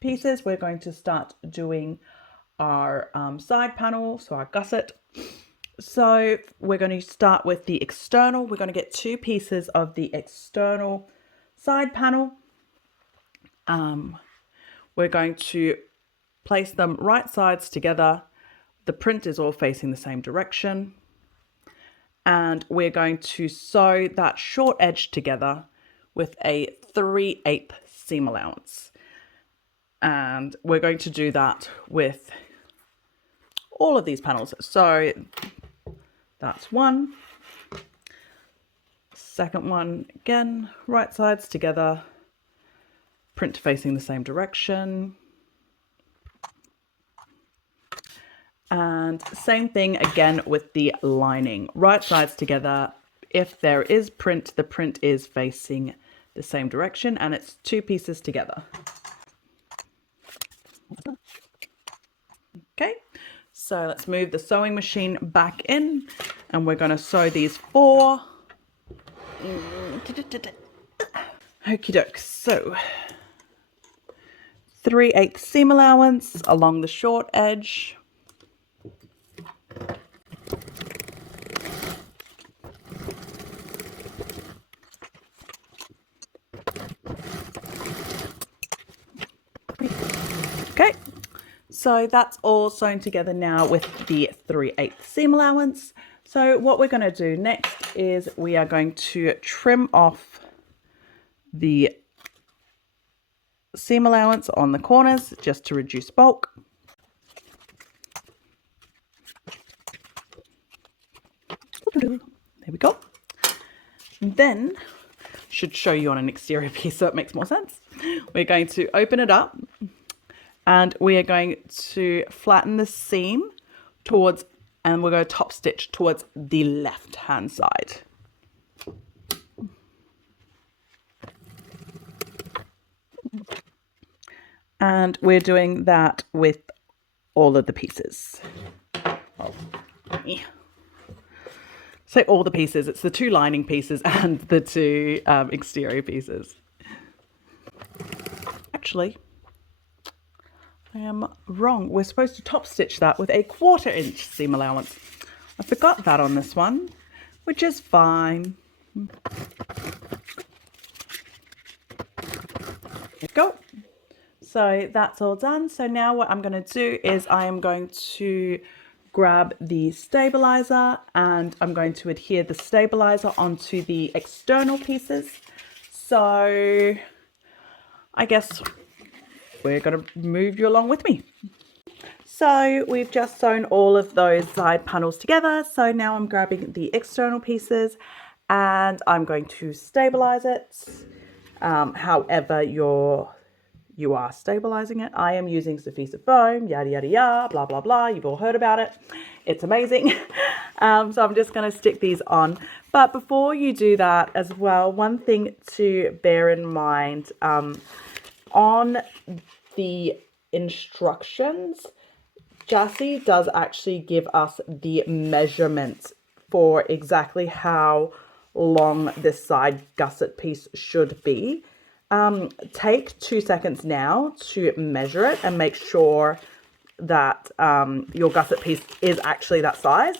pieces. We're going to start doing our side panel, so our gusset. So we're going to start with the external. We're going to get 2 pieces of the external side panel. We're going to place them right sides together. The print is all facing the same direction. And we're going to sew that short edge together with a 3/8 seam allowance. And we're going to do that with all of these panels. So that's one. Second one, again, right sides together, print facing the same direction. And same thing again with the lining, right sides together. If there is print, the print is facing the same direction and it's 2 pieces together. Okay, so let's move the sewing machine back in and we're going to sew these 4. Okie doke, so 3/8 seam allowance along the short edge. Okay, so that's all sewn together now with the 3/8 seam allowance. So what we're going to do next is we are going to trim off the seam allowance on the corners just to reduce bulk. There we go. And then, should show you on an exterior piece so it makes more sense. We're going to open it up and we are going to flatten the seam towards, and we're going to top stitch towards the left hand side. And we're doing that with all of the pieces. Oh, yeah. So all the pieces, it's the 2 lining pieces and the 2 exterior pieces. Actually, I am wrong. We're supposed to top stitch that with a 1/4 inch seam allowance. I forgot that on this one, which is fine. There we go. So that's all done. So now what I'm going to do is I am going to grab the stabilizer and I'm going to adhere the stabilizer onto the external pieces. So I guess we're going to move you along with me. So we've just sewn all of those side panels together. So now I'm grabbing the external pieces and I'm going to stabilize it however you are stabilizing it. I am using Sewfisticated foam, yada, yada, yada, blah, blah, blah. You've all heard about it. It's amazing. So I'm just going to stick these on. But before you do that as well, one thing to bear in mind, on the instructions, Jassy does actually give us the measurements for exactly how long this side gusset piece should be. Take 2 seconds now to measure it and make sure that your gusset piece is actually that size.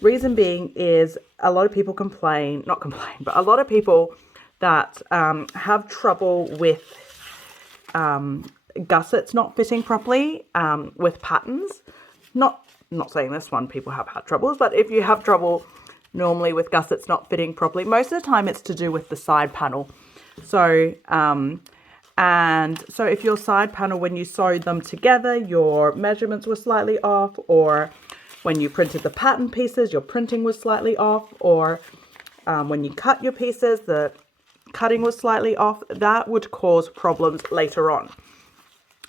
Reason being is a lot of people but a lot of people that have trouble with gussets not fitting properly with patterns. Not saying this one people have had troubles, but if you have trouble normally with gussets not fitting properly, most of the time it's to do with the side panel. So and so if your side panel, when you sewed them together, your measurements were slightly off, or when you printed the pattern pieces, your printing was slightly off, or when you cut your pieces, the cutting was slightly off, that would cause problems later on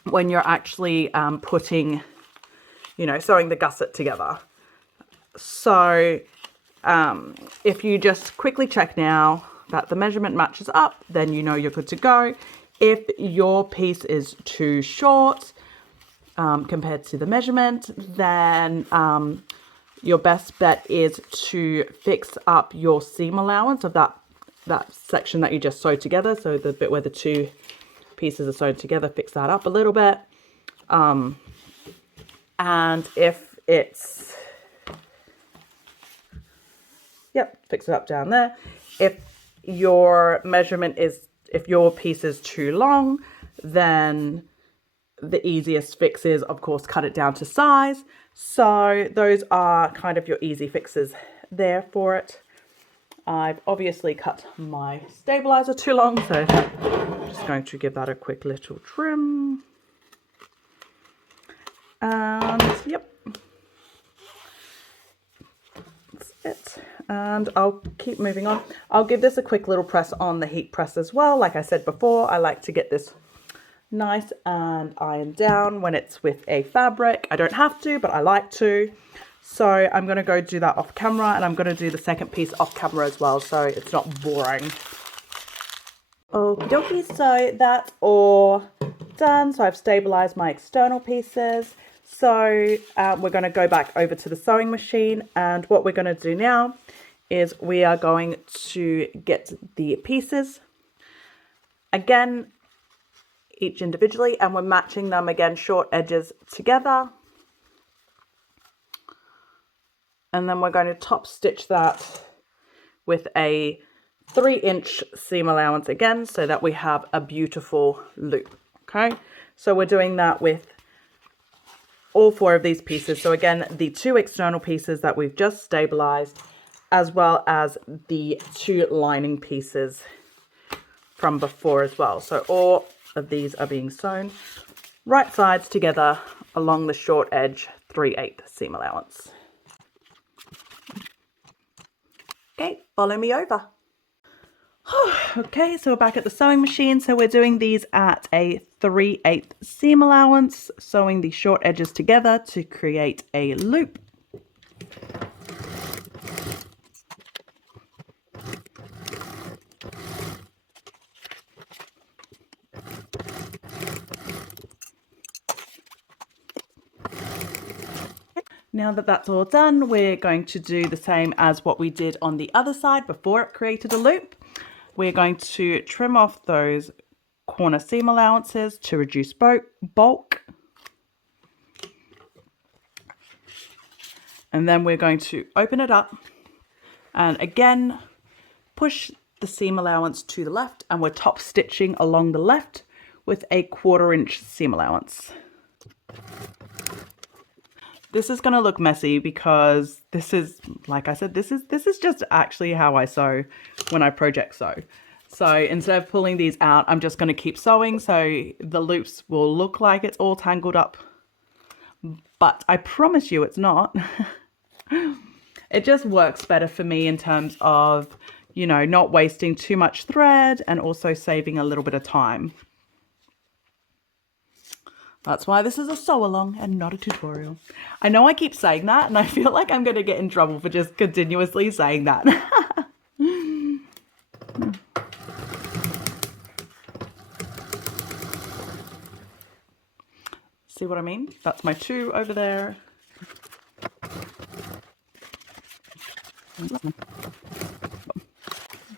when you're actually putting, sewing the gusset together. So if you just quickly check now that the measurement matches up, then you know you're good to go. If your piece is too short compared to the measurement, then your best bet is to fix up your seam allowance of that section that you just sewed together. So the bit where the two pieces are sewn together, fix that up a little bit. And if it's, fix it up down there. If your measurement is, if your piece is too long, then the easiest fix is, of course, cut it down to size. So those are kind of your easy fixes there for it. I've obviously cut my stabilizer too long, so I'm just going to give that a quick little trim. And that's it. And I'll keep moving on. I'll give this a quick little press on the heat press as well. Like I said before, I like to get this nice and ironed down when it's with a fabric. I don't have to, but I like to. So I'm going to go do that off camera, and I'm going to do the second piece off camera as well, so it's not boring. Okie dokie, so that's all done. So I've stabilized my external pieces. So we're going to go back over to the sewing machine, and what we're going to do now is we are going to get the pieces again, each individually, and we're matching them again, short edges together. And then we're going to top stitch that with a 3-inch seam allowance again, so that we have a beautiful loop. Okay, so we're doing that with all 4 of these pieces. So again, the 2 external pieces that we've just stabilized, as well as the 2 lining pieces from before as well. So all of these are being sewn right sides together along the short edge 3/8 seam allowance. Okay, follow me over. Okay, so we're back at the sewing machine. So we're doing these at a 3/8 seam allowance, sewing the short edges together to create a loop. Now that that's all done, we're going to do the same as what we did on the other side before it created a loop. We're going to trim off those corner seam allowances to reduce bulk. And then we're going to open it up and again push the seam allowance to the left, and we're top stitching along the left with a 1/4 inch seam allowance. This is going to look messy because this is, like I said, this is just actually how I sew when I project sew. So instead of pulling these out, I'm just going to keep sewing, so the loops will look like it's all tangled up, but I promise you it's not. It just works better for me in terms of, you know, not wasting too much thread and also saving a little bit of time. That's why this is a sew along and not a tutorial. I know I keep saying that and I feel like I'm going to get in trouble for just continuously saying that. See what I mean? That's my 2 over there.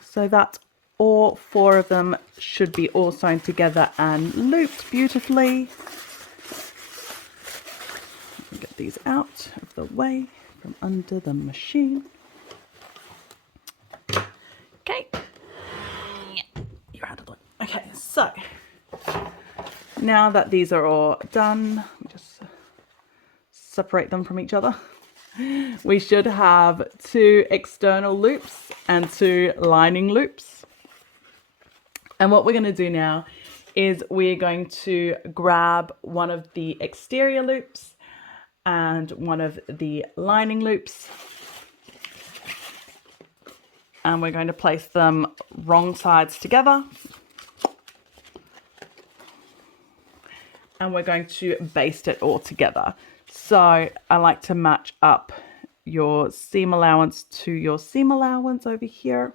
So that all 4 of them should be all sewn together and looped beautifully. Get these out of the way from under the machine. Okay. You're out of the way. Okay, so now that these are all done, just separate them from each other. We should have 2 external loops and 2 lining loops. And what we're going to do now is we're going to grab one of the exterior loops and one of the lining loops, and we're going to place them wrong sides together, and we're going to baste it all together. So I like to match up your seam allowance to your seam allowance over here.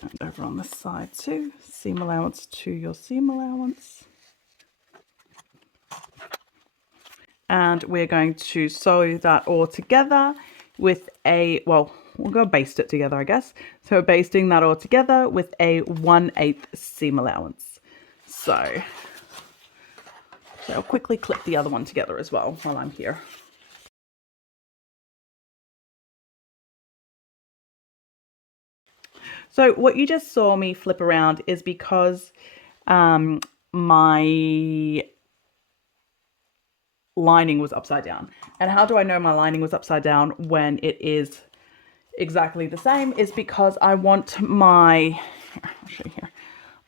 And over on this side too, seam allowance to your seam allowance. And we're going to sew that all together with a, well, we'll go baste it together, I guess. So we're basting that all together with a 1/8 seam allowance. So I'll quickly clip the other one together as well while I'm here. So what you just saw me flip around is because my lining was upside down. And how do I know my lining was upside down when it is exactly the same? Is because I want my, I'll show you here.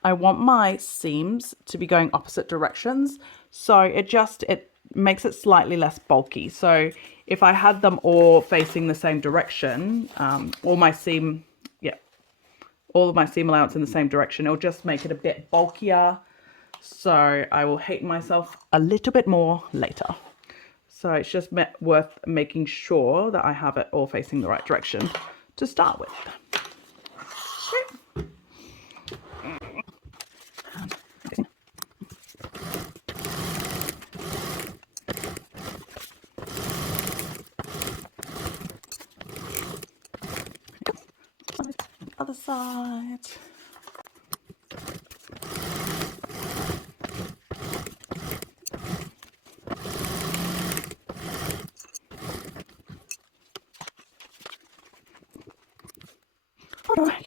I want my seams to be going opposite directions. So it makes it slightly less bulky. So if I had them all facing the same direction, all of my seam allowance in the same direction, it'll just make it a bit bulkier. So I will hate myself a little bit more later. So it's just worth making sure that I have it all facing the right direction to start with. Other side. All right.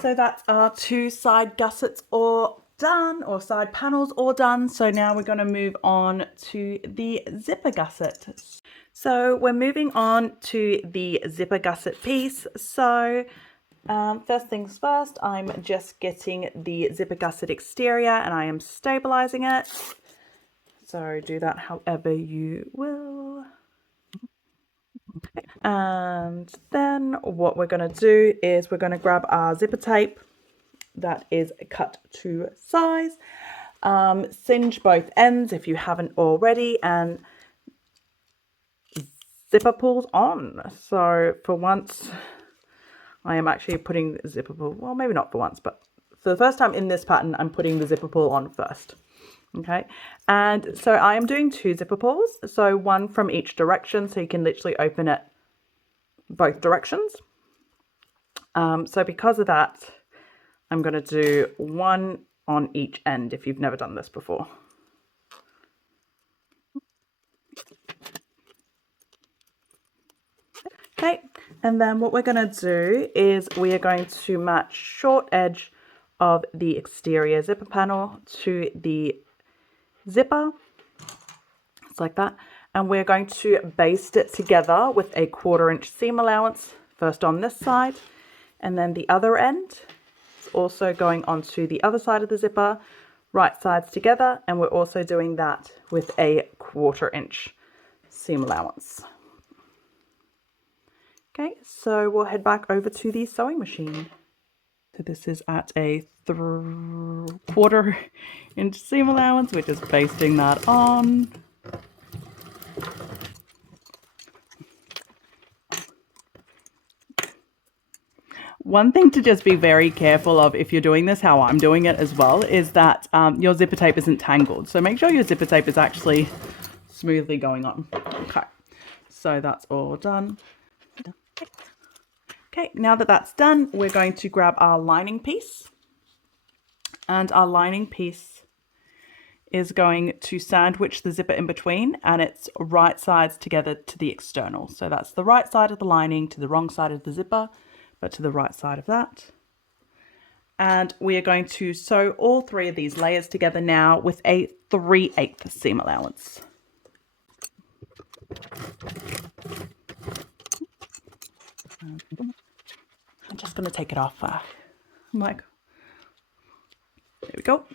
So that's our 2 side gussets all done, or side panels all done. So now we're going to move on to the zipper gusset. So we're moving on to the zipper gusset piece. So first things first, I'm just getting the zipper gusset exterior and I am stabilizing it. So do that however you will. And then what we're going to do is we're going to grab our zipper tape that is cut to size, singe both ends if you haven't already, and zipper pulls on. So for once I am actually putting the zipper pull, well, maybe not for once, but for the first time in this pattern I'm putting the zipper pull on first. Okay, and so I am doing 2 zipper pulls, so 1 from each direction, so you can literally open it both directions. So because of that, I'm going to do 1 on each end if you've never done this before. Okay, and then what we're going to do is we are going to match short edge of the exterior zipper panel to the zipper. It's like that. And we're going to baste it together with a 1/4 inch seam allowance, first on this side, and then the other end is also going onto the other side of the zipper, right sides together, and we're also doing that with a 1/4 inch seam allowance. Okay, so we'll head back over to the sewing machine. So this is at a 1/4 inch seam allowance. We're just basting that on. One thing to just be very careful of if you're doing this, how I'm doing it as well, is that your zipper tape isn't tangled. So make sure your zipper tape is actually smoothly going on. Okay, so that's all done. Okay, now that that's done, we're going to grab our lining piece. And our lining piece is going to sandwich the zipper in between, and it's right sides together to the external. So that's the right side of the lining to the wrong side of the zipper, but to the right side of that. And we are going to sew all 3 of these layers together now with a 3/8 seam allowance. I'm just going to take it off. I'm like, there we go.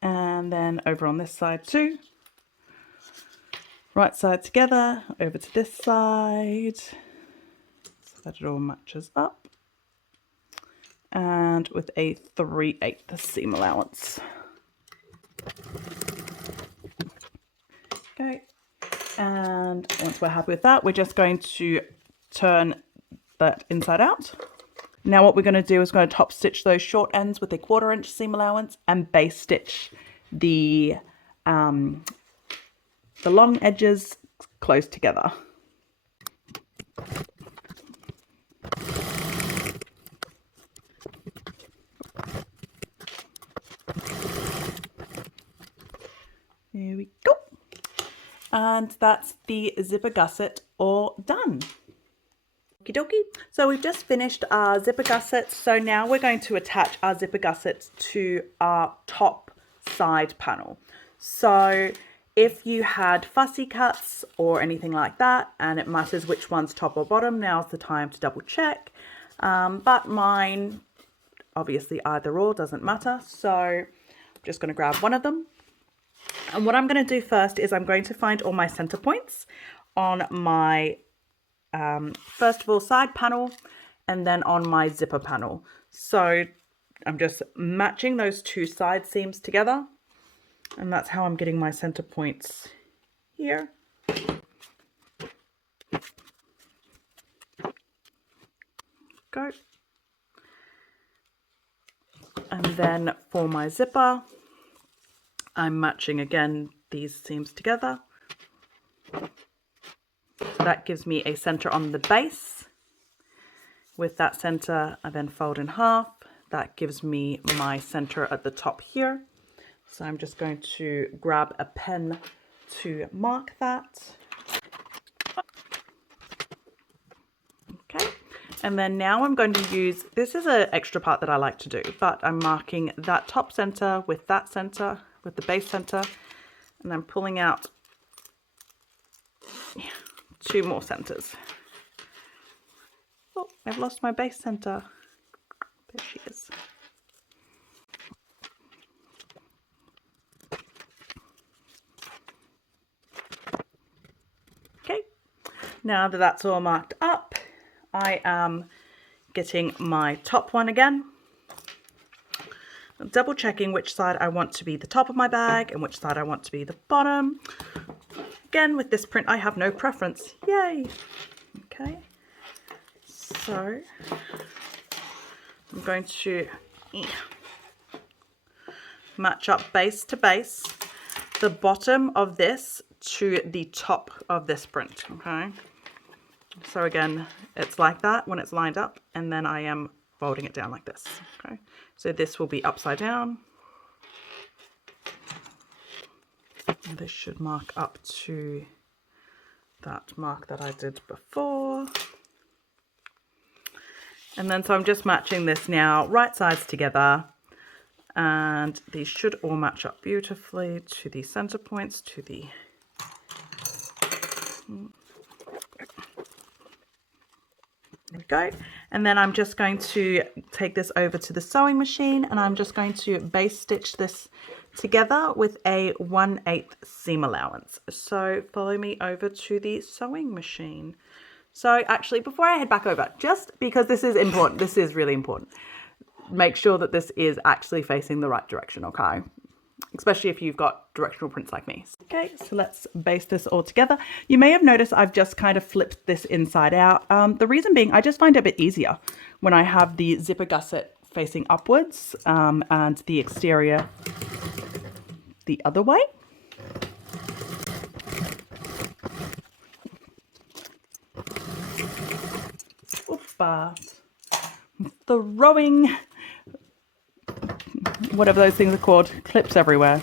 And then over on this side too. Right side together, over to this side, so that it all matches up. And with a 3/8 seam allowance. Okay, and once we're happy with that, we're just going to turn that inside out. Now what we're going to do is going to top stitch those short ends with a 1/4 inch seam allowance and base stitch the long edges close together. Here we go. And that's the zipper gusset all done. Okie dokie. So we've just finished our zipper gussets. So now we're going to attach our zipper gussets to our top side panel. So if you had fussy cuts or anything like that, and it matters which one's top or bottom, now's the time to double check. But mine, obviously either or, doesn't matter. So I'm just going to grab one of them. And what I'm going to do first is I'm going to find all my center points on my, first of all, side panel, and then on my zipper panel. So I'm just matching those 2 side seams together. And that's how I'm getting my center points here. Go. And then for my zipper, I'm matching again these seams together. So that gives me a center on the base. With that center, I then fold in half. That gives me my center at the top here. So I'm just going to grab a pen to mark that. Okay, and then now I'm going to use, this is an extra part that I like to do, but I'm marking that top center with that center, with the base center, and I'm pulling out 2 more centers. Oh, I've lost my base center. There she is. Okay, now that that's all marked up, I am getting my top one again. Double checking which side I want to be the top of my bag and which side I want to be the bottom. Again, with this print, I have no preference. Yay! Okay, so I'm going to match up base to base, the bottom of this to the top of this print. Okay, so again, it's like that when it's lined up, and then I am folding it down like this. Okay, so this will be upside down. And this should mark up to that mark that I did before. And then so I'm just matching this now, right sides together, and these should all match up beautifully to the center points, to the There we go. And then I'm just going to take this over to the sewing machine, and I'm just going to base stitch this together with a 1/8 seam allowance. So follow me over to the sewing machine. So actually, before I head back over, just because this is important, this is really important, make sure that this is actually facing the right direction, okay? Especially if you've got directional prints like me. Okay, so let's base this all together. You may have noticed I've just kind of flipped this inside out. The reason being, I just find it a bit easier when I have the zipper gusset facing upwards and the exterior the other way. Oopa. Throwing whatever those things are called, clips everywhere.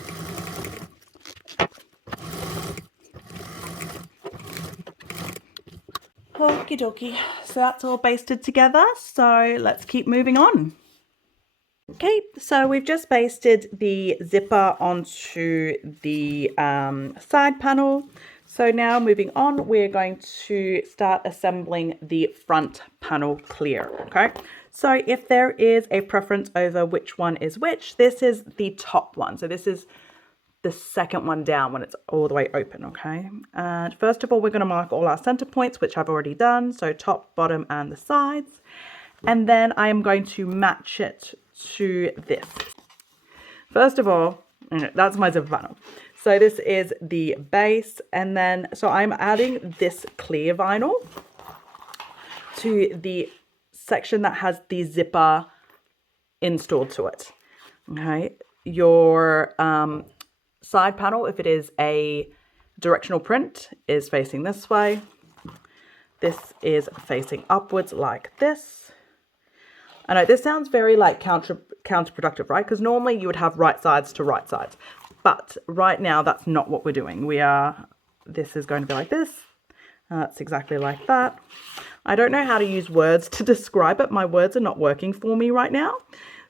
Okie dokie, so that's all basted together, so let's keep moving on. Okay, so we've just basted the zipper onto the side panel. So now moving on, we're going to start assembling the front panel clear, okay? So if there is a preference over which one is which, this is the top one. So this is the second one down when it's all the way open, okay? And first of all, we're going to mark all our center points, which I've already done. So top, bottom, and the sides. And then I am going to match it to this. First of all, that's my zipper panel. So this is the base, and then, so I'm adding this clear vinyl to the section that has the zipper installed to it, okay? Your side panel, if it is a directional print, is facing this way. This is facing upwards like this. I know this sounds very like counterproductive, right? Because normally you would have right sides to right sides. But right now, that's not what we're doing. This is going to be like this. That's exactly like that. I don't know how to use words to describe it. My words are not working for me right now.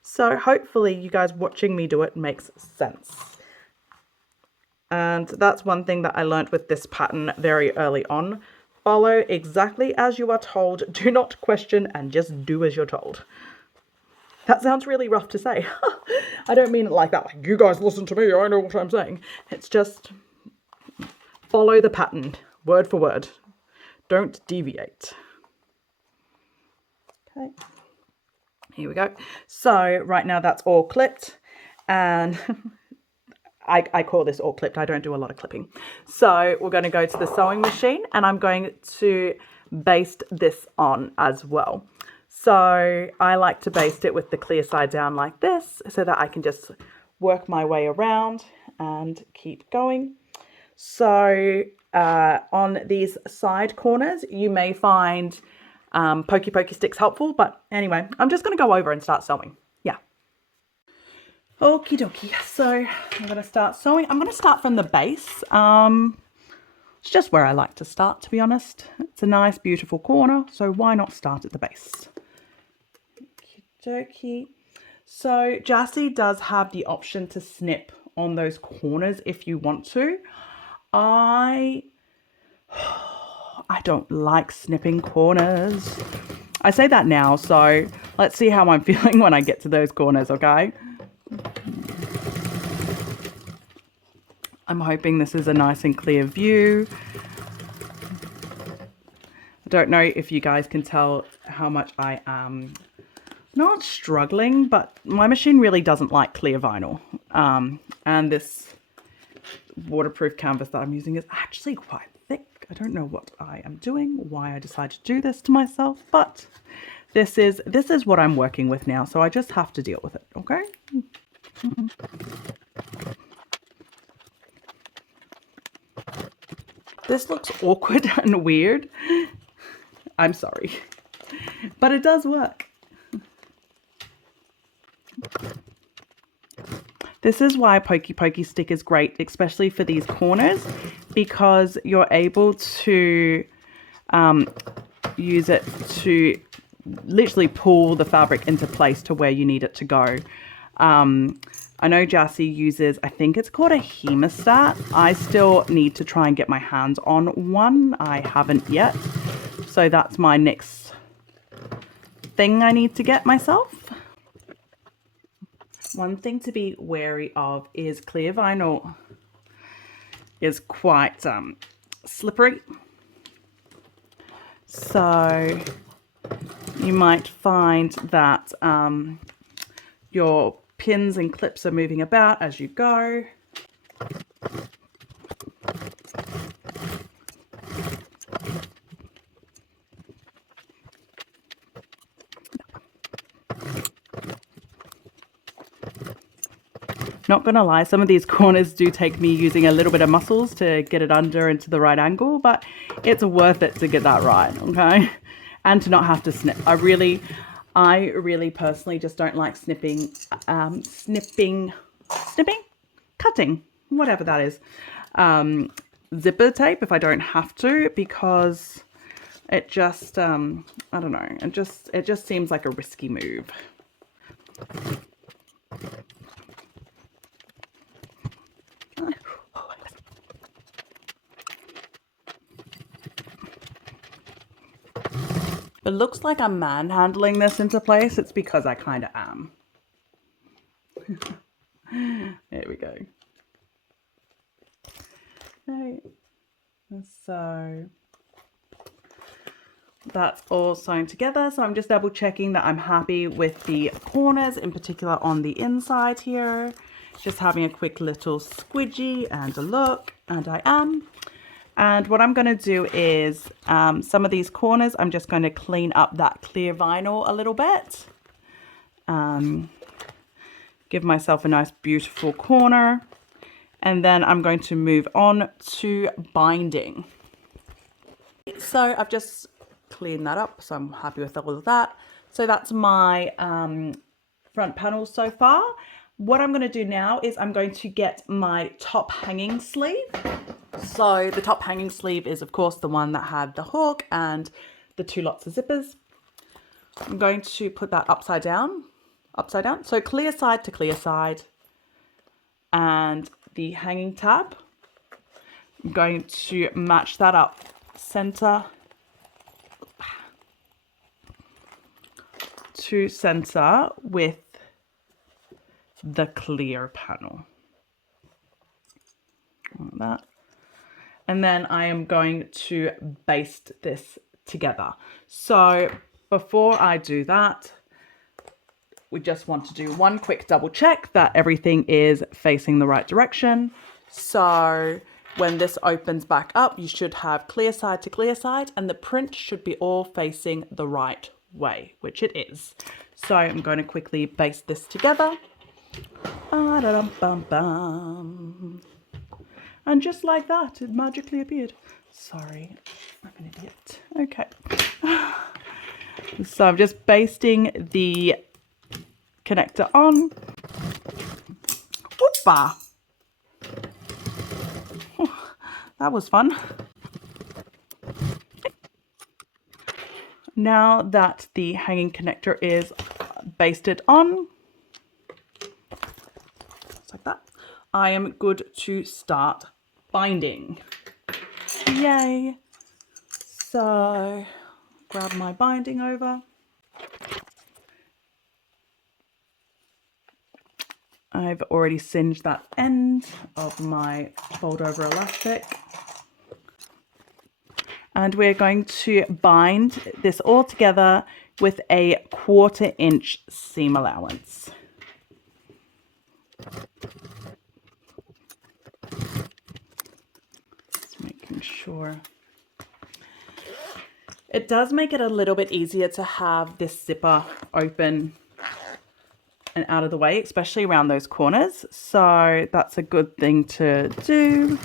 So hopefully you guys watching me do it makes sense. And that's one thing that I learned with this pattern very early on. Follow exactly as you are told. Do not question and just do as you're told. That sounds really rough to say. I don't mean it like that. Like, you guys listen to me. I know what I'm saying. It's just follow the pattern, word for word. Don't deviate. Okay. Here we go. So right now that's all clipped. And I call this all clipped. I don't do a lot of clipping. So we're going to go to the sewing machine, and I'm going to baste this on as well. So I like to baste it with the clear side down like this so that I can just work my way around and keep going. So on these side corners, you may find pokey sticks helpful, but anyway, I'm just going to go over and start sewing. Yeah. Okie dokie. So I'm going to start sewing. I'm going to start from the base. It's just where I like to start, to be honest. It's a nice, beautiful corner, so why not start at the base? Okie. So Jassy does have the option to snip on those corners if you want to. I don't like snipping corners. I say that now, so let's see how I'm feeling when I get to those corners, okay? I'm hoping this is a nice and clear view. I don't know if you guys can tell how much I am not struggling, but my machine really doesn't like clear vinyl. And this waterproof canvas that I'm using is actually quite thick. I don't know what I am doing, why I decided to do this to myself, but this is what I'm working with now, so I just have to deal with it, okay? This looks awkward and weird. I'm sorry, but it does work. This is why a pokey stick is great, especially for these corners, because you're able to use it to literally pull the fabric into place to where you need it to go. I know Jassy uses, I think it's called a hemostat. I still need to try and get my hands on one. I haven't yet. So that's my next thing I need to get myself. One thing to be wary of is clear vinyl is quite slippery. So you might find that your pins and clips are moving about as you go. Not gonna lie, some of these corners do take me using a little bit of muscles to get it under into the right angle, but it's worth it to get that right, okay? And to not have to snip. I really personally just don't like cutting, whatever that is. Zipper tape if I don't have to, because it just, I don't know, it just seems like a risky move. It looks like I'm manhandling this into place. It's because I kind of am. There we go. Okay. So that's all sewn together. So I'm just double checking that I'm happy with the corners, in particular on the inside here. Just having a quick little squidgy and a look, and I am. And what I'm going to do is some of these corners, I'm just going to clean up that clear vinyl a little bit. Give myself a nice beautiful corner. And then I'm going to move on to binding. So I've just cleaned that up, so I'm happy with all of that. So that's my front panel so far. What I'm going to do now is I'm going to get my top hanging sleeve. So the top hanging sleeve is of course the one that had the hook and the 2 lots of zippers. I'm going to put that upside down. So clear side to clear side. And the hanging tab, I'm going to match that up center to center with the clear panel. Like that. And then I am going to baste this together. So before I do that, we just want to do one quick double check that everything is facing the right direction. So when this opens back up, you should have clear side to clear side, and the print should be all facing the right way, which it is. So I'm going to quickly baste this together. And just like that, it magically appeared. Sorry, I'm an idiot. Okay. So I'm just basting the connector on. Oopa! Oh, that was fun. Now that the hanging connector is basted on, just like that, I am good to start binding. Yay! So grab my binding over. I've already singed that end of my fold over elastic. And we're going to bind this all together with a 1/4 inch seam allowance. Just making sure. It does make it a little bit easier to have this zipper open and out of the way, especially around those corners. So that's a good thing to do.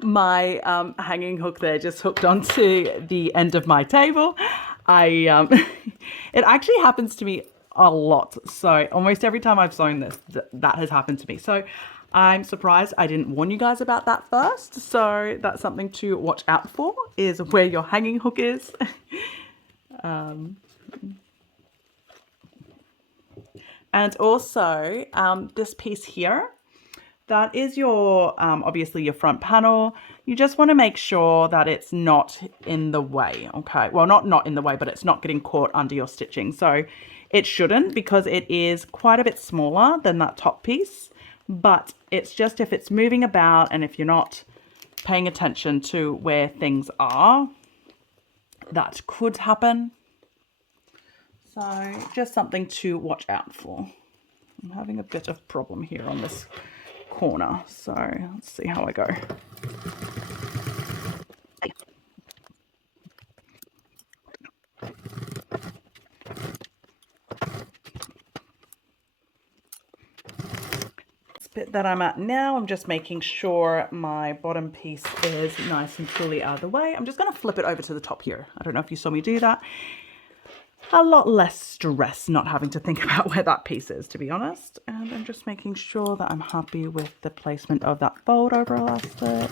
My hanging hook there just hooked onto the end of my table. It actually happens to me a lot. So almost every time I've sewn this, that has happened to me. So I'm surprised I didn't warn you guys about that first. So that's something to watch out for, is where your hanging hook is. And also this piece here, that is your, obviously your front panel. You just want to make sure that it's not in the way, okay? Well, not in the way, but it's not getting caught under your stitching. So it shouldn't, because it is quite a bit smaller than that top piece. But it's just if it's moving about and if you're not paying attention to where things are, that could happen. So just something to watch out for. I'm having a bit of problem here on this corner, so let's see how I go. This bit that I'm at now, I'm just making sure my bottom piece is nice and fully out of the way. I'm just going to flip it over to the top here. I don't know if you saw me do that. A lot less stress not having to think about where that piece is, to be honest. And I'm just making sure that I'm happy with the placement of that fold over elastic.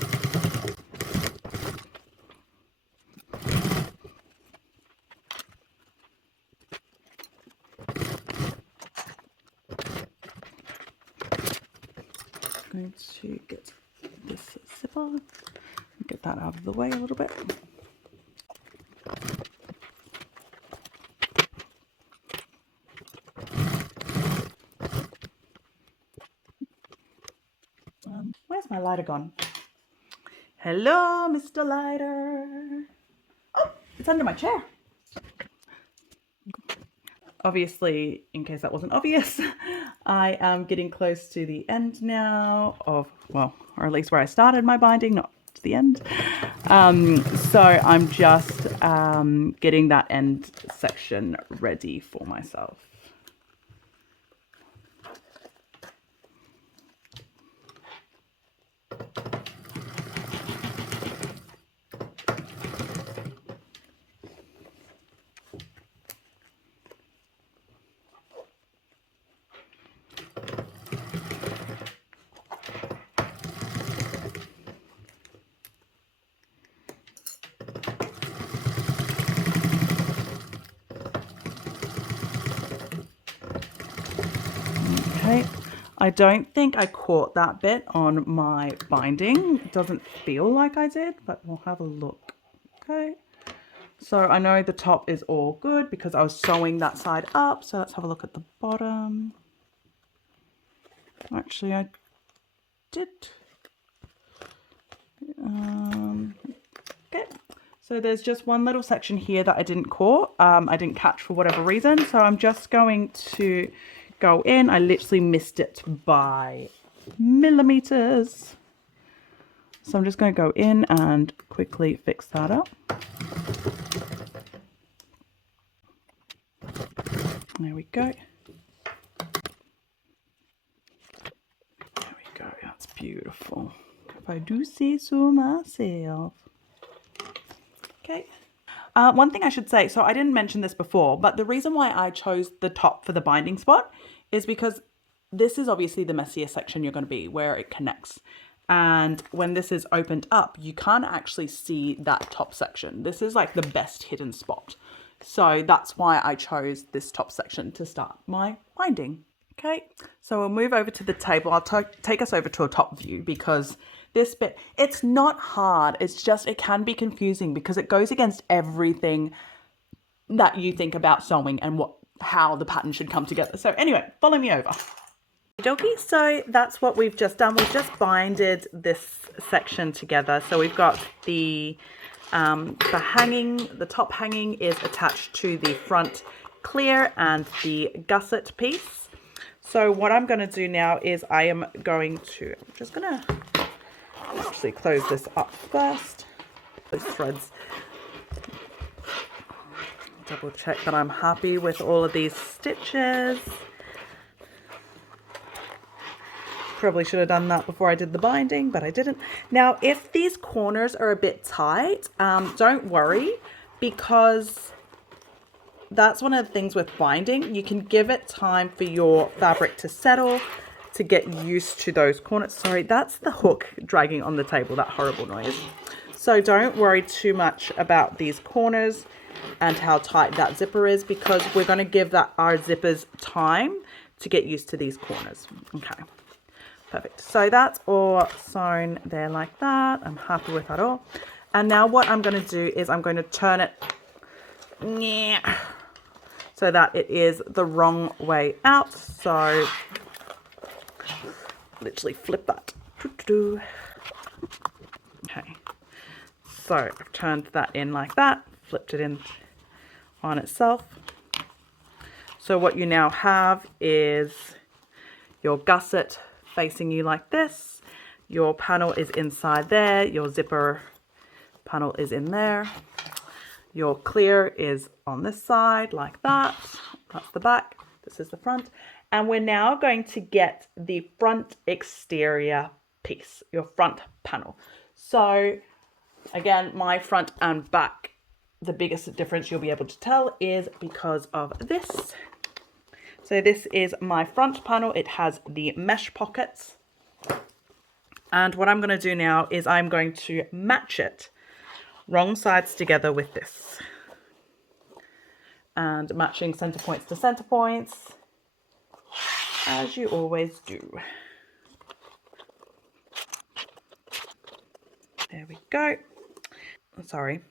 I'm going to get this zipper, get that out of the way a little bit. Where's my lighter gone? Hello, Mr. Lighter. Oh, it's under my chair. Obviously, in case that wasn't obvious, I am getting close to the end now of, well, or at least where I started my binding, not to the end. So I'm just getting that end section ready for myself. Okay, I don't think I caught that bit on my binding. It doesn't feel like I did, but we'll have a look. Okay, so I know the top is all good because I was sewing that side up. So let's have a look at the bottom. Actually, I did. Okay, so there's just one little section here that I didn't catch for whatever reason. So I'm just going to go in. I literally missed it by millimeters. So I'm just going to go in and quickly fix that up. There we go. There we go. That's beautiful. If I do say so myself. Okay. One thing I should say, so I didn't mention this before, but the reason why I chose the top for the binding spot is because this is obviously the messier section you're going to be, where it connects. And when this is opened up, you can't actually see that top section. This is like the best hidden spot. So that's why I chose this top section to start my binding. Okay, so we'll move over to the table. I'll take us over to a top view because this bit, it's not hard. It's just, it can be confusing because it goes against everything that you think about sewing and how the pattern should come together. So anyway, follow me over. Okay, so that's what we've just done. We've just binded this section together. So we've got the top hanging is attached to the front clear and the gusset piece. So what I'm going to do now is I'm just going to actually close this up first. Those threads. Double check that I'm happy with all of these stitches. Probably should have done that before I did the binding, but I didn't. Now, if these corners are a bit tight, don't worry, because that's one of the things with binding. You can give it time for your fabric to settle, to get used to those corners. Sorry, that's the hook dragging on the table, that horrible noise. So don't worry too much about these corners and how tight that zipper is, because we're going to give our zippers time to get used to these corners. Okay, perfect. So that's all sewn there like that. I'm happy with that all. And now what I'm going to do is I'm going to turn it so that it is the wrong way out. So literally flip that. Okay, so I've turned that in like that, flipped it in on itself. So what you now have is your gusset facing you like this. Your panel is inside there. Your zipper panel is in there. Your clear is on this side like that. That's the back. This is the front. And we're now going to get the front exterior piece, your front panel. So again, my front and back, the biggest difference you'll be able to tell is because of this. So this is my front panel. It has the mesh pockets. And what I'm going to do now is I'm going to match it wrong sides together with this. And matching center points to center points, as you always do. There we go. Sorry.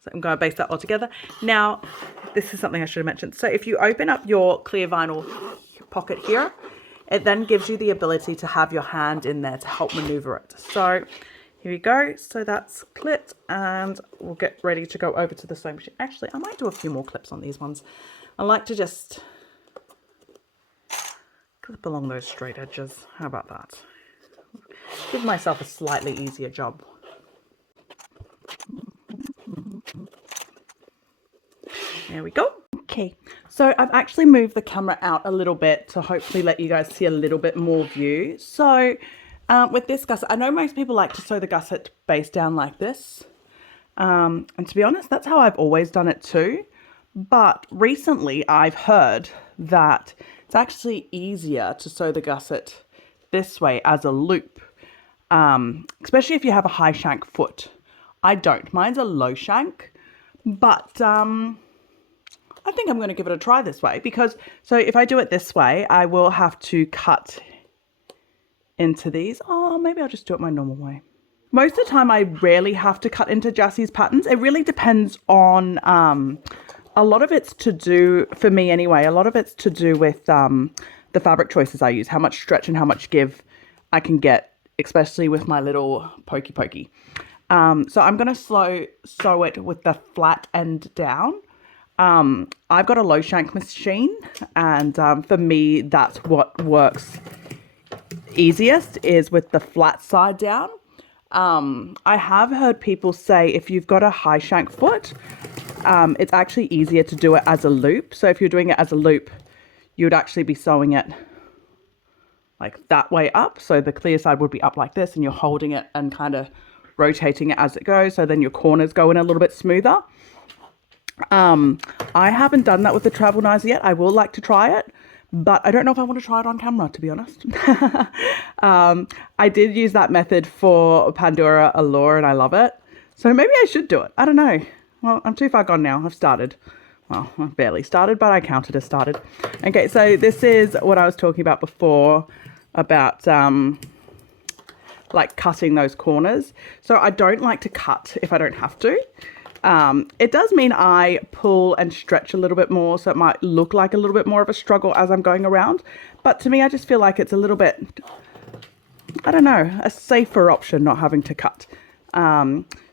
So I'm going to base that all together. Now, this is something I should have mentioned. So if you open up your clear vinyl pocket here, it then gives you the ability to have your hand in there to help maneuver it. So here we go. So that's clipped, and we'll get ready to go over to the sewing machine. Actually, I might do a few more clips on these ones. I like to just clip along those straight edges. How about that? Give myself a slightly easier job. There we go. Okay, so I've actually moved the camera out a little bit to hopefully let you guys see a little bit more view. So with this gusset, I know most people like to sew the gusset base down like this. And to be honest, that's how I've always done it too. But recently I've heard that it's actually easier to sew the gusset this way as a loop, especially if you have a high shank foot. I don't. Mine's a low shank, but I think I'm going to give it a try this way, because so if I do it this way, I will have to cut into these. Oh, maybe I'll just do it my normal way. Most of the time, I rarely have to cut into Jassie's patterns. It really depends on, a lot of it's to do, for me anyway, a lot of it's to do with the fabric choices I use, how much stretch and how much give I can get, especially with my little pokey. So I'm going to sew it with the flat end down. I've got a low shank machine, and for me, that's what works easiest, is with the flat side down. I have heard people say if you've got a high shank foot, it's actually easier to do it as a loop. So if you're doing it as a loop, you would actually be sewing it like that way up. So the clear side would be up like this, and you're holding it and kind of rotating it as it goes. So then your corners go in a little bit smoother. I haven't done that with the Travelnizer yet. I will like to try it, but I don't know if I want to try it on camera, to be honest. I did use that method for Pandora Allure, and I love it. So maybe I should do it. I don't know. Well, I'm too far gone now. I've started. Well, I've barely started, but I counted as started. Okay, so this is what I was talking about before, about like cutting those corners. So I don't like to cut if I don't have to. It does mean I pull and stretch a little bit more, so it might look like a little bit more of a struggle as I'm going around. But to me, I just feel like it's a little bit, I don't know, a safer option not having to cut.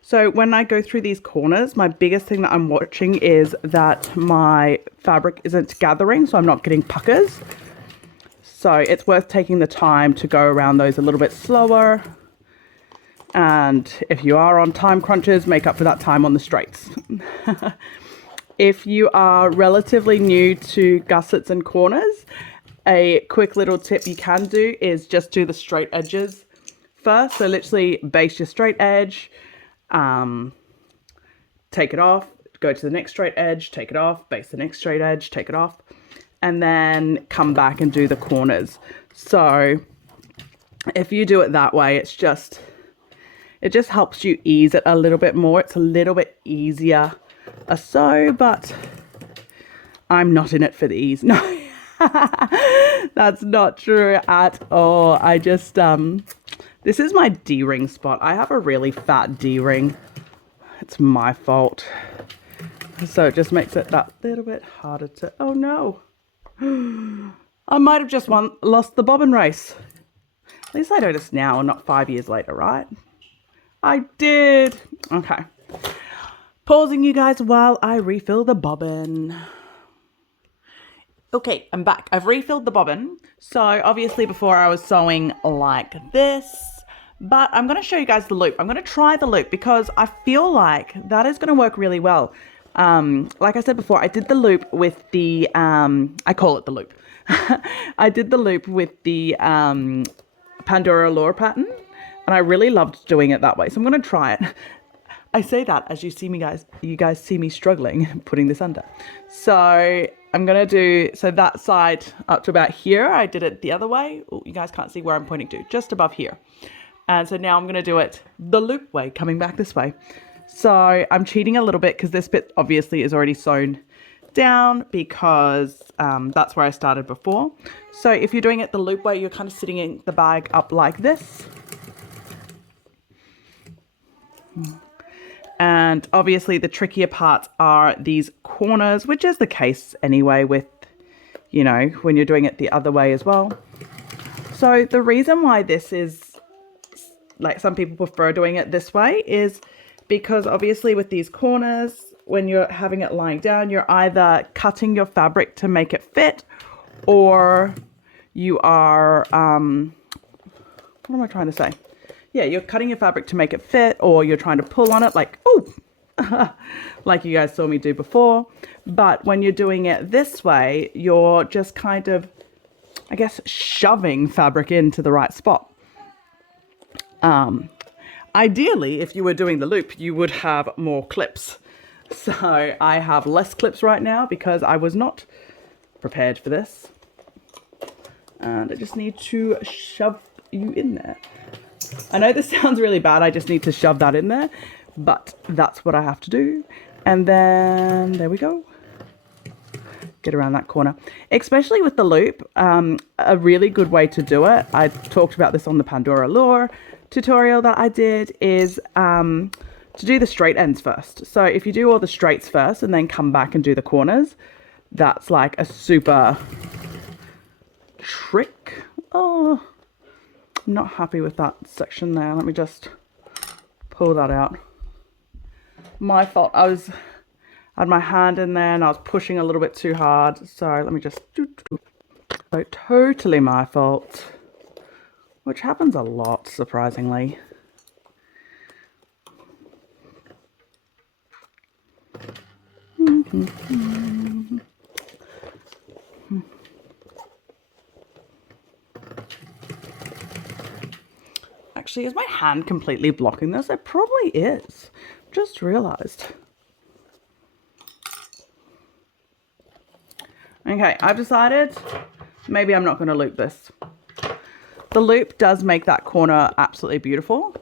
So when I go through these corners, my biggest thing that I'm watching is that my fabric isn't gathering, so I'm not getting puckers. So it's worth taking the time to go around those a little bit slower. And if you are on time crunches, make up for that time on the straights. If you are relatively new to gussets and corners, a quick little tip you can do is just do the straight edges first. So literally base your straight edge, take it off, go to the next straight edge, take it off, base the next straight edge, take it off, and then come back and do the corners. So if you do it that way, it just helps you ease it a little bit more. It's a little bit easier a sew, but I'm not in it for the ease. No, that's not true at all. I just, this is my D-ring spot. I have a really fat D-ring. It's my fault. So it just makes it that little bit harder to, oh no. I might have just lost the bobbin race. At least I know this now and not 5 years later, right? I did. Okay. Pausing you guys while I refill the bobbin. Okay, I'm back. I've refilled the bobbin. So obviously before I was sewing like this, but I'm going to show you guys the loop. I'm going to try the loop because I feel like that is going to work really well. Like I said before, I did the loop with the, I call it the loop. I did the loop with the Pandora Allure pattern, and I really loved doing it that way. So I'm going to try it. I say that as you guys see me struggling putting this under. So I'm going to do, so that side up to about here, I did it the other way. Oh, you guys can't see where I'm pointing to, just above here. And so now I'm going to do it the loop way, coming back this way. So I'm cheating a little bit because this bit obviously is already sewn down because that's where I started before. So if you're doing it the loop way, you're kind of sitting in the bag up like this. And obviously the trickier parts are these corners, which is the case anyway with, you know, when you're doing it the other way as well. So the reason why this is, like some people prefer doing it this way is because obviously with these corners, when you're having it lying down, you're either cutting your fabric to make it fit, or you are, what am I trying to say? Yeah, you're cutting your fabric to make it fit, or you're trying to pull on it like, oh, like you guys saw me do before. But when you're doing it this way, you're just kind of, I guess, shoving fabric into the right spot. Ideally, if you were doing the loop, you would have more clips. So I have less clips right now because I was not prepared for this. And I just need to shove you in there. I know this sounds really bad. I just need to shove that in there, but that's what I have to do. And then there we go. Get around that corner, especially with the loop. A really good way to do it, I talked about this on the Pandora Allure tutorial that I did, is to do the straight ends first. So if you do all the straights first and then come back and do the corners, that's like a super trick. Oh, I'm not happy with that section there. Let me just pull that out. My fault. I had my hand in there and I was pushing a little bit too hard. So let me just, so totally my fault, which happens a lot, surprisingly. Actually, is my hand completely blocking this? It probably is. Just realized. Okay, I've decided maybe I'm not going to loop this. The loop does make that corner absolutely beautiful.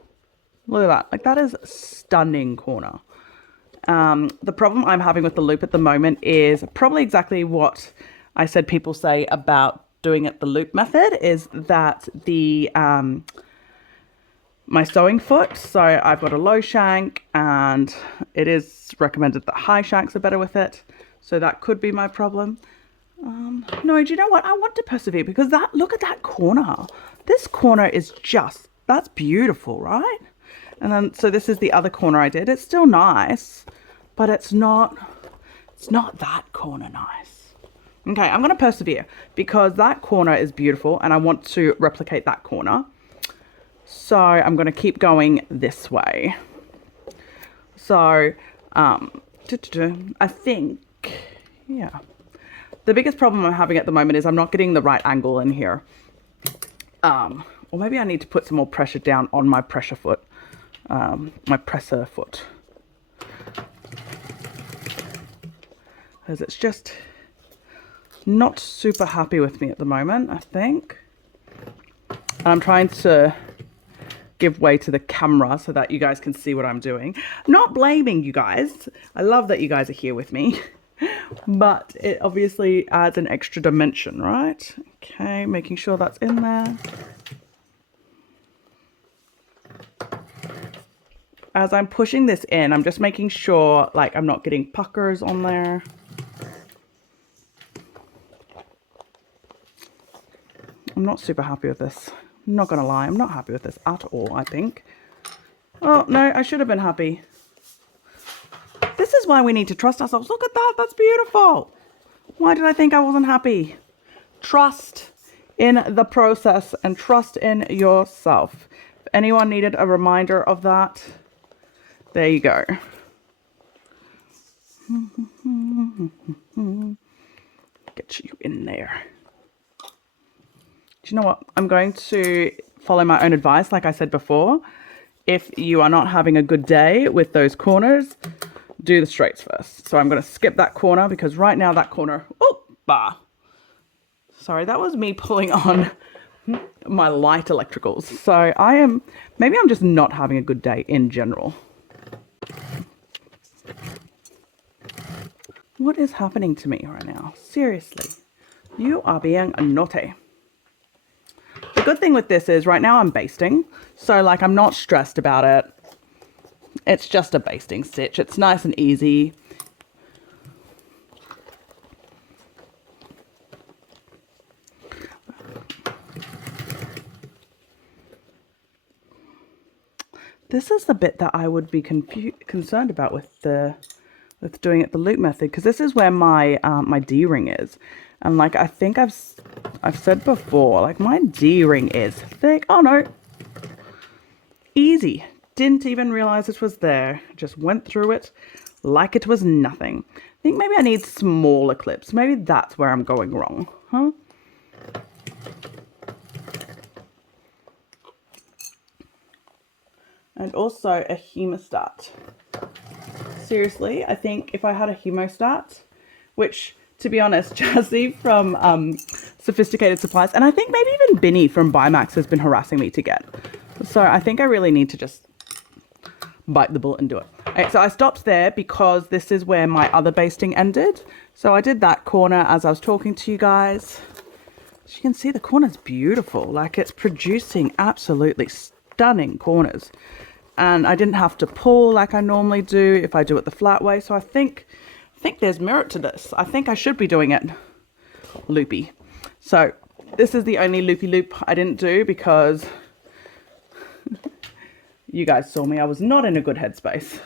Look at that. Like, that is a stunning corner. The problem I'm having with the loop at the moment is probably exactly what I said people say about doing it the loop method, is that the my sewing foot, so I've got a low shank and it is recommended that high shanks are better with it. So that could be my problem. No, do you know what? I want to persevere because that, look at that corner. This corner is just, that's beautiful, right? And then, so this is the other corner I did. It's still nice, but it's not that corner nice. Okay, I'm going to persevere because that corner is beautiful and I want to replicate that corner. So I'm going to keep going this way. So, I think, yeah. The biggest problem I'm having at the moment is I'm not getting the right angle in here. Or maybe I need to put some more pressure down on my pressure foot. My presser foot. because it's just not super happy with me at the moment, I think. And I'm trying to give way to the camera so that you guys can see what I'm doing. Not blaming you guys. I love that you guys are here with me. But it obviously adds an extra dimension, right? Okay, making sure that's in there. As I'm pushing this in, I'm just making sure like I'm not getting puckers on there. I'm not super happy with this. I'm not gonna lie, I'm not happy with this at all, I think. Oh, no, I should have been happy. This is why we need to trust ourselves. Look at that, that's beautiful. Why did I think I wasn't happy? Trust in the process and trust in yourself. If anyone needed a reminder of that, there you go. Get you in there. Do you know what? I'm going to follow my own advice, like I said before. If you are not having a good day with those corners, do the straights first. So I'm going to skip that corner because right now that corner, oh, bah. Sorry, that was me pulling on my light electricals. So maybe I'm just not having a good day in general. What is happening to me right now? Seriously, you are being naughty. The good thing with this is right now I'm basting. So like I'm not stressed about it. It's just a basting stitch. It's nice and easy. This is the bit that I would be concerned about with doing it the loop method, because this is where my my D-ring is, and like I think I've said before, like my D-ring is thick. Oh no, easy. Didn't even realize this was there. Just went through it like it was nothing. I think maybe I need smaller clips. Maybe that's where I'm going wrong, huh? And also a hemostat. Seriously, I think if I had a hemostat, which to be honest, Jazzy from Sewfisticated Supplies, and I think maybe even Binny from Bimax has been harassing me to get. So I think I really need to just bite the bullet and do it. Okay, so I stopped there because this is where my other basting ended. So I did that corner as I was talking to you guys. As you can see, the corner's beautiful. Like it's producing absolutely stunning corners. And I didn't have to pull like I normally do if I do it the flat way. So I think there's merit to this. I think I should be doing it loopy. So this is the only loopy loop I didn't do because you guys saw me. I was not in a good headspace.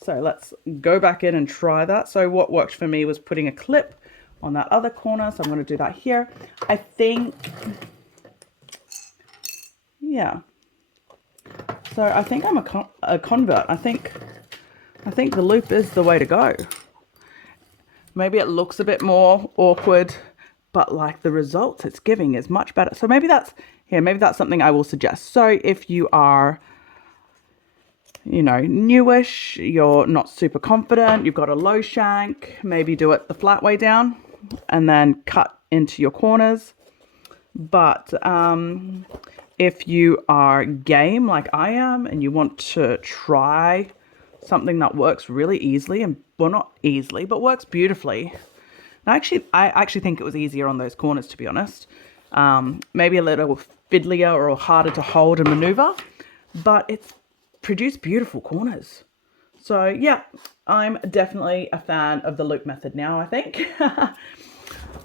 So let's go back in and try that. So what worked for me was putting a clip on that other corner. So I'm going to do that here. I think, yeah. So I think I'm a convert. I think the loop is the way to go. Maybe it looks a bit more awkward, but like the results it's giving is much better. So maybe that's something I will suggest. So if you are, you know, newish, you're not super confident, you've got a low shank, maybe do it the flat way down and then cut into your corners. But if you are game like I am and you want to try something that works really easily, and well, not easily, but works beautifully. I actually think it was easier on those corners, to be honest. Maybe a little fiddlier or harder to hold and maneuver, but it's produced beautiful corners. So yeah, I'm definitely a fan of the loop method now, I think.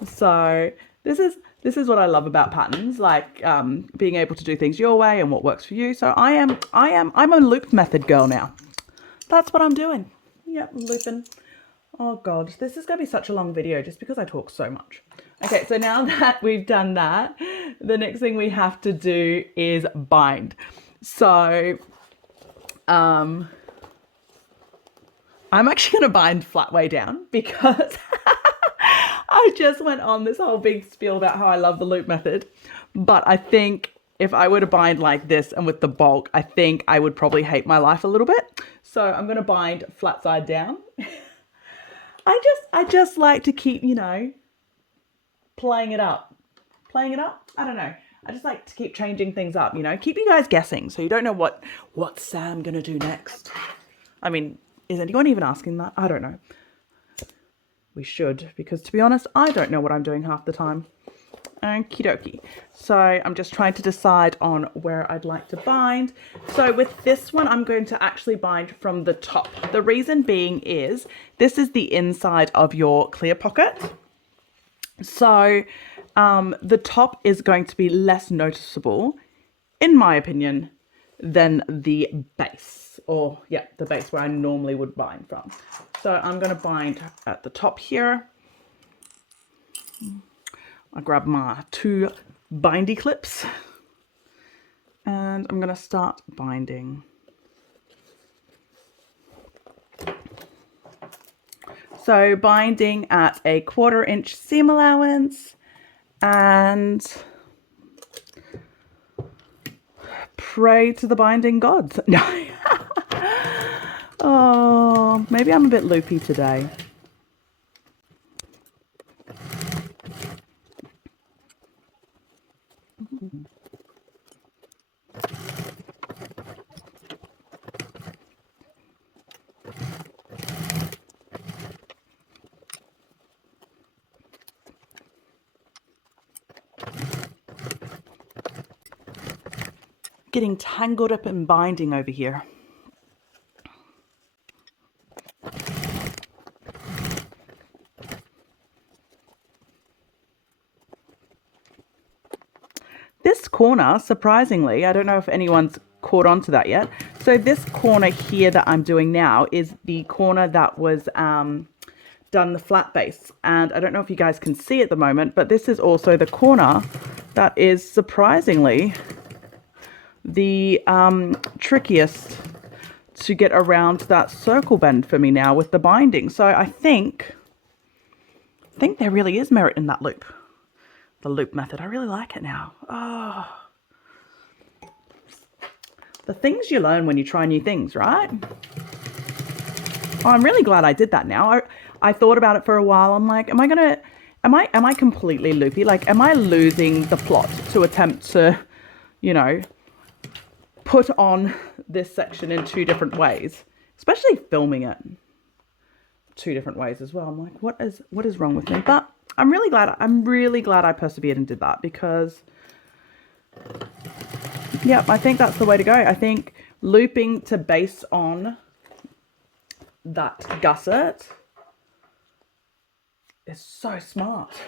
So this is what I love about patterns, like being able to do things your way and what works for you. So I'm a loop method girl now. That's what I'm doing. Yep, looping. Oh God, this is gonna be such a long video just because I talk so much. Okay, so now that we've done that, the next thing we have to do is bind. So I'm actually gonna bind flat way down because I just went on this whole big spiel about how I love the loop method, but I think if I were to bind like this and with the bulk, I think I would probably hate my life a little bit. So I'm going to bind flat side down. I just like to keep, you know, playing it up. Playing it up? I don't know. I just like to keep changing things up, you know, keep you guys guessing so you don't know what's Sam gonna do next. I mean, is anyone even asking that? I don't know. We should, because to be honest, I don't know what I'm doing half the time. Okie dokie. So I'm just trying to decide on where I'd like to bind. So with this one, I'm going to actually bind from the top. The reason being is this is the inside of your clear pocket. So the top is going to be less noticeable, in my opinion, than the base, or yeah, the base where I normally would bind from. So I'm going to bind at the top here. I grab my 2 bindy clips and I'm going to start binding. So binding at a 1/4 inch seam allowance and pray to the binding gods. No. Oh, maybe I'm a bit loopy today. Getting tangled up in binding over here. This corner, surprisingly, I don't know if anyone's caught on to that yet. So this corner here that I'm doing now is the corner that was done the flat base. And I don't know if you guys can see at the moment, but this is also the corner that is surprisingly the trickiest to get around that circle bend for me now with the binding. So I think there really is merit in that loop. The loop method. I really like it now. Oh. The things you learn when you try new things, right? Oh, I'm really glad I did that now. I thought about it for a while. I'm like, am I completely loopy? Like, am I losing the plot to attempt to, you know, put on this section in 2 different ways, especially filming it 2 different ways as well. I'm like, what is wrong with me? But I'm really glad I persevered and did that, because yeah, I think that's the way to go. I think looping to base on that gusset is so smart.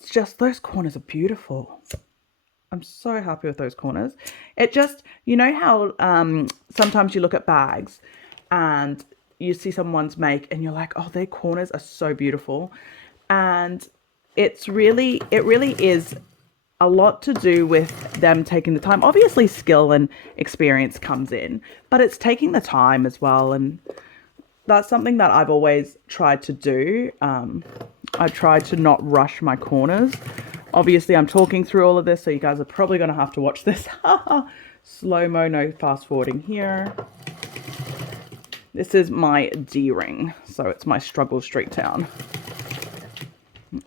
It's just, those corners are beautiful. I'm so happy with those corners. It just, you know how sometimes you look at bags and you see someone's make and you're like, oh, their corners are so beautiful. And it really is a lot to do with them taking the time. Obviously skill and experience comes in, but it's taking the time as well. And that's something that I've always tried to do. I try to not rush my corners. Obviously I'm talking through all of this, so you guys are probably going to have to watch this. Slow-mo, no fast forwarding here. This is my D-ring, so it's my Struggle Street Town.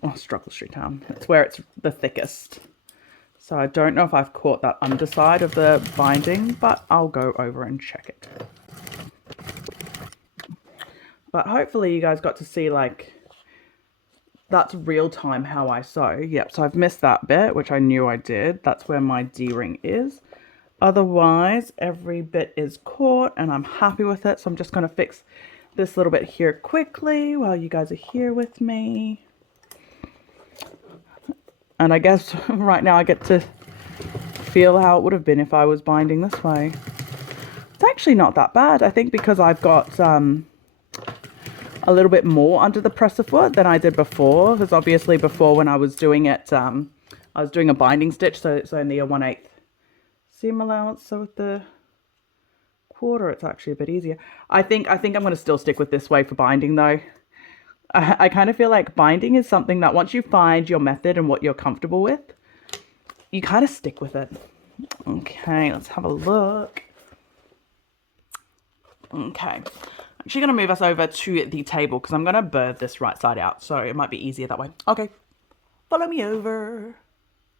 Oh, Struggle Street Town. It's where it's the thickest. So I don't know if I've caught that underside of the binding, but I'll go over and check it. But hopefully you guys got to see, like, that's real time how I sew. Yep, so I've missed that bit, which I knew I did. That's where my D-ring is. Otherwise, every bit is caught and I'm happy with it. So I'm just going to fix this little bit here quickly while you guys are here with me. And I guess right now I get to feel how it would have been if I was binding this way. It's actually not that bad. I think because I've got a little bit more under the presser foot than I did before. Because obviously before, when I was doing it, I was doing a binding stitch, so it's only a 1/8 seam allowance. So with the 1/4, it's actually a bit easier. I think I'm going to still stick with this way for binding though. I kind of feel like binding is something that once you find your method and what you're comfortable with, you kind of stick with it. Okay, let's have a look. Okay, actually going to move us over to the table because I'm going to bird this right side out. So it might be easier that way. Okay, follow me over.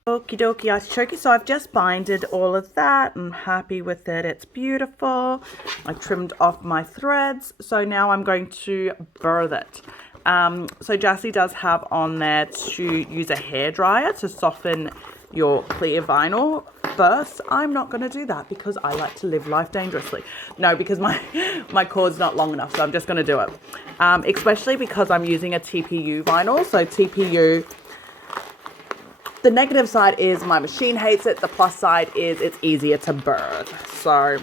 Okie dokie artichoke. So I've just binded all of that. I'm happy with it. It's beautiful. I trimmed off my threads. So now I'm going to birth it. So Jassy does have on there to use a hairdryer to soften your clear vinyl first. I'm not going to do that because I like to live life dangerously. No, because my cord's not long enough, so I'm just going to do it. Especially because I'm using a TPU vinyl. So TPU, the negative side is my machine hates it. The plus side is it's easier to birth. So,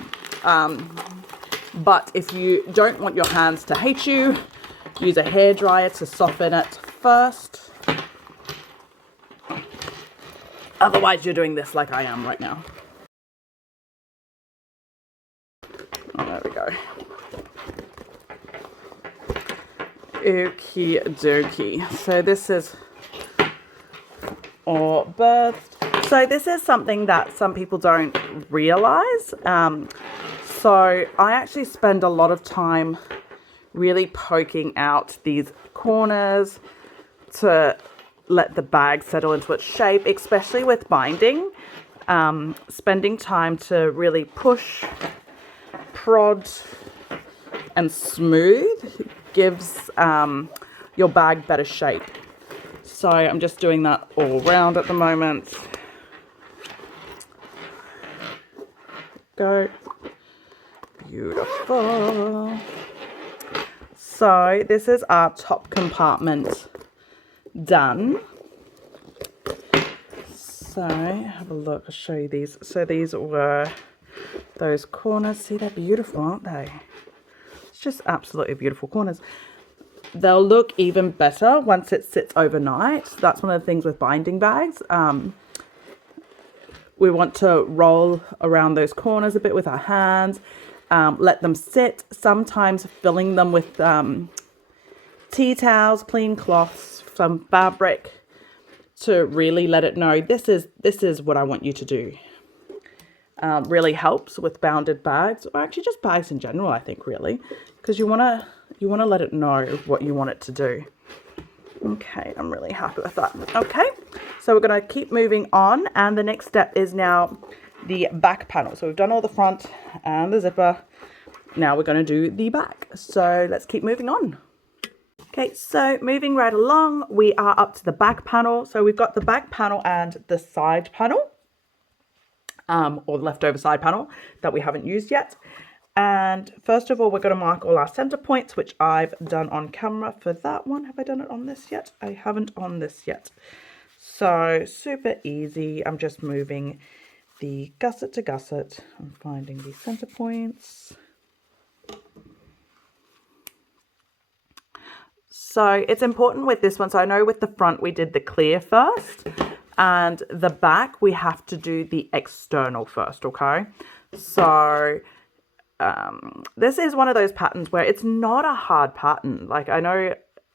but if you don't want your hands to hate you, use a hairdryer to soften it first. Otherwise, you're doing this like I am right now. Oh, there we go. Okie dokie. So this is all birthed. So this is something that some people don't realize. So I actually spend a lot of time really poking out these corners to let the bag settle into its shape, especially with binding. Spending time to really push, prod, and smooth gives your bag better shape. So I'm just doing that all around at the moment. Go. Beautiful. So this is our top compartment done. So have a look, I'll show you these. So these were those corners. See, they're beautiful, aren't they? It's just absolutely beautiful corners. They'll look even better once it sits overnight. That's one of the things with binding bags. We want to roll around those corners a bit with our hands, let them sit, sometimes filling them with tea towels, clean cloths, some fabric to really let it know this is what I want you to do. Really helps with bounded bags, or actually just bags in general, I think, really, because you want to let it know what you want it to do. Okay, I'm really happy with that. Okay, so we're going to keep moving on, and the next step is now the back panel. So we've done all the front and the zipper. Now we're going to do the back. So let's keep moving on. Okay, so moving right along, we are up to the back panel. So we've got the back panel and the side panel, or the leftover side panel that we haven't used yet. And first of all, we're going to mark all our center points, which I've done on camera for that one. Have I done it on this yet? I haven't on this yet. So super easy. I'm just moving the gusset to gusset and finding the center points. So it's important with this one. So I know with the front, we did the clear first, and the back, we have to do the external first, okay? So this is one of those patterns where it's not a hard pattern. Like, I know,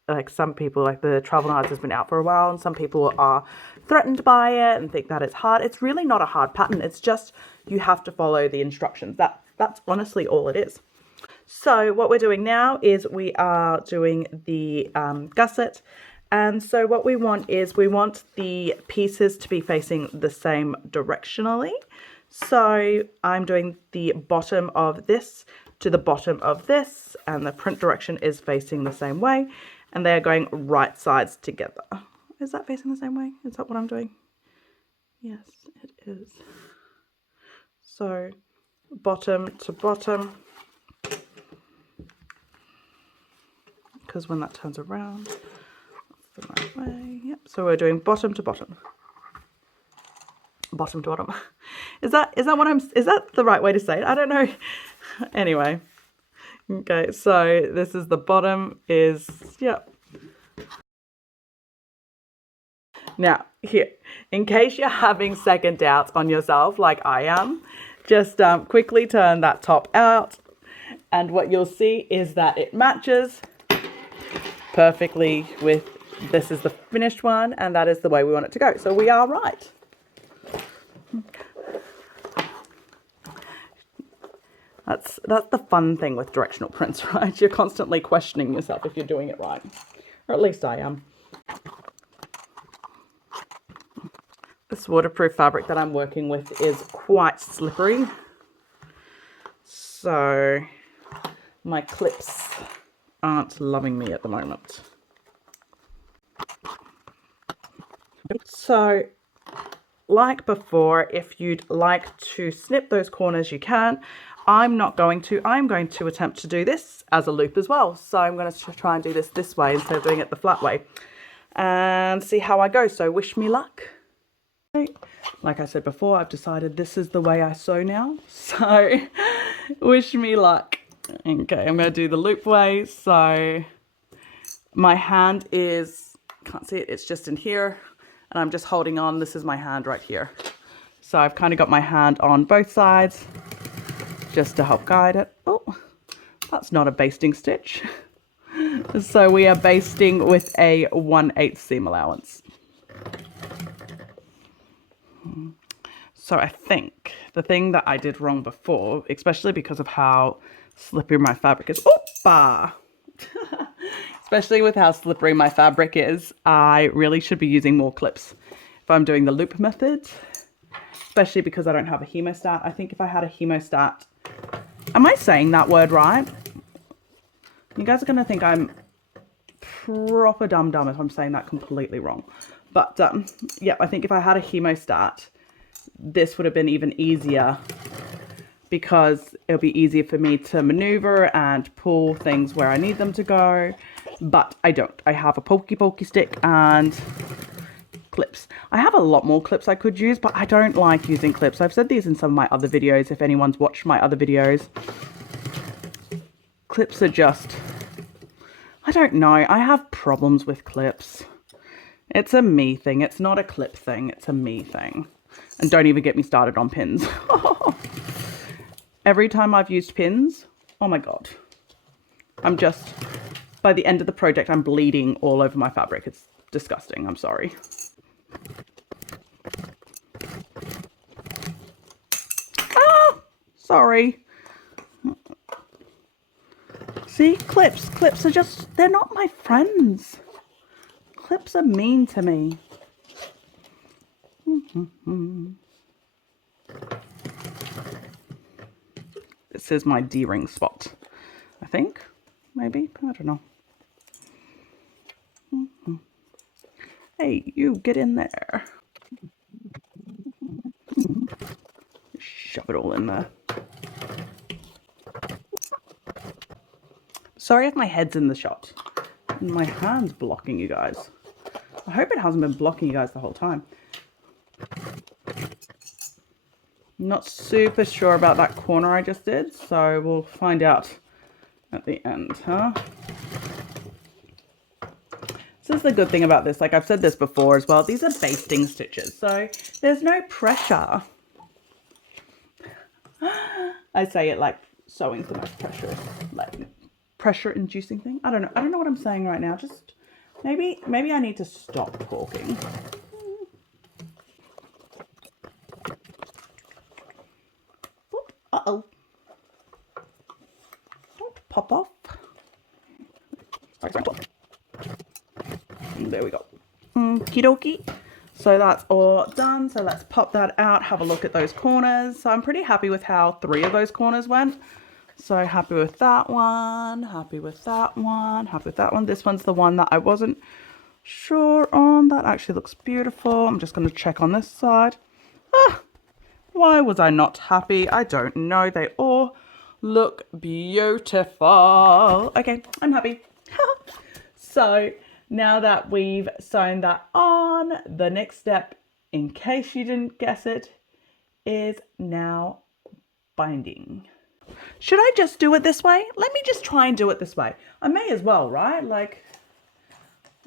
like, some people, like the Travelnizer has been out for a while, and some people are threatened by it and think that it's hard. It's really not a hard pattern. It's just you have to follow the instructions. That's honestly all it is. So what we're doing now is we are doing the gusset. And so what we want is we want the pieces to be facing the same directionally. So I'm doing the bottom of this to the bottom of this, and the print direction is facing the same way, and they're going right sides together. Is that facing the same way? Is that what I'm doing? Yes, it is. So bottom to bottom, because when that turns around, that's the right way. Yep. So we're doing bottom to bottom. Bottom to bottom. Is that the right way to say it? I don't know. Anyway. Okay, so this is the bottom is, yep. Now, here, in case you're having second doubts on yourself like I am, just quickly turn that top out, and what you'll see is that it matches perfectly with, this is the finished one, and that is the way we want it to go. So we are right. That's the fun thing with directional prints, right? You're constantly questioning yourself if you're doing it right. Or at least I am. This waterproof fabric that I'm working with is quite slippery. So my clips aren't loving me at the moment. So like before, if you'd like to snip those corners, you can. I'm not going to. I'm going to attempt to do this as a loop as well. So I'm going to try and do this way instead of doing it the flat way and see how I go. So wish me luck. Like I said before, I've decided this is the way I sew now. So wish me luck. Okay, I'm going to do the loop way. So my hand is, can't see it, it's just in here. And I'm just holding on. This is my hand right here. So I've kind of got my hand on both sides just to help guide it. Oh, that's not a basting stitch. So we are basting with a 1/8 seam allowance. So I think the thing that I did wrong before, especially because of how slippery my fabric is, especially with how slippery my fabric is, I really should be using more clips if I'm doing the loop method, especially because I don't have a hemostat. I think if I had a hemostat, am I saying that word right? You guys are going to think I'm proper dumb if I'm saying that completely wrong. But yeah, I think if I had a hemostat, this would have been even easier because it'll be easier for me to maneuver and pull things where I need them to go. But I don't. I have a pokey stick and clips. I have a lot more clips I could use, but I don't like using clips. I've said these in some of my other videos. If anyone's watched my other videos, clips are just, I don't know. I have problems with clips. It's a me thing. It's not a clip thing. It's a me thing. And don't even get me started on pins. Every time I've used pins, oh my God. I'm just, by the end of the project, I'm bleeding all over my fabric. It's disgusting. I'm sorry. Ah, sorry. See, clips are just, they're not my friends. Clips are mean to me. This is my D-ring spot, I think. Maybe, I don't know. Hey, you get in there. Shove it all in there. Sorry if my head's in the shot. My hand's blocking you guys. I hope it hasn't been blocking you guys the whole time. I'm not super sure about that corner I just did, so we'll find out at the end, huh? This is the good thing about this. Like I've said this before as well, these are basting stitches, so there's no pressure. I say it like sewing's the most pressure, like pressure-inducing thing. I don't know what I'm saying right now. Just maybe I need to stop talking. Uh-oh. Don't pop off. There we go. Okie dokie. So that's all done. So let's pop that out, have a look at those corners. So I'm pretty happy with how 3 of those corners went. So happy with that one, happy with that one, happy with that one. This one's the one that I wasn't sure on. That actually looks beautiful. I'm just going to check on this side. Why was I not happy? I don't know. They all look beautiful. Okay, I'm happy. So now that we've sewn that on, the next step, in case you didn't guess it, is now binding. Should I just do it this way? Let me just try and do it this way. I may as well, right? Like,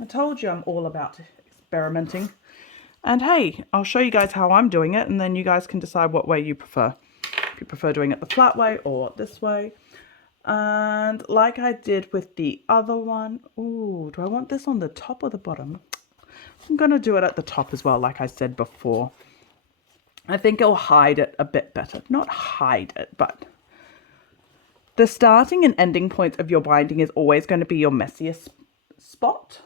I told you I'm all about experimenting. And hey, I'll show you guys how I'm doing it, and then you guys can decide what way you prefer. If you prefer doing it the flat way or this way. And like I did with the other one, ooh, do I want this on the top or the bottom? I'm going to do it at the top as well, like I said before. I think it'll hide it a bit better. Not hide it, but The starting and ending points of your binding is always going to be your messiest spot.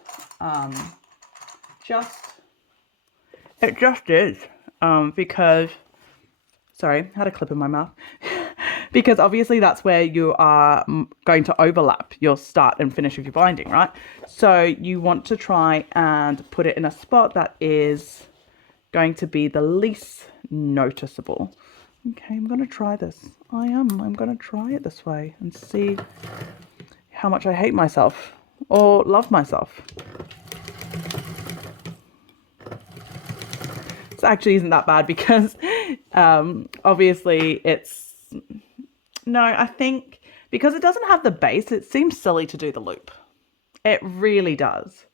It just is. Because, sorry, I had a clip in my mouth. Because obviously that's where you are going to overlap your start and finish of your binding, right? So you want to try and put it in a spot that is going to be the least noticeable. Okay, I'm going to try this. I'm going to try it this way and see how much I hate myself or love myself. It actually isn't that bad because obviously it's, no, I think because it doesn't have the base, it seems silly to do the loop. It really does.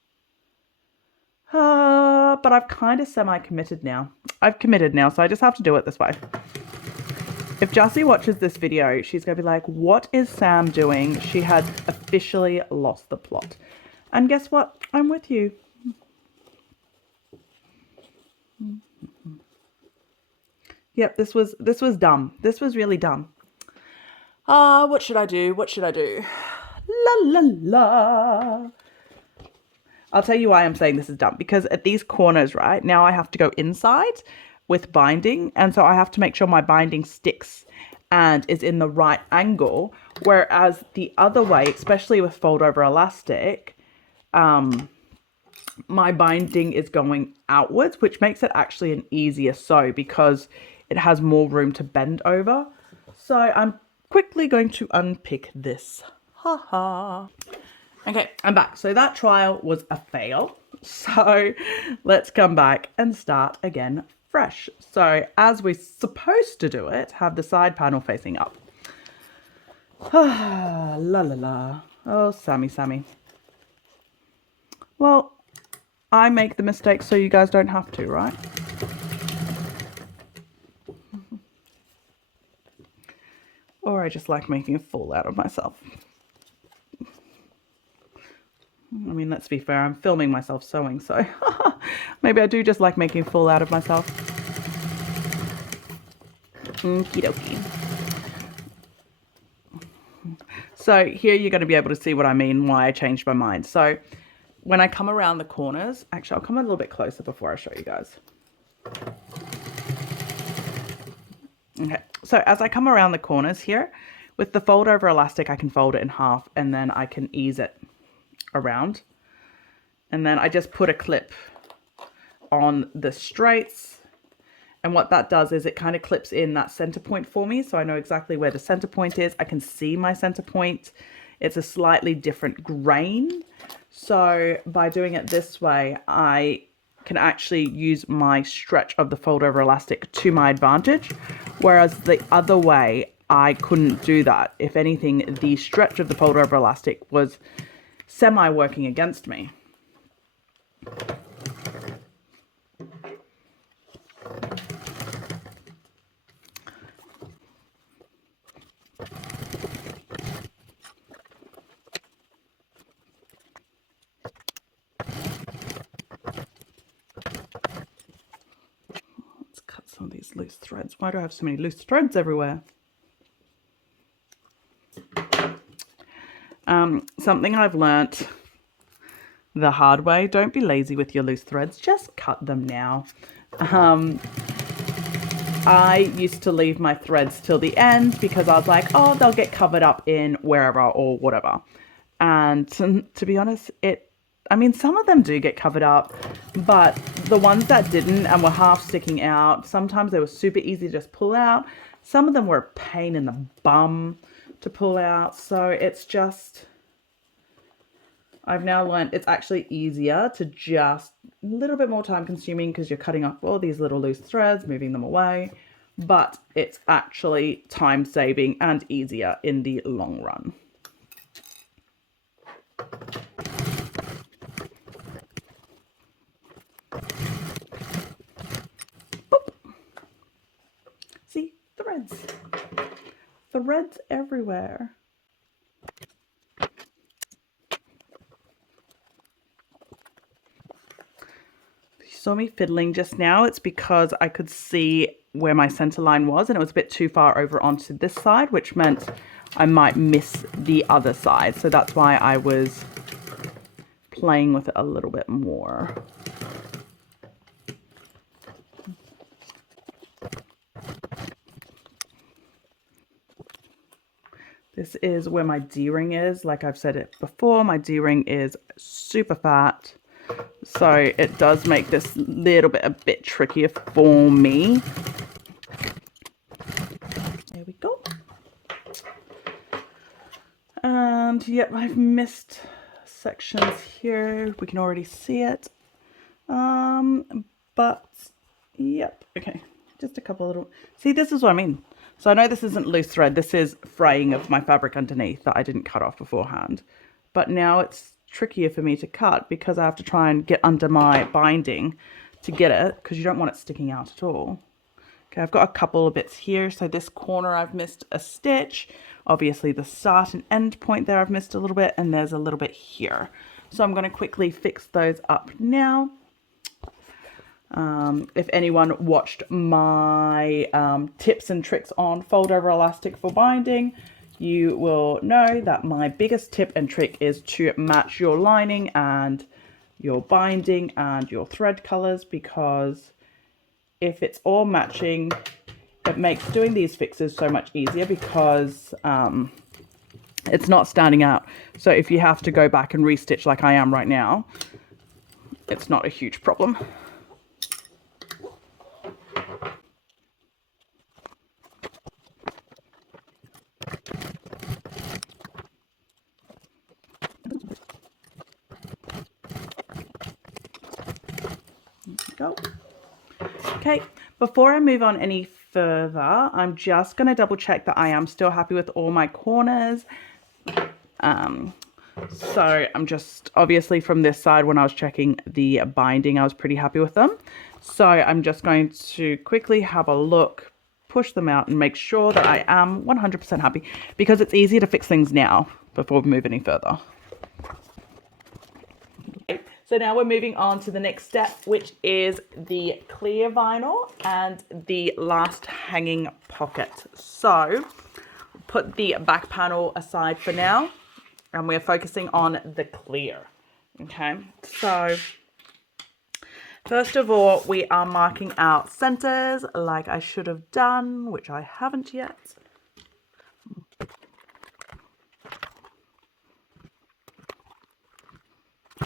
But I've kind of semi-committed now. I've committed now, so I just have to do it this way. If Jessie watches this video, she's going to be like, what is Sam doing? She had officially lost the plot. And guess what? I'm with you. Yep, this was dumb. This was really dumb. What should I do? What should I do? La la la. I'll tell you why I'm saying this is dumb. Because at these corners, right, now I have to go inside with binding. And so I have to make sure my binding sticks and is in the right angle. Whereas the other way, especially with fold over elastic, my binding is going outwards, which makes it actually an easier sew because it has more room to bend over. So I'm quickly going to unpick this. Ha ha. Okay, I'm back. So that trial was a fail. So let's come back and start again fresh. So as we're supposed to do it, have the side panel facing up. La la la. Oh, Sammy, Sammy. Well, I make the mistakes so you guys don't have to, right? Or I just like making a fool out of myself. I mean, let's be fair, I'm filming myself sewing, so maybe I do just like making a fool out of myself. Okie dokie. So here you're going to be able to see what I mean, why I changed my mind. So when I come around the corners, actually I'll come a little bit closer before I show you guys. Okay, so as I come around the corners here, with the fold over elastic, I can fold it in half and then I can ease it around. And then I just put a clip on the straights. And what that does is it kind of clips in that center point for me. So I know exactly where the center point is. I can see my center point. It's a slightly different grain. So by doing it this way, I can actually use my stretch of the fold over elastic to my advantage. Whereas the other way, I couldn't do that. If anything, the stretch of the fold over elastic was semi-working against me. Let's cut some of these loose threads. Why do I have so many loose threads everywhere? Something I've learnt the hard way, don't be lazy with your loose threads, just cut them now. I used to leave my threads till the end because I was like, oh, they'll get covered up in wherever or whatever. And to be honest, I mean, some of them do get covered up, but the ones that didn't and were half sticking out, sometimes they were super easy to just pull out. Some of them were a pain in the bum to pull out. So it's just, I've now learned it's actually easier to just a little bit more time consuming because you're cutting off all these little loose threads, moving them away, but it's actually time saving and easier in the long run. Boop. See, threads everywhere. saw me fiddling just now, it's because I could see where my center line was and it was a bit too far over onto this side, which meant I might miss the other side. So that's why I was playing with it a little bit more. This is where my D-ring is. Like I've said it before, my D-ring is super fat. So it does make this little bit a bit trickier for me. There we go. And yep, I've missed sections here. We can already see it. But yep, okay. Just a couple little, see, this is what I mean. So I know this isn't loose thread. This is fraying of my fabric underneath that I didn't cut off beforehand. But now it's trickier for me to cut because I have to try and get under my binding to get it, because you don't want it sticking out at all. Okay, I've got a couple of bits here. So this corner I've missed a stitch. Obviously the start and end point there I've missed a little bit, and there's a little bit here. So I'm going to quickly fix those up now. If anyone watched my tips and tricks on fold over elastic for binding, you will know that my biggest tip and trick is to match your lining and your binding and your thread colors, because if it's all matching, it makes doing these fixes so much easier, because it's not standing out. So if you have to go back and restitch like I am right now, it's not a huge problem. Go. Okay, before I move on any further, I'm just going to double check that I am still happy with all my corners. So I'm just, obviously from this side, when I was checking the binding, I was pretty happy with them. So I'm just going to quickly have a look, push them out and make sure that I am 100% happy, because it's easier to fix things now before we move any further. So now we're moving on to the next step, which is the clear vinyl and the last hanging pocket. So put the back panel aside for now, and we're focusing on the clear. Okay, so first of all, we are marking out centers like I should have done, which I haven't yet.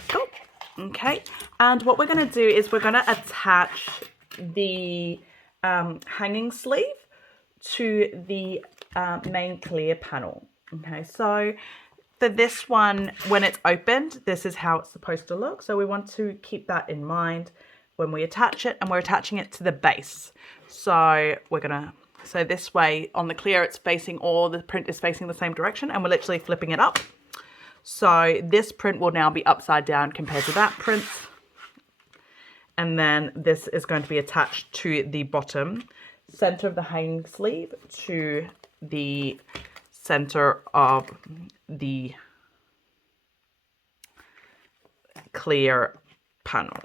Cool. Okay, and what we're going to do is we're going to attach the hanging sleeve to the main clear panel. Okay, so for this one, when it's opened, this is how it's supposed to look. So we want to keep that in mind when we attach it, and we're attaching it to the base. So we're going to, so this way on the clear, it's facing, all the print is facing the same direction, and we're literally flipping it up. So this print will now be upside down compared to that print. And then this is going to be attached to the bottom center of the hanging sleeve to the center of the clear panel.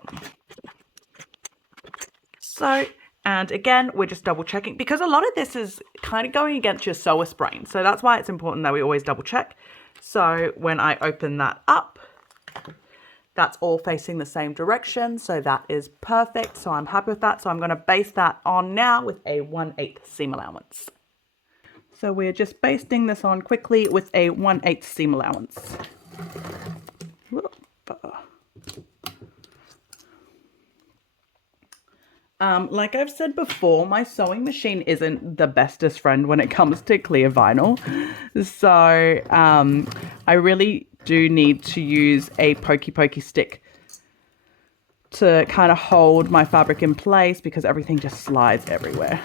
So, and again, we're just double checking, because a lot of this is kind of going against your sewist brain. So that's why it's important that we always double check. So when I open that up, that's all facing the same direction. So that is perfect. So I'm happy with that. So I'm going to base that on now with a 1/8 seam allowance. So we're just basting this on quickly with a 1/8 seam allowance. Like I've said before, my sewing machine isn't the bestest friend when it comes to clear vinyl. So I really do need to use a pokey stick to kind of hold my fabric in place, because everything just slides everywhere.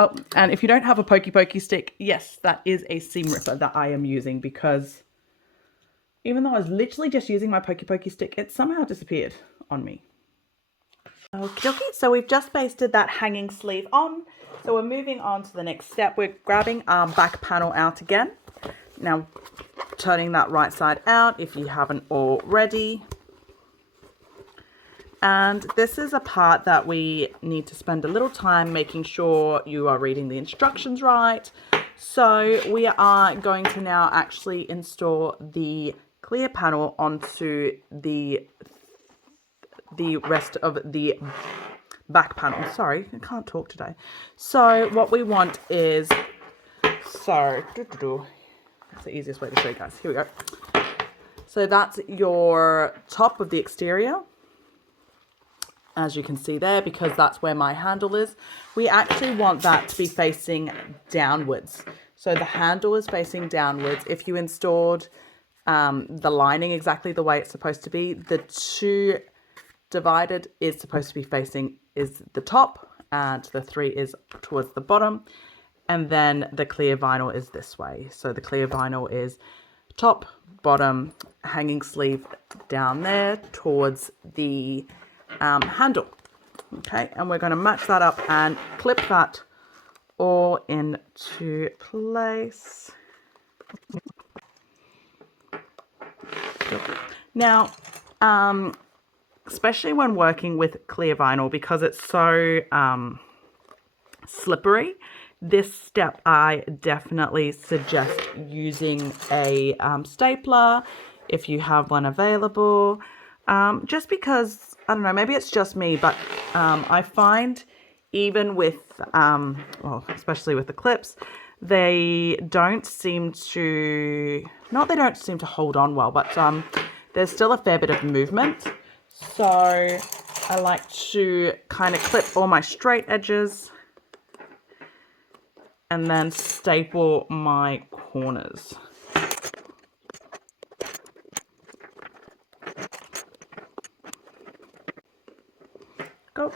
Oh, and if you don't have a pokey stick, yes, that is a seam ripper that I am using, because even though I was literally just using my pokey stick, it somehow disappeared on me. Okie dokie, so we've just pasted that hanging sleeve on. So we're moving on to the next step. We're grabbing our back panel out again. Now turning that right side out if you haven't already. And this is a part that we need to spend a little time making sure you are reading the instructions right. So we are going to now actually install the clear panel onto the rest of the back panel. Sorry, I can't talk today. So what we want is, that's the easiest way to show you guys. Here we go. So that's your top of the exterior. As you can see there, because that's where my handle is. We actually want that to be facing downwards. So the handle is facing downwards. If you installed the lining exactly the way it's supposed to be, the two divided is supposed to be facing is the top, and the 3 is towards the bottom, and then the clear vinyl is this way. So the clear vinyl is top, bottom, hanging sleeve down there towards the handle. Okay, and we're going to match that up and clip that all into place. Now, especially when working with clear vinyl, because it's so slippery, this step I definitely suggest using a stapler if you have one available. Just because, I don't know, maybe it's just me, but I find even with, well, especially with the clips, they don't seem to, not they don't seem to hold on well, but there's still a fair bit of movement. So I like to kind of clip all my straight edges and then staple my corners. Go.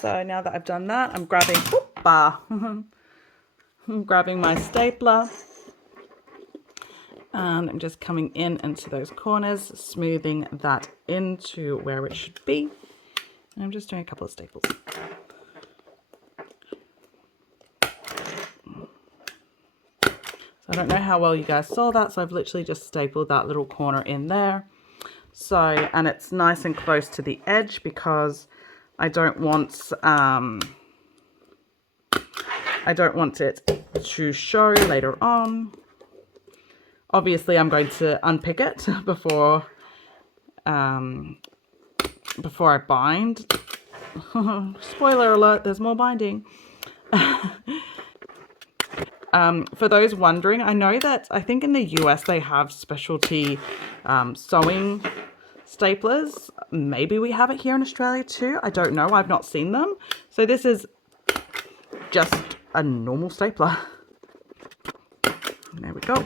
So now that I've done that, I'm grabbing, I'm grabbing my stapler, and I'm just coming in into those corners, smoothing that into where it should be. And I'm just doing a couple of staples. So I don't know how well you guys saw that, so I've literally just stapled that little corner in there. So, and it's nice and close to the edge because I don't want it to show later on. Obviously, I'm going to unpick it before I bind. Spoiler alert, there's more binding. For those wondering, I know that I think in the US they have specialty sewing staplers. Maybe we have it here in Australia too. I don't know. I've not seen them. So this is just a normal stapler. There we go.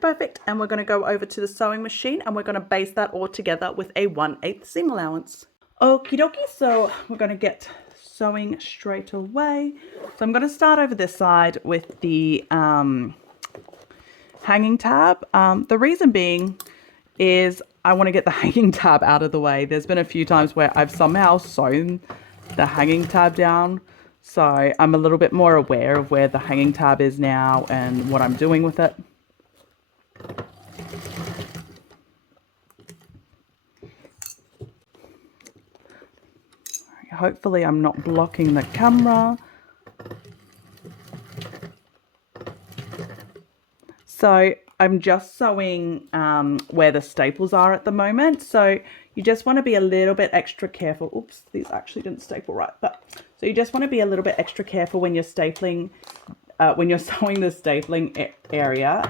Perfect. And we're going to go over to the sewing machine and we're going to base that all together with a 1/8 seam allowance. Okie dokie. So we're going to get sewing straight away. So I'm going to start over this side with the hanging tab. The reason being is I want to get the hanging tab out of the way. There's been a few times where I've somehow sewn the hanging tab down. So I'm a little bit more aware of where the hanging tab is now and what I'm doing with it. Hopefully I'm not blocking the camera. So I'm just sewing where the staples are at the moment. So you just want to be a little bit extra careful. Oops, these actually didn't staple right. But so you just want to be a little bit extra careful when you're stapling, when you're sewing the stapling area.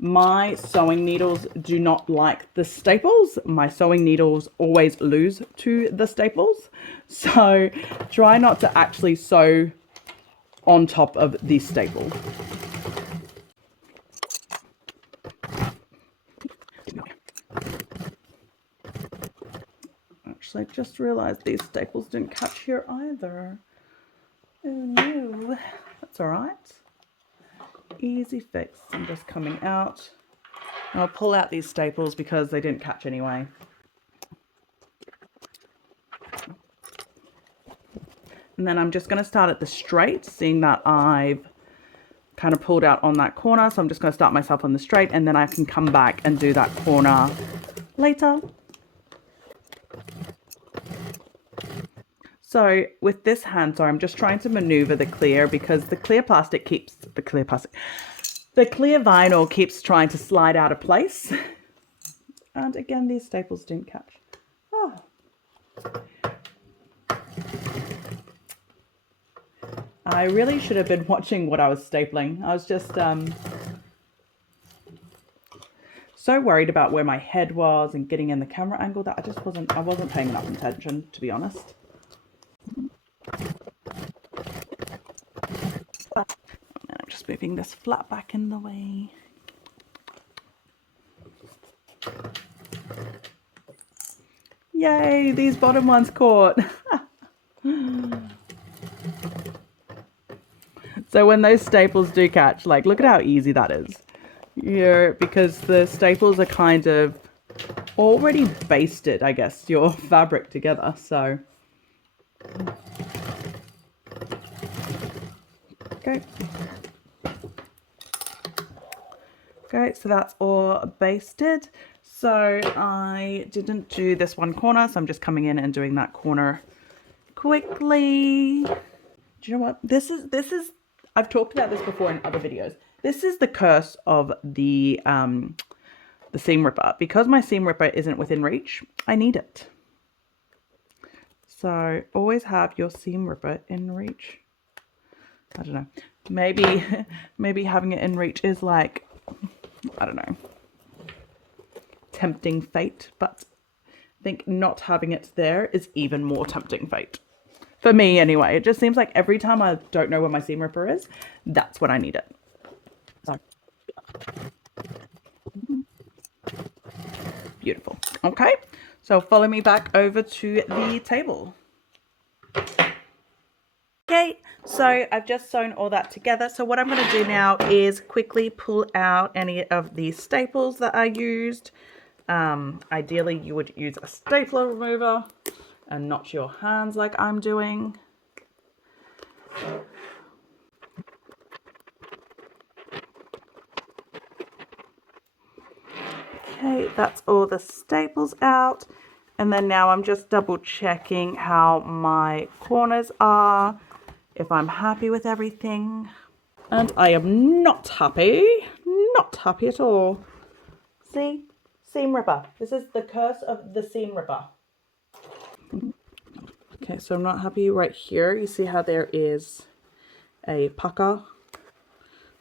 My sewing needles do not like the staples. My sewing needles always lose to the staples. So try not to actually sew on top of the staple. Actually, I just realized these staples didn't catch here either. Oh no, that's all right. Easy fix. I'm just coming out. And I'll pull out these staples because they didn't catch anyway. And then I'm just going to start at the straight, seeing that I've kind of pulled out on that corner. So I'm just going to start myself on the straight, and then I can come back and do that corner later. So with this hand, sorry, I'm just trying to maneuver the clear because the clear vinyl keeps trying to slide out of place. And again, these staples didn't catch. Oh. I really should have been watching what I was stapling. I was just so worried about where my head was and getting in the camera angle that I wasn't paying enough attention, to be honest. And I'm just moving this flat back in the way. Yay, these bottom ones caught. So when those staples do catch, like, look at how easy that is. Because the staples are kind of already basted, I guess, your fabric together. So, okay. Okay, so that's all basted. So I didn't do this one corner, so I'm just coming in and doing that corner quickly. Do you know what? This is I've talked about this before in other videos. This is the curse of the seam ripper. Because my seam ripper isn't within reach, I need it. So always have your seam ripper in reach. I don't know. Maybe having it in reach is like, I don't know, tempting fate, but I think not having it there is even more tempting fate. For me, anyway. It just seems like every time I don't know where my seam ripper is, that's when I need it. So. Beautiful. Okay, so follow me back over to the table. Okay, so I've just sewn all that together. So what I'm going to do now is quickly pull out any of the staples that I used. Ideally, you would use a stapler remover and not your hands like I'm doing. Okay, that's all the staples out. And then now I'm just double checking how my corners are, if I'm happy with everything. And I am not happy at all. See, seam ripper. This is the curse of the seam ripper. Okay, so I'm not happy right here. You see how there is a pucker.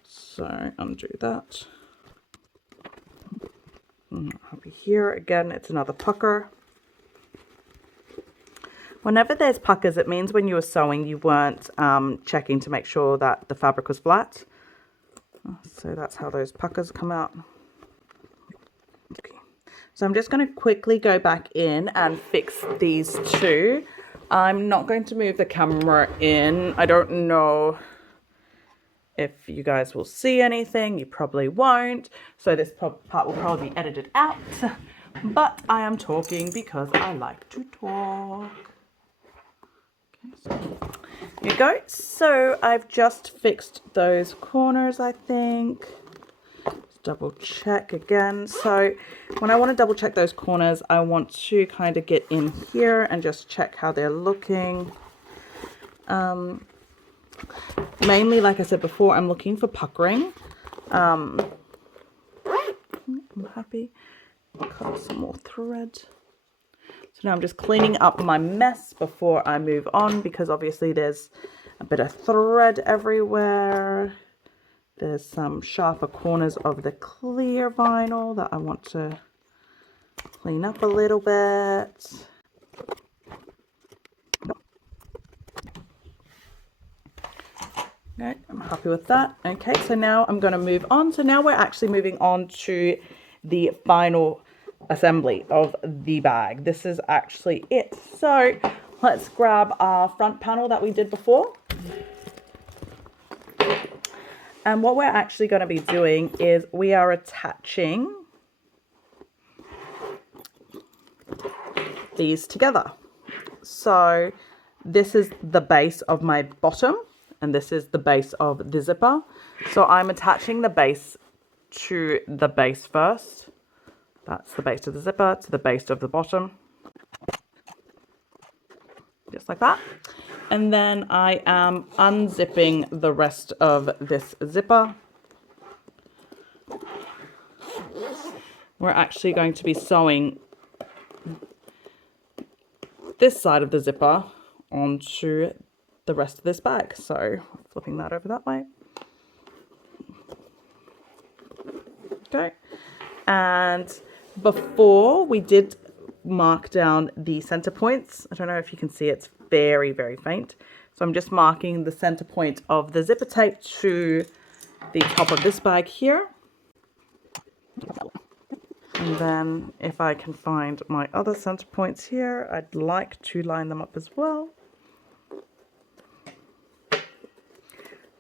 So undo that. I'm not happy here. Again, it's another pucker. Whenever there's puckers, it means when you were sewing, you weren't checking to make sure that the fabric was flat. So that's how those puckers come out. Okay. So I'm just going to quickly go back in and fix these two. I'm not going to move the camera in. I don't know if you guys will see anything. You probably won't. So this part will probably be edited out. But I am talking because I like to talk. Okay, so here you go. So I've just fixed those corners, I think. Double check again. So when I want to double check those corners, I want to kind of get in here and just check how they're looking. Mainly, like I said before, I'm looking for puckering. I'm happy. I'll cut some more thread. So now I'm just cleaning up my mess before I move on, because obviously there's a bit of thread everywhere. There's some sharper corners of the clear vinyl that I want to clean up a little bit. Okay, I'm happy with that. Okay, so now I'm going to move on. So now we're actually moving on to the final assembly of the bag. This is actually it. So let's grab our front panel that we did before. And what we're actually going to be doing is we are attaching these together. So this is the base of my bottom and this is the base of the zipper. So I'm attaching the base to the base first. That's the base of the zipper to the base of the bottom. Just like that. And then I am unzipping the rest of this zipper. We're actually going to be sewing this side of the zipper onto the rest of this bag. So flipping that over that way. Okay. And before we did mark down the center points. I don't know if you can see, it's very, very faint. So I'm just marking the center point of the zipper tape to the top of this bag here. And then if I can find my other center points here, I'd like to line them up as well.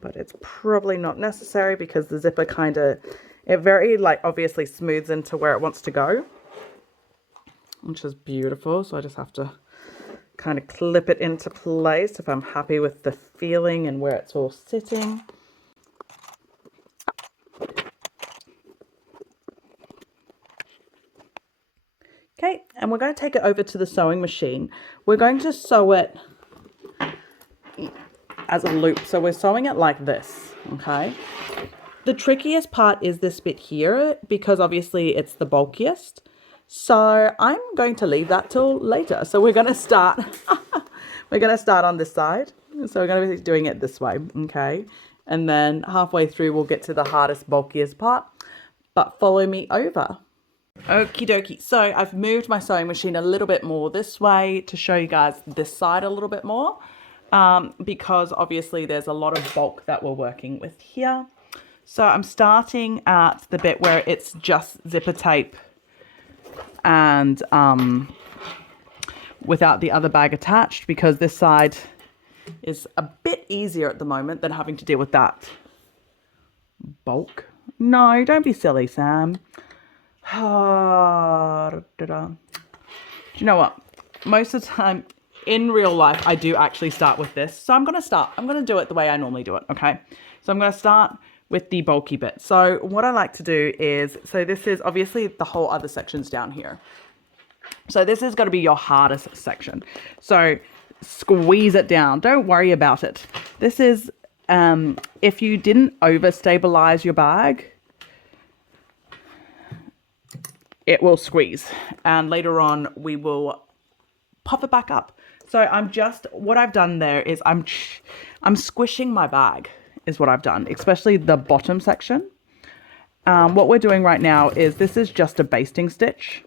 But it's probably not necessary because the zipper kind of, it very obviously smooths into where it wants to go, which is beautiful. So I just have to kind of clip it into place if I'm happy with the feeling and where it's all sitting. Okay, and we're going to take it over to the sewing machine. We're going to sew it as a loop. So we're sewing it like this, okay? The trickiest part is this bit here because obviously it's the bulkiest. So I'm going to leave that till later. So we're going to start, we're going to start on this side. So we're going to be doing it this way, okay? And then halfway through, we'll get to the hardest, bulkiest part, but follow me over. Okie dokie. So I've moved my sewing machine a little bit more this way to show you guys this side a little bit more, because obviously there's a lot of bulk that we're working with here. So I'm starting at the bit where it's just zipper tape and without the other bag attached, because this side is a bit easier at the moment than having to deal with that bulk. No, don't be silly, Sam. Do you know what? Most of the time in real life, I do actually start with this. So I'm going to do it the way I normally do it. Okay. So I'm going to start with the bulky bit. So what I like to do is, so this is obviously the whole other section's down here. So this is going to be your hardest section. So squeeze it down. Don't worry about it. This is, if you didn't overstabilize your bag, it will squeeze, and later on we will pop it back up. So what I've done there is I'm squishing my bag is what I've done, especially the bottom section. What we're doing right now is this is just a basting stitch.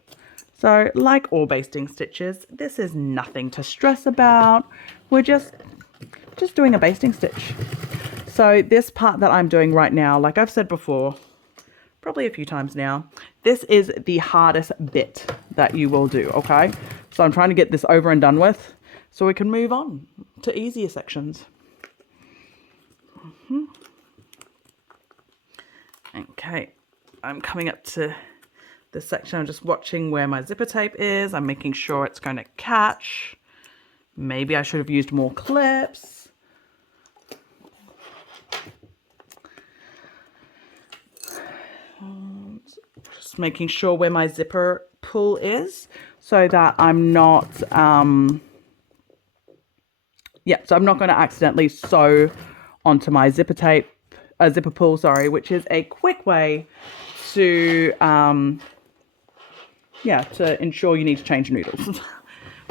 So like all basting stitches, this is nothing to stress about. We're just doing a basting stitch. So this part that I'm doing right now, like I've said before, probably a few times now, this is the hardest bit that you will do, okay? So I'm trying to get this over and done with so we can move on to easier sections. Okay, I'm coming up to this section. I'm just watching where my zipper tape is. I'm making sure it's going to catch. Maybe I should have used more clips. Just making sure where my zipper pull is so that I'm not, so I'm not going to accidentally sew onto my zipper pull, sorry, which is a quick way to, to ensure you need to change noodles.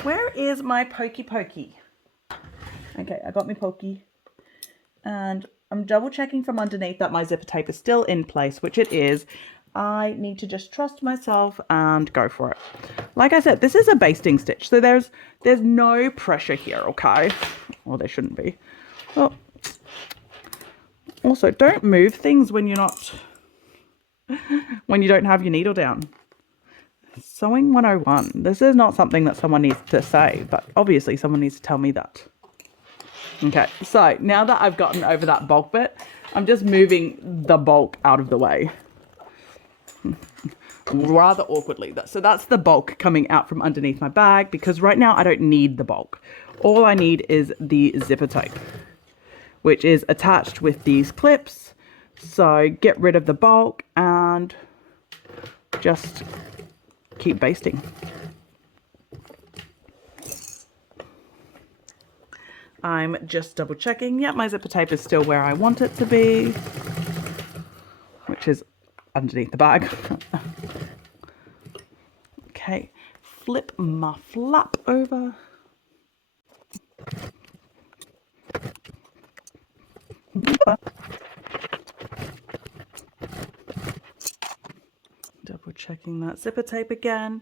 Where is my pokey? Okay, I got my pokey. And I'm double checking from underneath that my zipper tape is still in place, which it is. I need to just trust myself and go for it. Like I said, this is a basting stitch, so there's no pressure here, okay? Well, there shouldn't be. Well, also, don't move things when you don't have your needle down. Sewing 101. This is not something that someone needs to say, but obviously someone needs to tell me that. Okay, so now that I've gotten over that bulk bit, I'm just moving the bulk out of the way. Rather awkwardly. So that's the bulk coming out from underneath my bag, because right now I don't need the bulk. all I need is the zipper tape, which is attached with these clips. So get rid of the bulk and just keep basting. I'm just double checking. Yep, my zipper tape is still where I want it to be, which is underneath the bag. Okay, flip my flap over. Double checking that zipper tape again.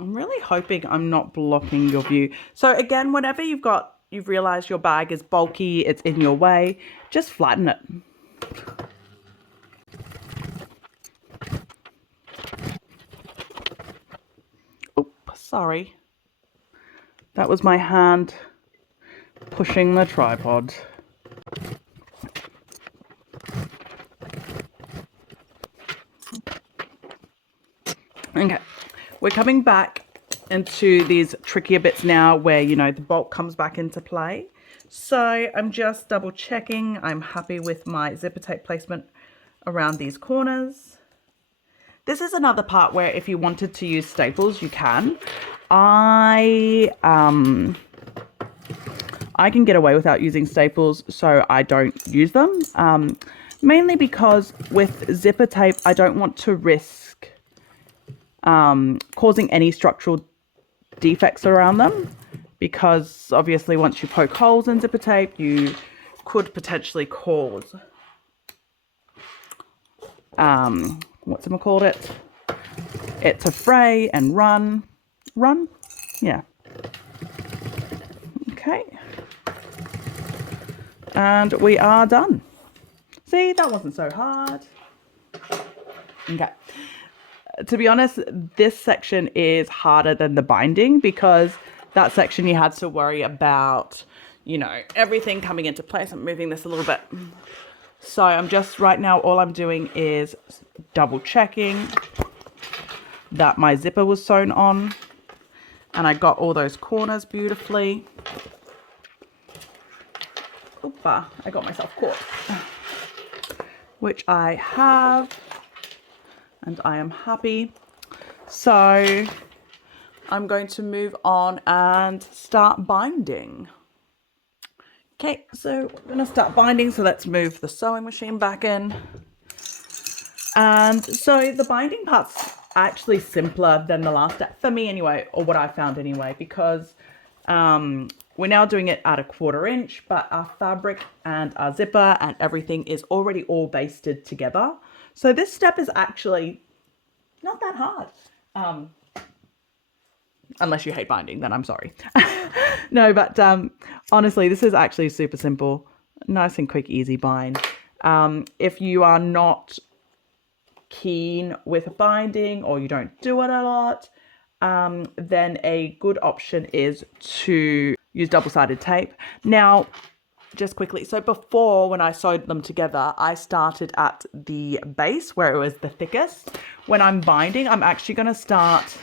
I'm really hoping I'm not blocking your view. So again, whenever you've realized your bag is bulky, it's in your way, just flatten it. Oop, sorry. That was my hand pushing the tripod. Okay, we're coming back into these trickier bits now where, you know, the bulk comes back into play. So I'm just double checking. I'm happy with my zipper tape placement around these corners. This is another part where if you wanted to use staples, you can. I can get away without using staples, so I don't use them. Mainly because with zipper tape, I don't want to risk causing any structural defects around them, because obviously once you poke holes in zipper tape, you could potentially cause it to fray and run, yeah. Okay, and we are done. See, that wasn't so hard. Okay. To be honest, this section is harder than the binding, because that section you had to worry about, you know, everything coming into place. I'm moving this a little bit. So I'm just, right now, all I'm doing is double checking that my zipper was sewn on and I got all those corners beautifully. Oopa, I got myself caught, which I have. And I am happy. So I'm going to move on and start binding. Okay, so we're going to start binding. So let's move the sewing machine back in. And so the binding part's actually simpler than the last step, for me anyway, or what I found anyway, because we're now doing it at 1/4 inch, but our fabric and our zipper and everything is already all basted together. So this step is actually not that hard. Unless you hate binding, then I'm sorry. No, but honestly, this is actually super simple. Nice and quick, easy bind. If you are not keen with binding or you don't do it a lot, then a good option is to use double-sided tape. Now, just quickly, so before, when I sewed them together, I started at the base where it was the thickest. When I'm binding, I'm actually going to start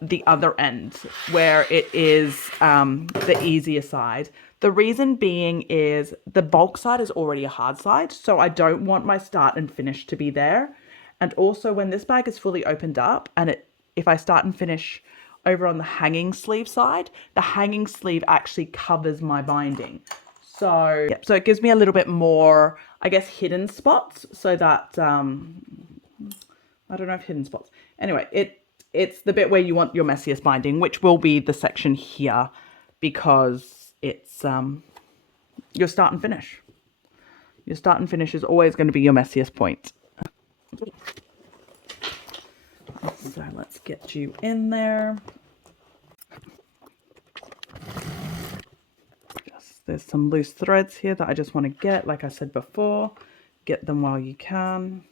the other end where it is the easier side. The reason being is the bulk side is already a hard side, so I don't want my start and finish to be there. And also when this bag is fully opened up, and if I start and finish over on the hanging sleeve side, the hanging sleeve actually covers my binding. So, yeah, so it gives me a little bit more, I guess, hidden spots, so that, I don't know if hidden spots. Anyway, it's the bit where you want your messiest binding, which will be the section here, because it's your start and finish. Your start and finish is always going to be your messiest point. So let's get you in there. There's some loose threads here that I just want to get, like I said before, get them while you can.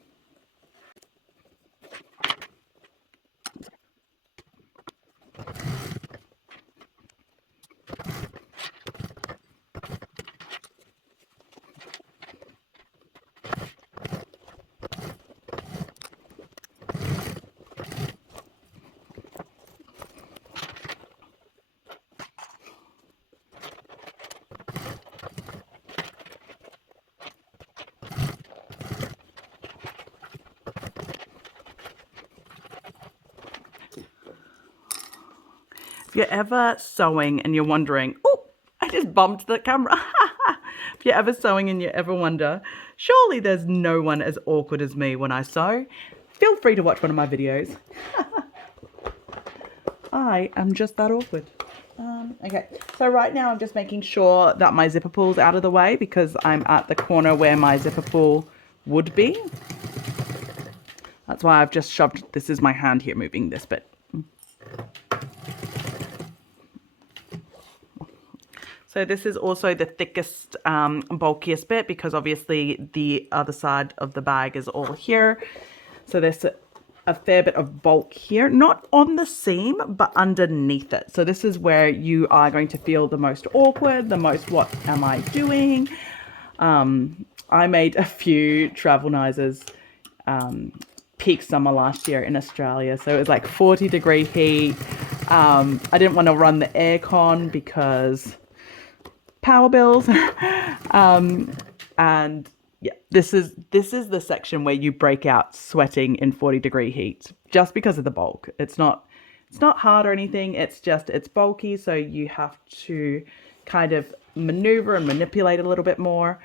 If you're ever sewing and you're wondering, oh, I just bumped the camera. If you're ever sewing and you ever wonder, surely there's no one as awkward as me when I sew, feel free to watch one of my videos. I am just that awkward. Okay, so right now I'm just making sure that my zipper pull's out of the way because I'm at the corner where my zipper pull would be. That's why I've just shoved, this is my hand here moving this bit. So this is also the thickest, bulkiest bit because obviously the other side of the bag is all here. So there's a fair bit of bulk here, not on the seam, but underneath it. So this is where you are going to feel the most awkward, the most, what am I doing? I made a few Travelnizers peak summer last year in Australia. So it was like 40-degree heat. I didn't want to run the aircon because power bills. And yeah, this is the section where you break out sweating in 40-degree heat just because of the bulk. It's not hard or anything. It's just, it's bulky. So you have to kind of maneuver and manipulate a little bit more.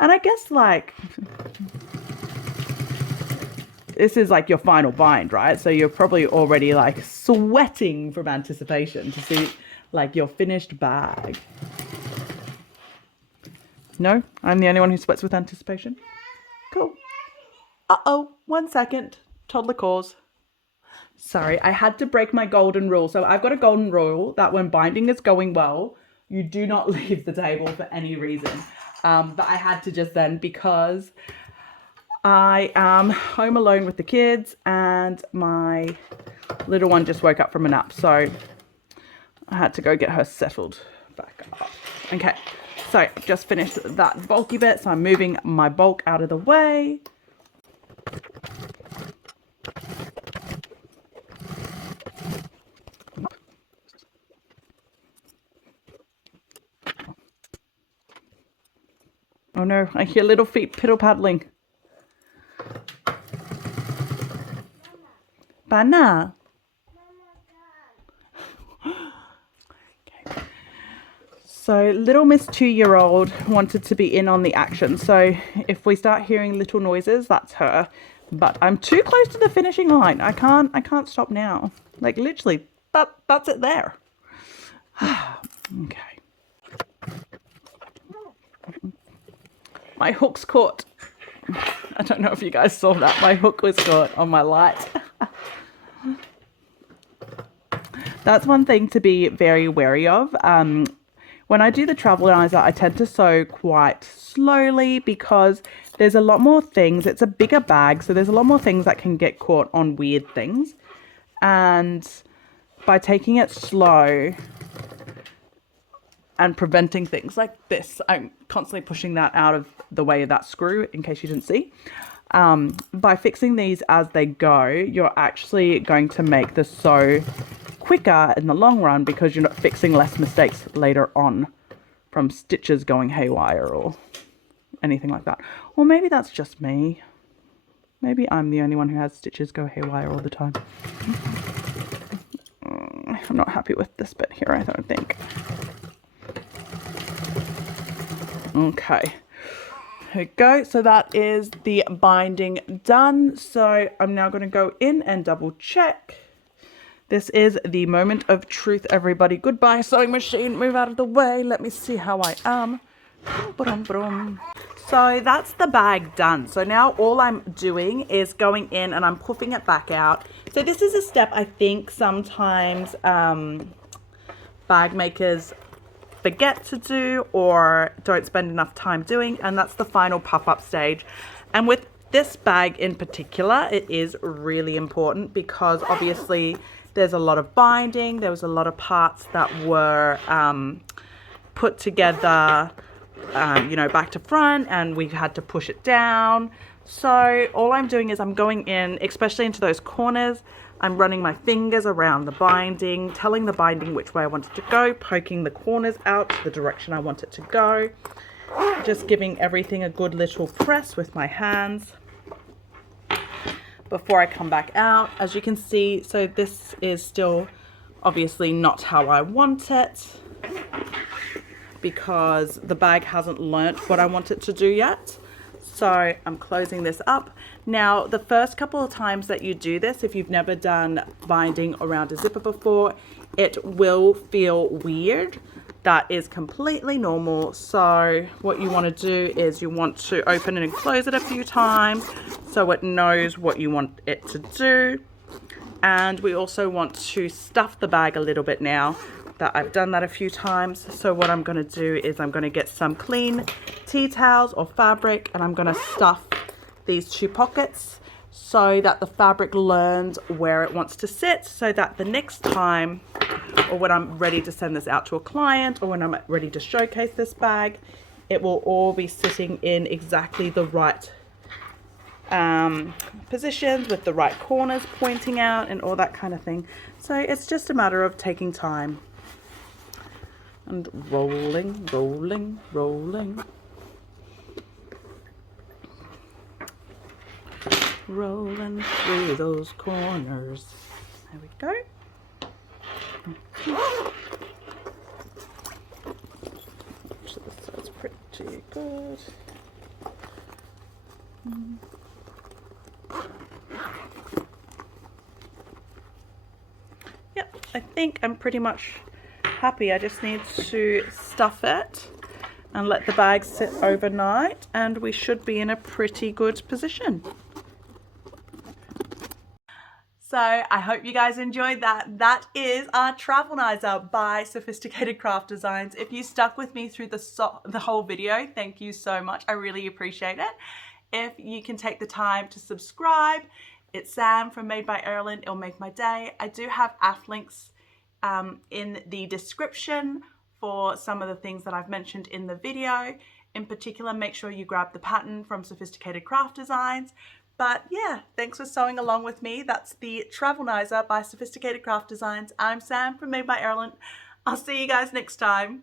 And I guess like, this is like your final bind, right? So you're probably already like sweating from anticipation to see like your finished bag. No, I'm the only one who sweats with anticipation. Cool. Uh-oh, 1 second. Toddler calls. Sorry, I had to break my golden rule. So I've got a golden rule that when binding is going well, you do not leave the table for any reason. But I had to just then because I am home alone with the kids and my little one just woke up from a nap. So I had to go get her settled back up. Okay. So just finished that bulky bit, so I'm moving my bulk out of the way. Oh no, I hear little feet piddle-paddling. Banana. So little Miss 2-year-old wanted to be in on the action. So if we start hearing little noises, that's her. But I'm too close to the finishing line. I can't stop now. Like literally, that's it there. Okay. My hook's caught. I don't know if you guys saw that. My hook was caught on my light. That's one thing to be very wary of. When I do the Travelnizer, I tend to sew quite slowly because there's a lot more things. It's a bigger bag, so there's a lot more things that can get caught on weird things. And by taking it slow and preventing things like this, I'm constantly pushing that out of the way of that screw, in case you didn't see. By fixing these as they go, you're actually going to make the sew quicker in the long run because you're not fixing less mistakes later on from stitches going haywire or anything like that. Or maybe that's just me. Maybe I'm the only one who has stitches go haywire all the time. I'm not happy with this bit here, I don't think. Okay. Here we go. So that is the binding done. So I'm now going to go in and double check. This is the moment of truth, everybody. Goodbye, sewing machine. Move out of the way. Let me see how I am. So that's the bag done. So now all I'm doing is going in and I'm puffing it back out. So this is a step I think sometimes bag makers forget to do or don't spend enough time doing, and that's the final puff up stage. And with this bag in particular, it is really important because obviously there's a lot of binding. There was a lot of parts that were put together, you know, back to front, and we had to push it down. So all I'm doing is I'm going in, especially into those corners, I'm running my fingers around the binding, telling the binding which way I want it to go, poking the corners out to the direction I want it to go, just giving everything a good little press with my hands before I come back out. As you can see, so this is still Obviously not how I want it, because the bag hasn't learnt what I want it to do yet. So I'm closing this up. Now, the first couple of times that you do this, if you've never done binding around a zipper before, it will feel weird. That is completely normal. So what you want to do is you want to open it and close it a few times so it knows what you want it to do. And we also want to stuff the bag a little bit now that I've done that a few times. So what I'm going to do is I'm going to get some clean tea towels or fabric, and I'm going to stuff these 2 pockets so that the fabric learns where it wants to sit, so that the next time, or when I'm ready to send this out to a client, or when I'm ready to showcase this bag, it will all be sitting in exactly the right positions with the right corners pointing out and all that kind of thing. So it's just a matter of taking time and rolling, rolling, rolling, rolling through those corners. There we go. So this side's pretty good. Yep, I think I'm pretty much happy. I just need to stuff it and let the bag sit overnight, and we should be in a pretty good position. So I hope you guys enjoyed that. That is our Travelnizer by Sewfisticated Craft Designs. If you stuck with me through the whole video, thank you so much. I really appreciate it. If you can take the time to subscribe, it's Sam from Made by Erlen. It'll make my day. I do have links in the description for some of the things that I've mentioned in the video. In particular, make sure you grab the pattern from Sewfisticated Craft Designs. But yeah, thanks for sewing along with me. That's the Travelnizer by Sewfisticated Craft Designs. I'm Sam from Made by Erlen. I'll see you guys next time.